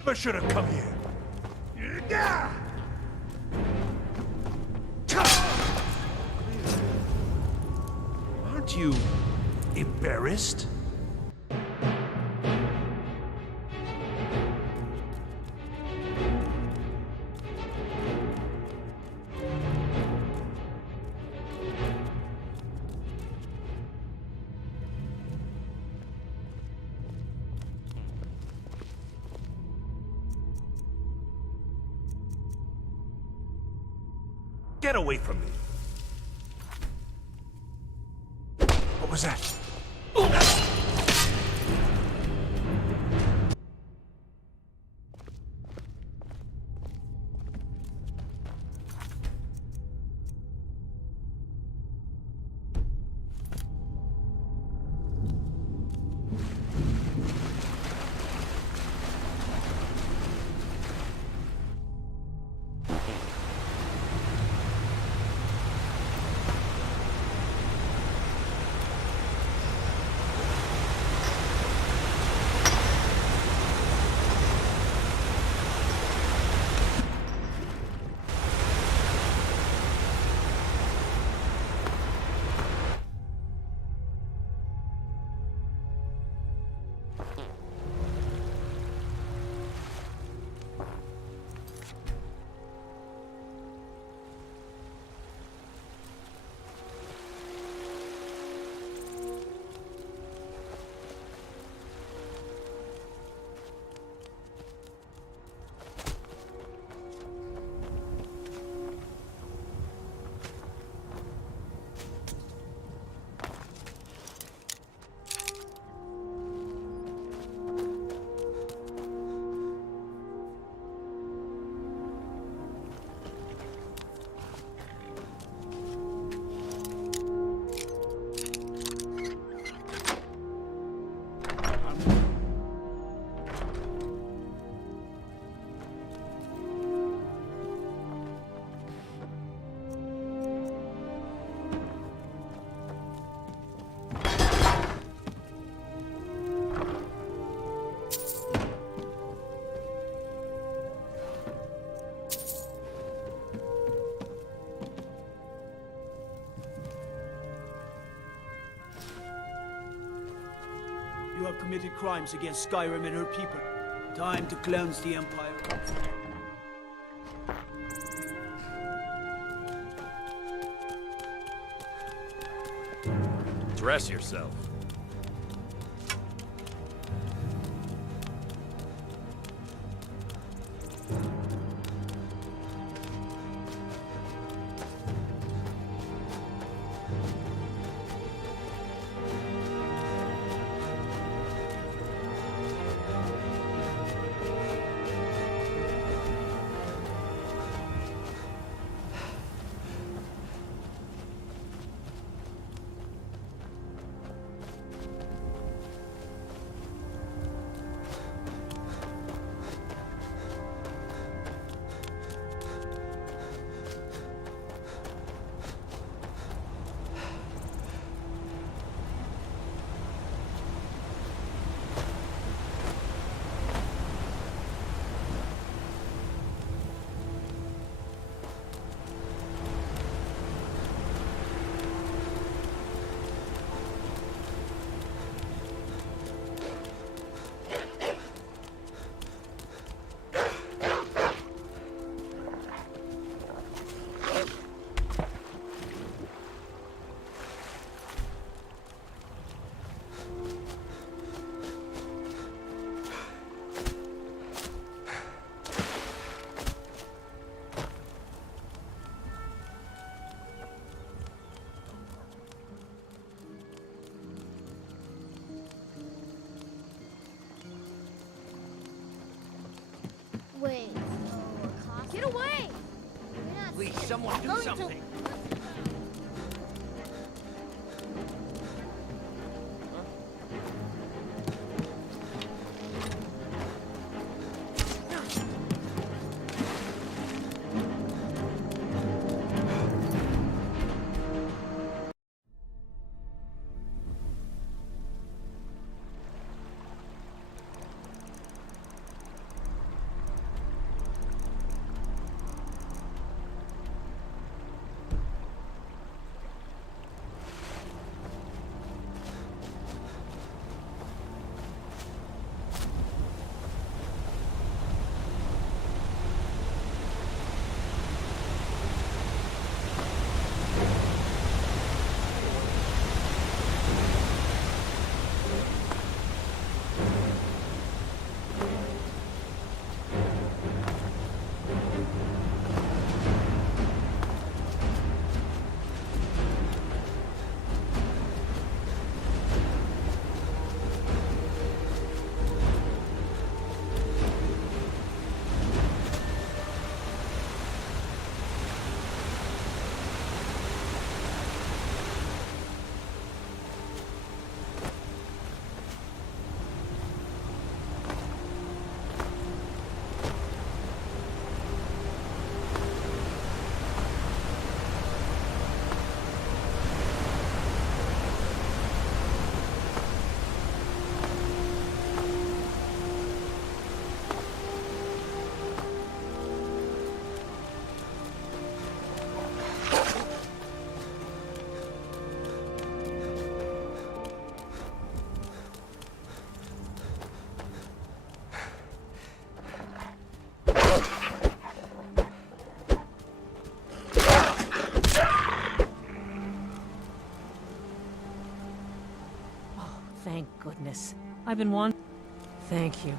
I should have come here. Aren't you embarrassed? Get away from me. What was that? You have committed crimes against Skyrim and her people. Time to cleanse the Empire. Dress yourself. Wait. Get away! Please, someone do something. I've been wanting. Thank you.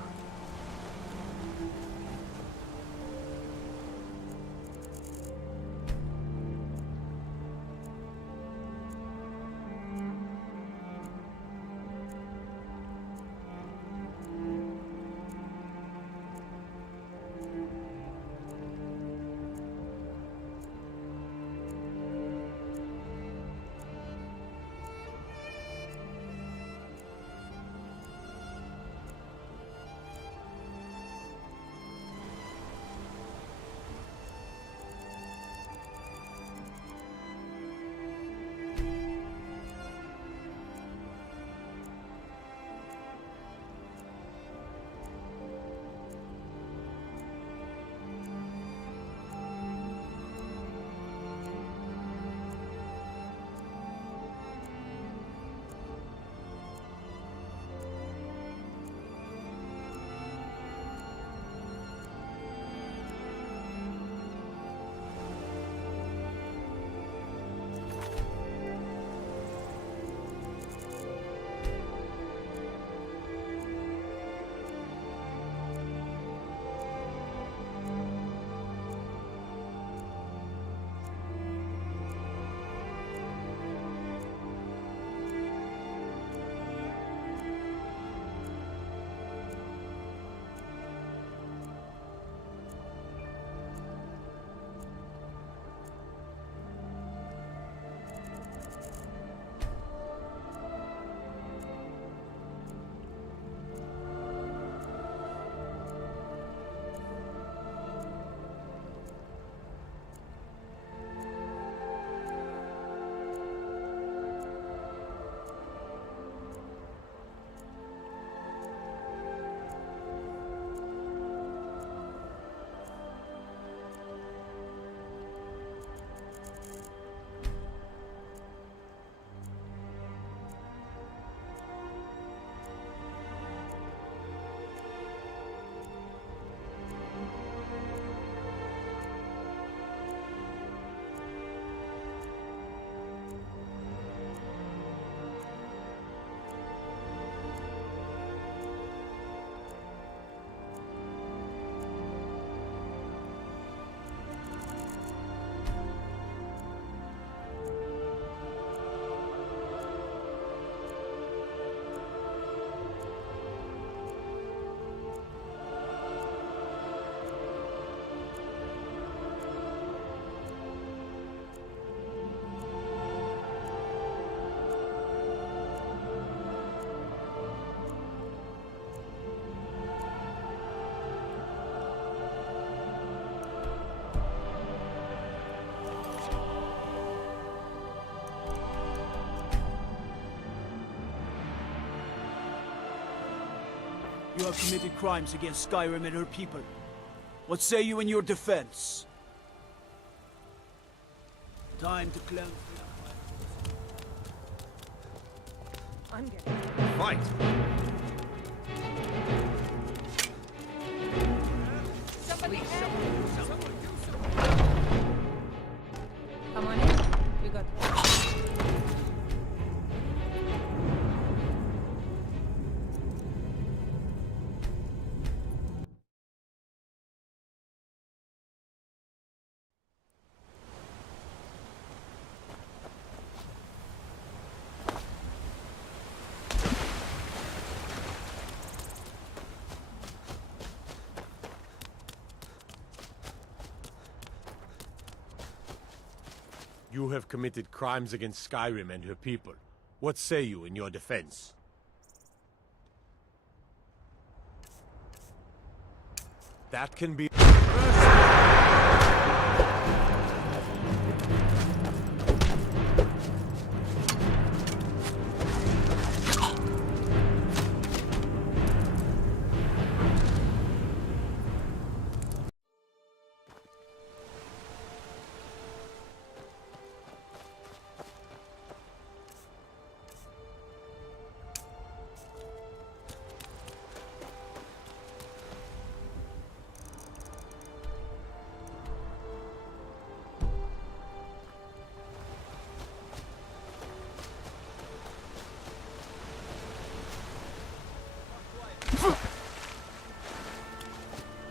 You have committed crimes against Skyrim and her people. What say you in your defense? Time to cleanse. I'm getting. Fight! Somebody help! Someone do something! Come on in. We got. You have committed crimes against Skyrim and her people. What say you in your defense? That can be...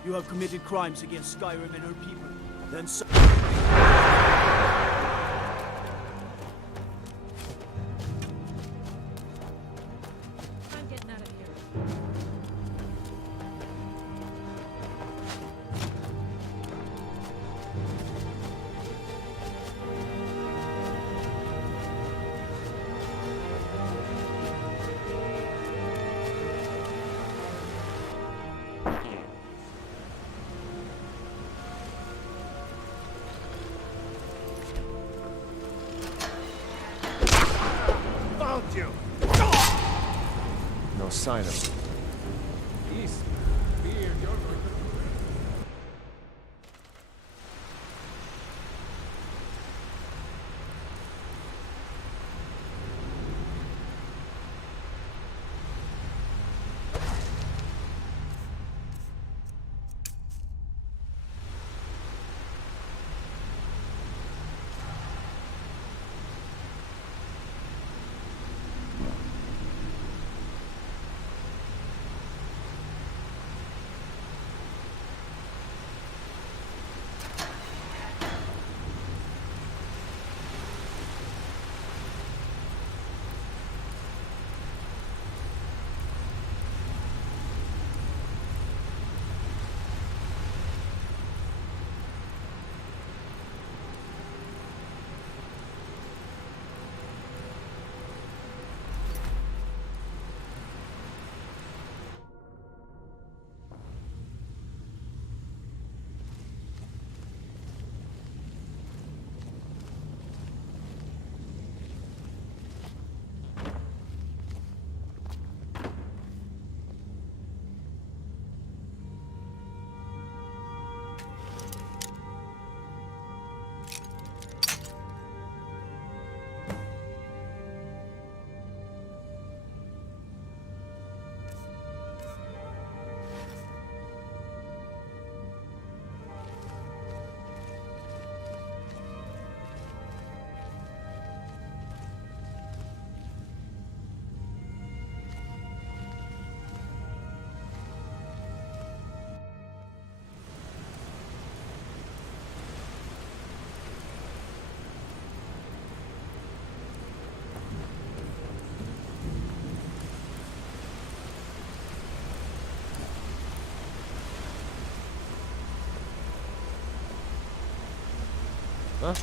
You have committed crimes against Skyrim and her people. Then so I'm getting out of here. Found you! No sign of him. East. Fear you're going to... Huh?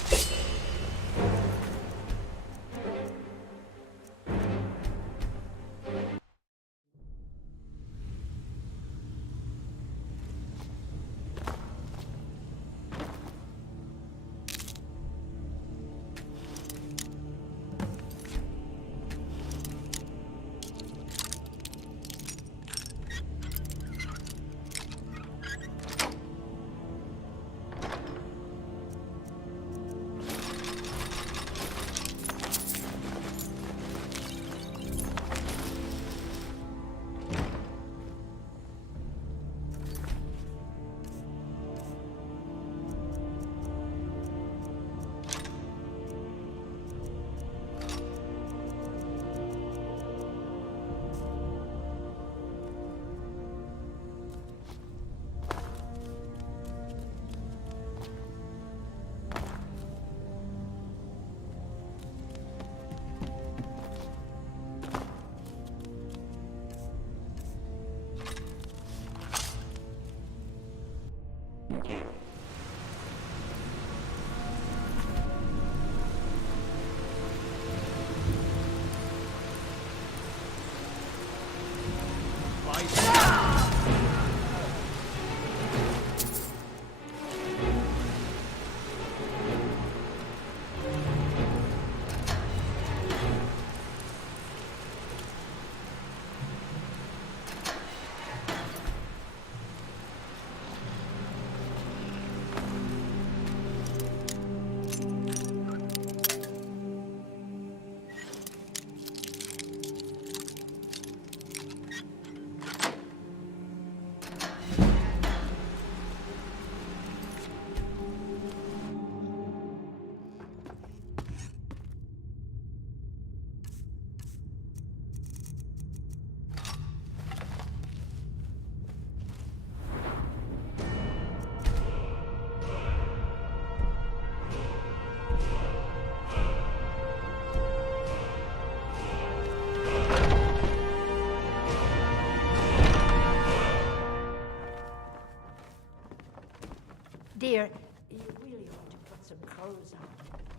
Dear, you really ought to put some clothes on.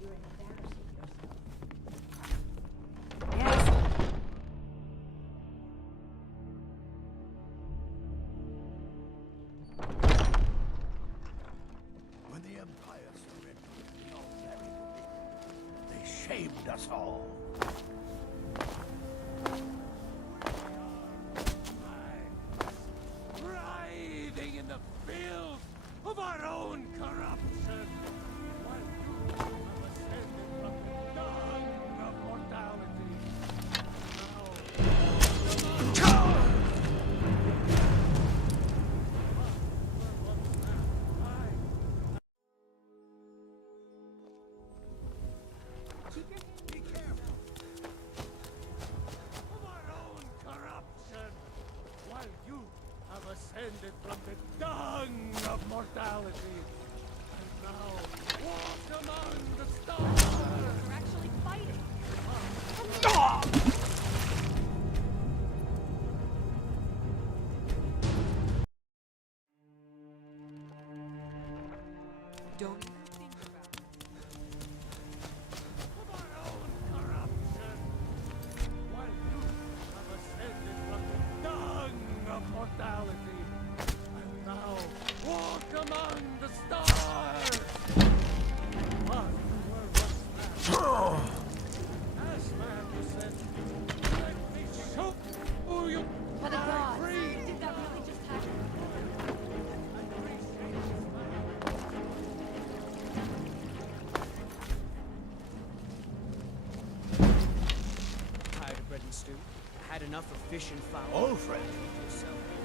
You're embarrassing yourself. Yes. When the Empire surrendered, we all carried the big. They shamed us all. Writhing in the filth of our own corruption, while you have ascended from the dung of mortality. Be careful of our own corruption, while you have ascended from the dung of mortality, and now walk among the stars. You're actually fighting. Don't even think about it. Of our own corruption, while you have ascended from the dung of mortality, and now walk among the stars. But you were once man. As man you said, let me show you For the my gods, creed. did that really just happen? Tired of bread and stew? Had enough of fish and fowl? Old friend,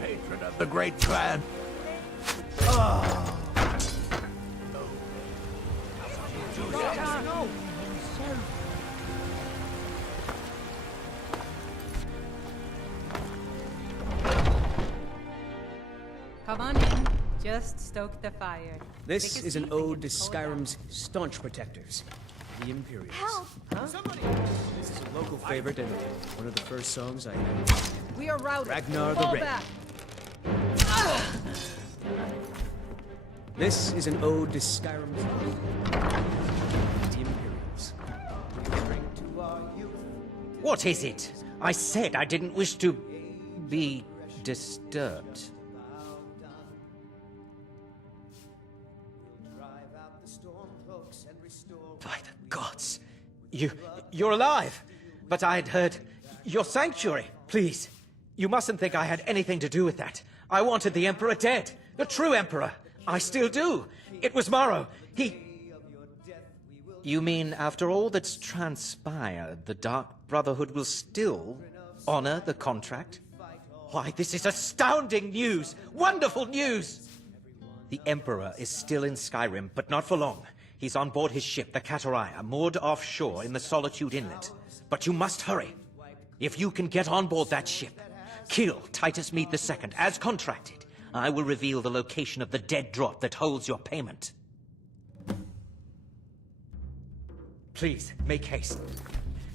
patron of the great clan. Ah. No! Come on in. Just stoke the fire. This Take a is an seat ode and to get the cold Skyrim's staunch protectors, the Imperials. Help! Huh? Somebody! This is a local favorite and one of the first songs I heard. out. We are routed. Ragnar the Fall Red. back. This is an ode to Skyrim's the Imperials. Drink to our youth. What is it? I said I didn't wish to be disturbed. By the gods! You're alive! But I'd heard your sanctuary. Please, you mustn't think I had anything to do with that. I wanted the Emperor dead. The true Emperor. I still do. It was Morrow. You mean after all that's transpired, the Dark Brotherhood will still honor the contract? Why, this is astounding news! Wonderful news! The Emperor is still in Skyrim, but not for long. He's on board his ship, the Kataraya, moored offshore in the Solitude Inlet. But you must hurry. If you can get on board that ship, kill Titus Mead II, as contracted, I will reveal the location of the dead drop that holds your payment. Please, make haste.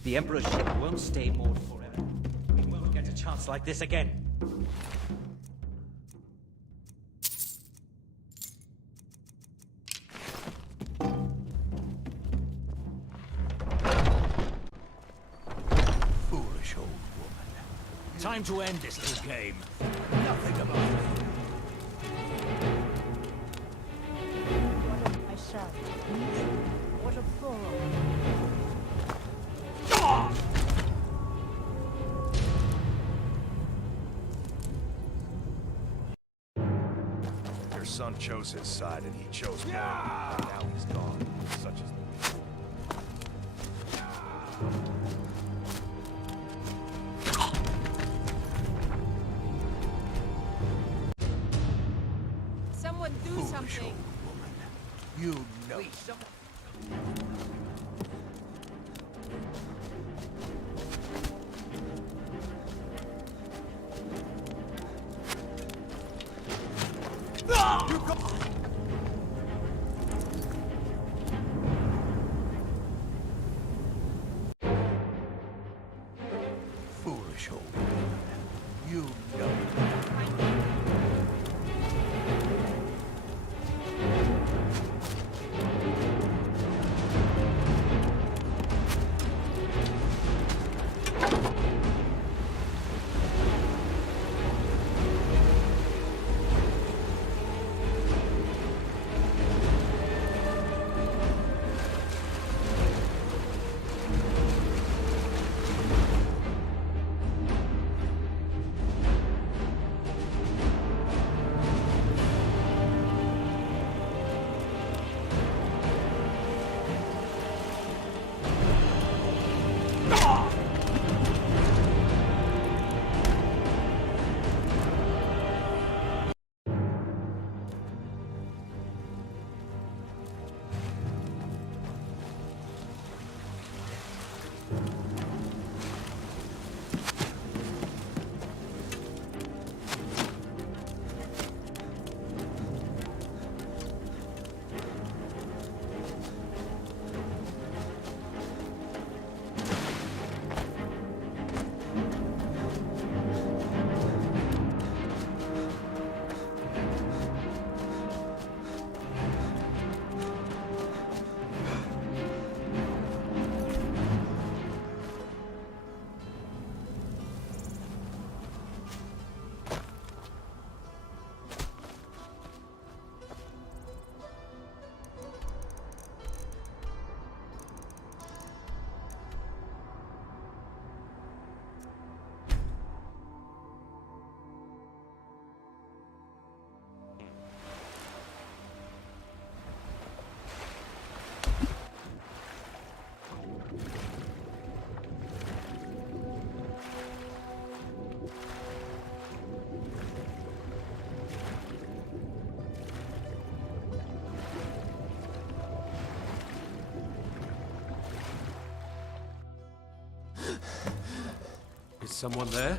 The Emperor's ship won't stay moored forever. We won't get a chance like this again. Foolish old woman. Time to end this little game. Nothing about it. I saw what a fool. Your son chose his side and he chose mine. Now he's gone. Such is Someone do Foolish something. old woman. You know. Foolish old woman. You know. Someone there?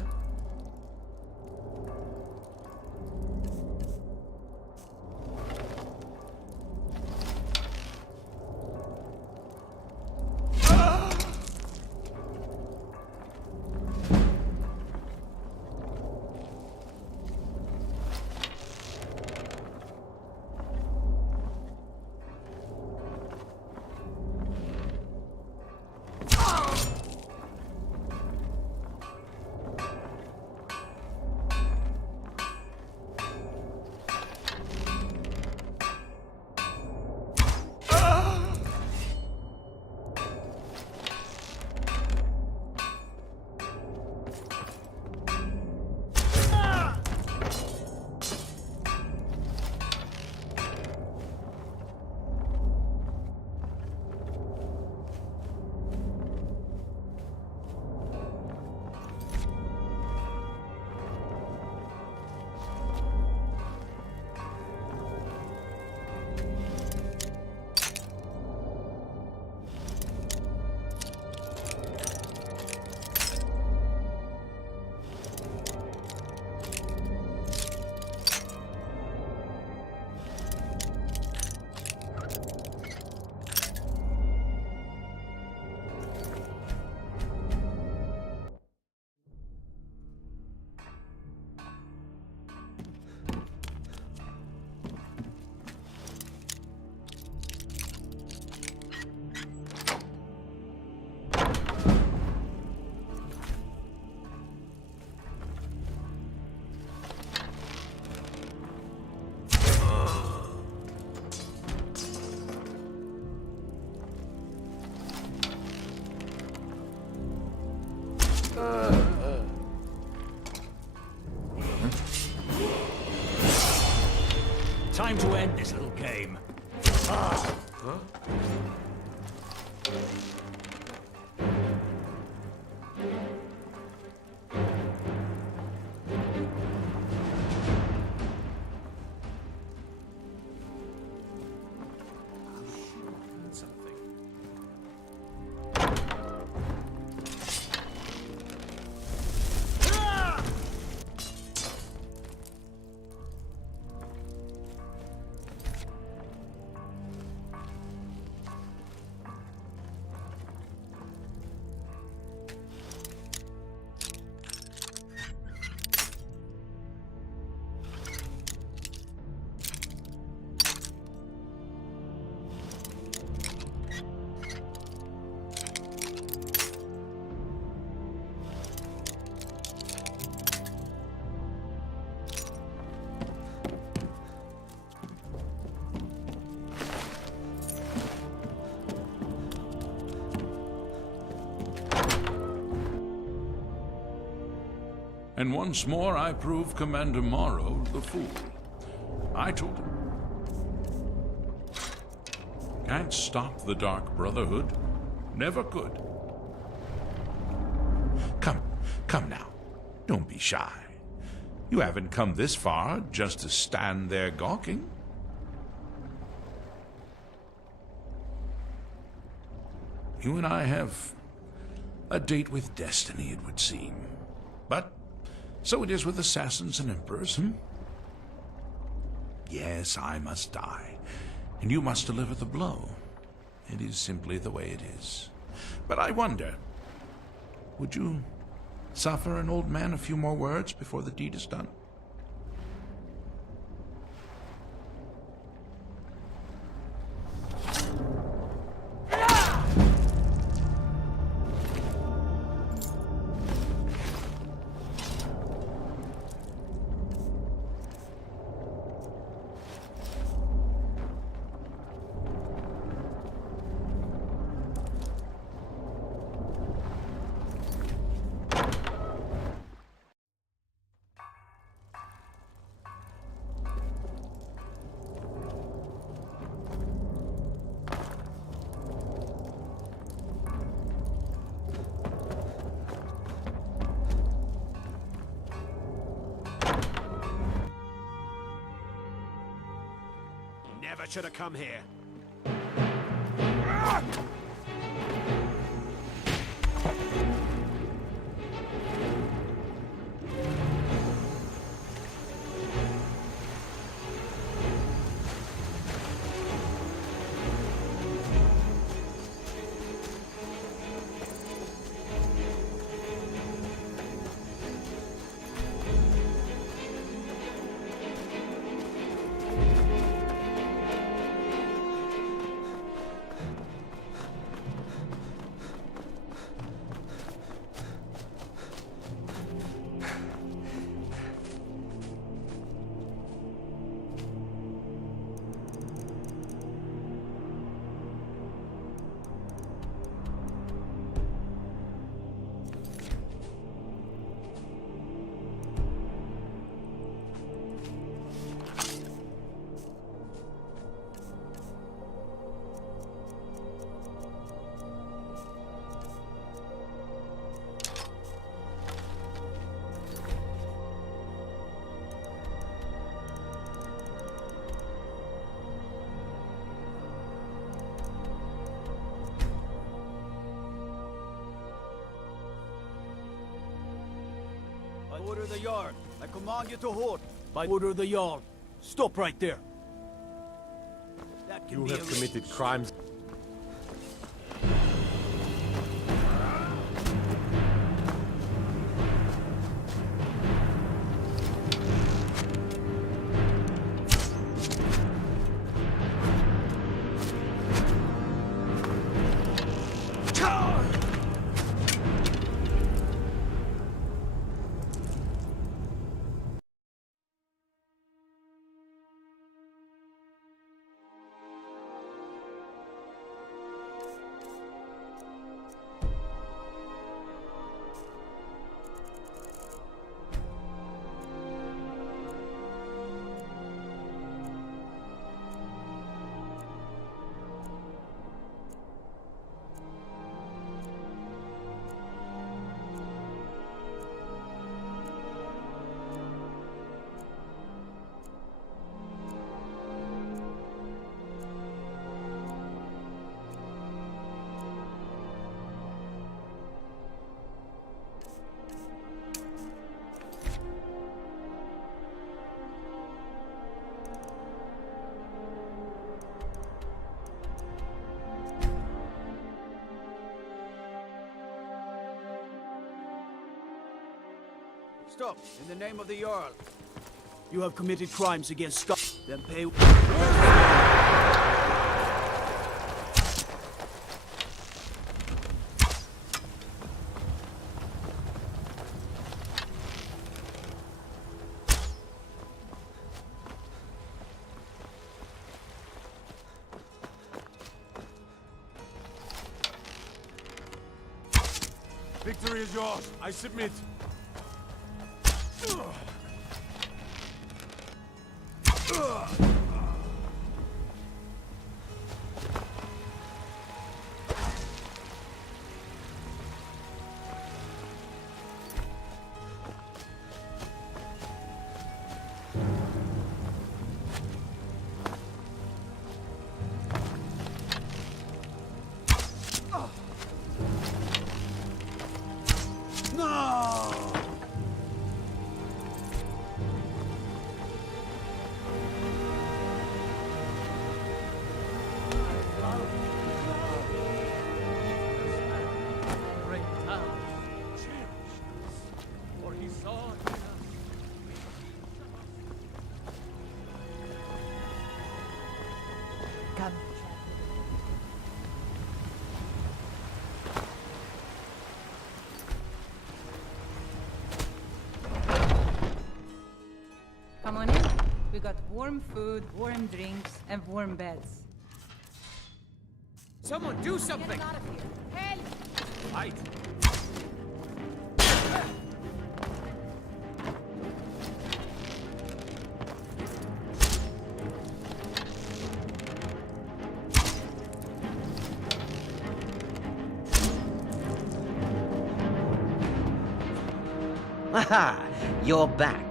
Time to end this little game. Huh? And once more I prove Commander Morrow the fool. I told him. Can't stop the Dark Brotherhood. Never could. Come now. Don't be shy. You haven't come this far just to stand there gawking. You and I have a date with destiny, it would seem. But so it is with assassins and emperors, Yes, I must die, and you must deliver the blow. It is simply the way it is. But I wonder, would you suffer an old man a few more words before the deed is done? Never should have come here. of the Jarl, I command you to halt. By order of the Jarl. Stop right there. That can You be have arranged. committed crimes. Stop, in the name of the Jarl. You have committed crimes against Scott. Then pay... Victory is yours. I submit. Come on in. We got warm food, warm drinks, and warm beds. Someone do something! Get out of here. Help! Fight! Aha! You're back.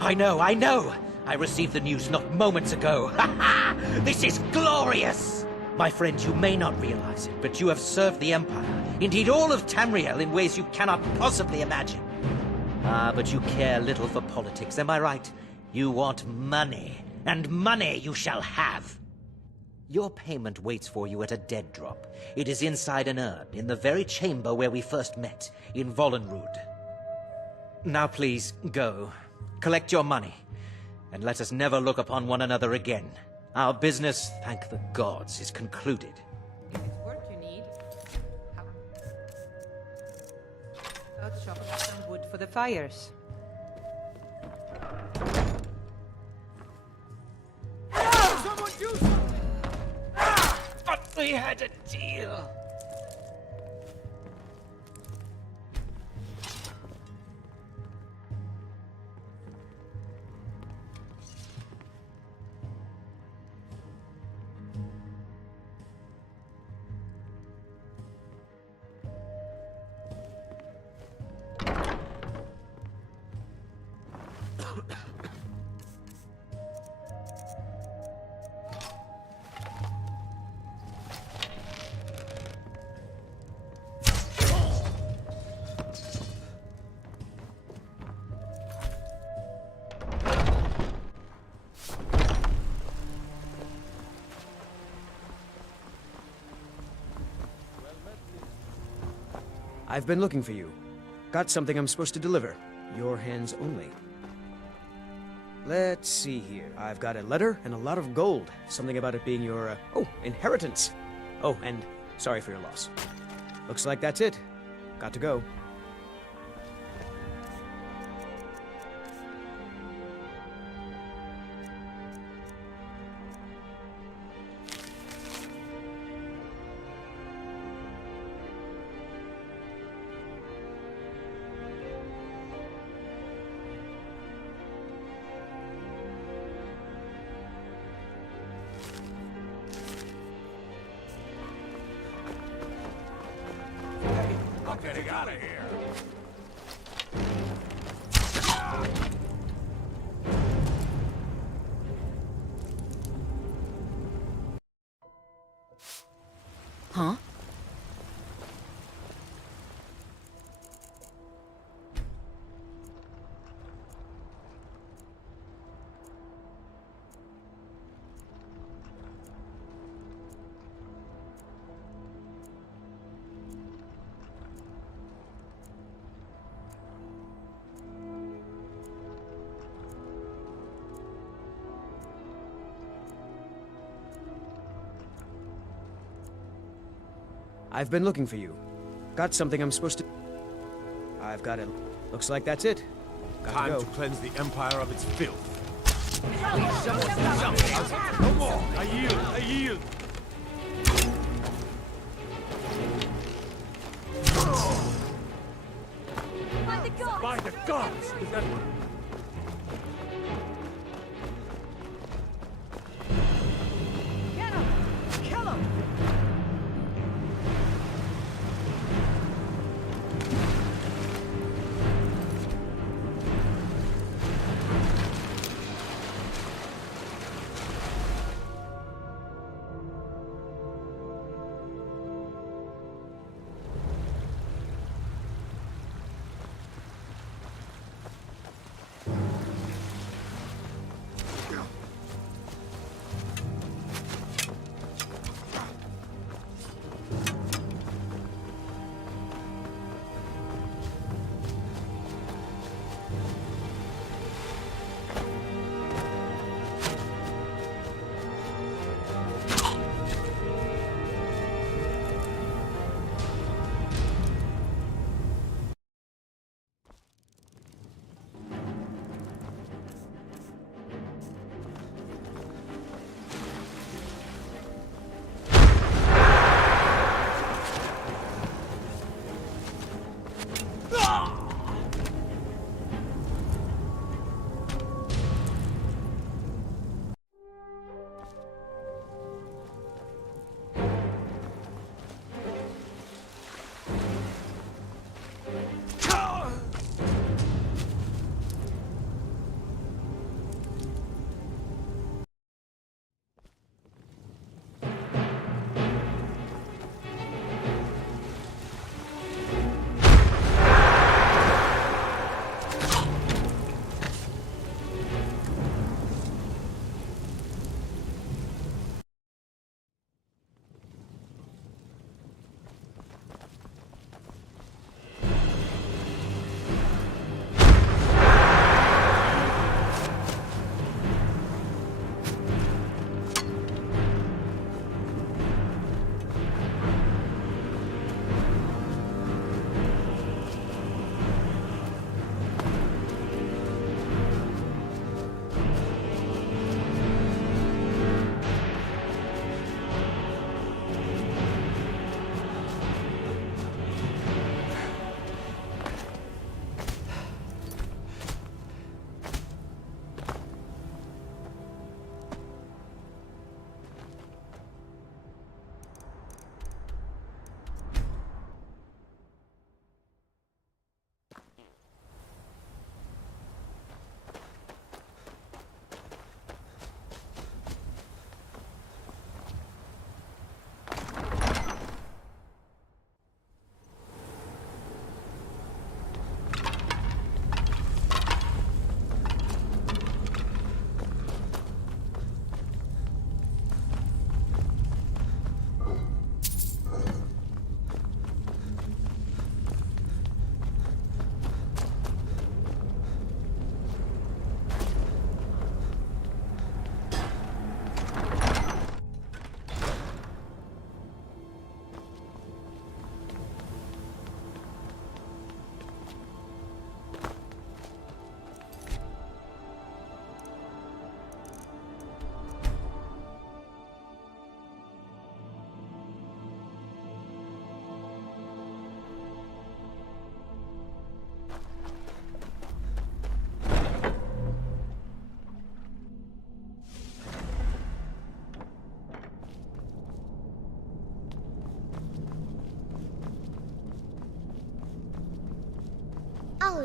I know! I received the news not moments ago. Ha ha! This is glorious! My friend, you may not realize it, but you have served the Empire, indeed all of Tamriel, in ways you cannot possibly imagine. Ah, but you care little for politics, am I right? You want money, and money you shall have. Your payment waits for you at a dead drop. It is inside an urn, in the very chamber where we first met, in Vollenrud. Now please, go. Collect your money, and let us never look upon one another again. Our business, thank the gods, is concluded. If it's work you need, let's chop up some wood for the fires. Someone do something! But we had a deal. I've been looking for you. Got something I'm supposed to deliver. Your hands only. Let's see here. I've got a letter and a lot of gold. Something about it being your, inheritance. Oh, and sorry for your loss. Looks like that's it. Got to go. I'm getting out of here. Huh? I've been looking for you. Got something I'm supposed to... I've got it. Looks like that's it. Got Time to to go. cleanse the Empire of its filth. No more. I yield. I yield. By the gods! Is that... Get him! Kill him!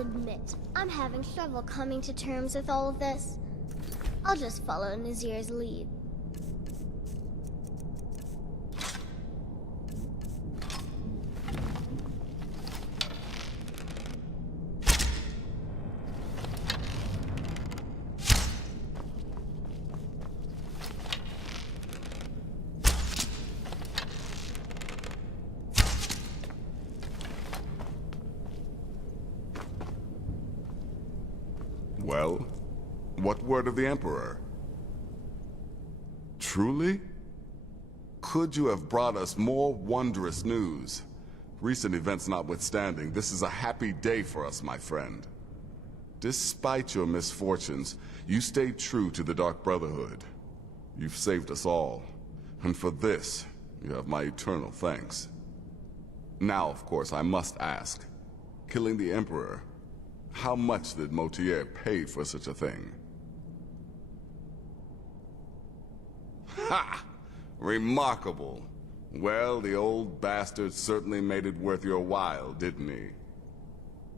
admit, I'm having trouble coming to terms with all of this. I'll just follow Nazir's lead. Well, what word of the Emperor? Truly? Could you have brought us more wondrous news? Recent events notwithstanding, this is a happy day for us, my friend. Despite your misfortunes, you stayed true to the Dark Brotherhood. You've saved us all, and for this, you have my eternal thanks. Now, of course, I must ask, killing the Emperor, how much did Motier pay for such a thing? Ha! Remarkable. Well, the old bastard certainly made it worth your while, didn't he?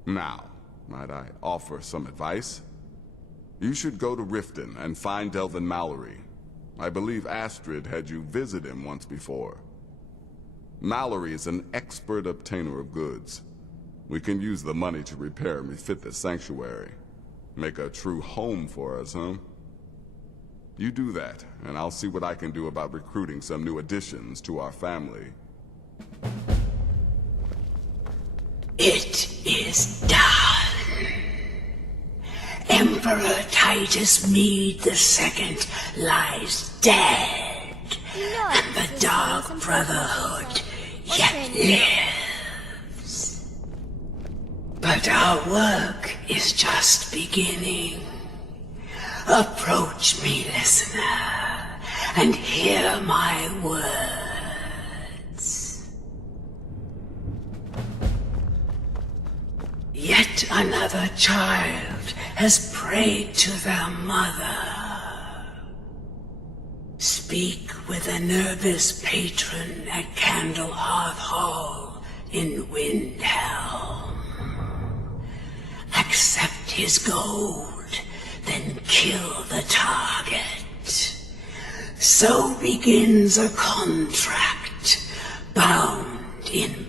Now, might I offer some advice? You should go to Riften and find Delvin Mallory. I believe Astrid had you visit him once before. Mallory is an expert obtainer of goods. We can use the money to repair and refit the sanctuary. Make a true home for us, huh? You do that, and I'll see what I can do about recruiting some new additions to our family. It is done. Emperor Titus Mede II lies dead, and the Dark Brotherhood yet lives. But our work is just beginning. Approach me, listener, and hear my words. Yet another child has prayed to their mother. Speak with the Nervous patron at Candlehearth Hall in Windhelm. Accept his gold, then kill the target. So begins a contract bound in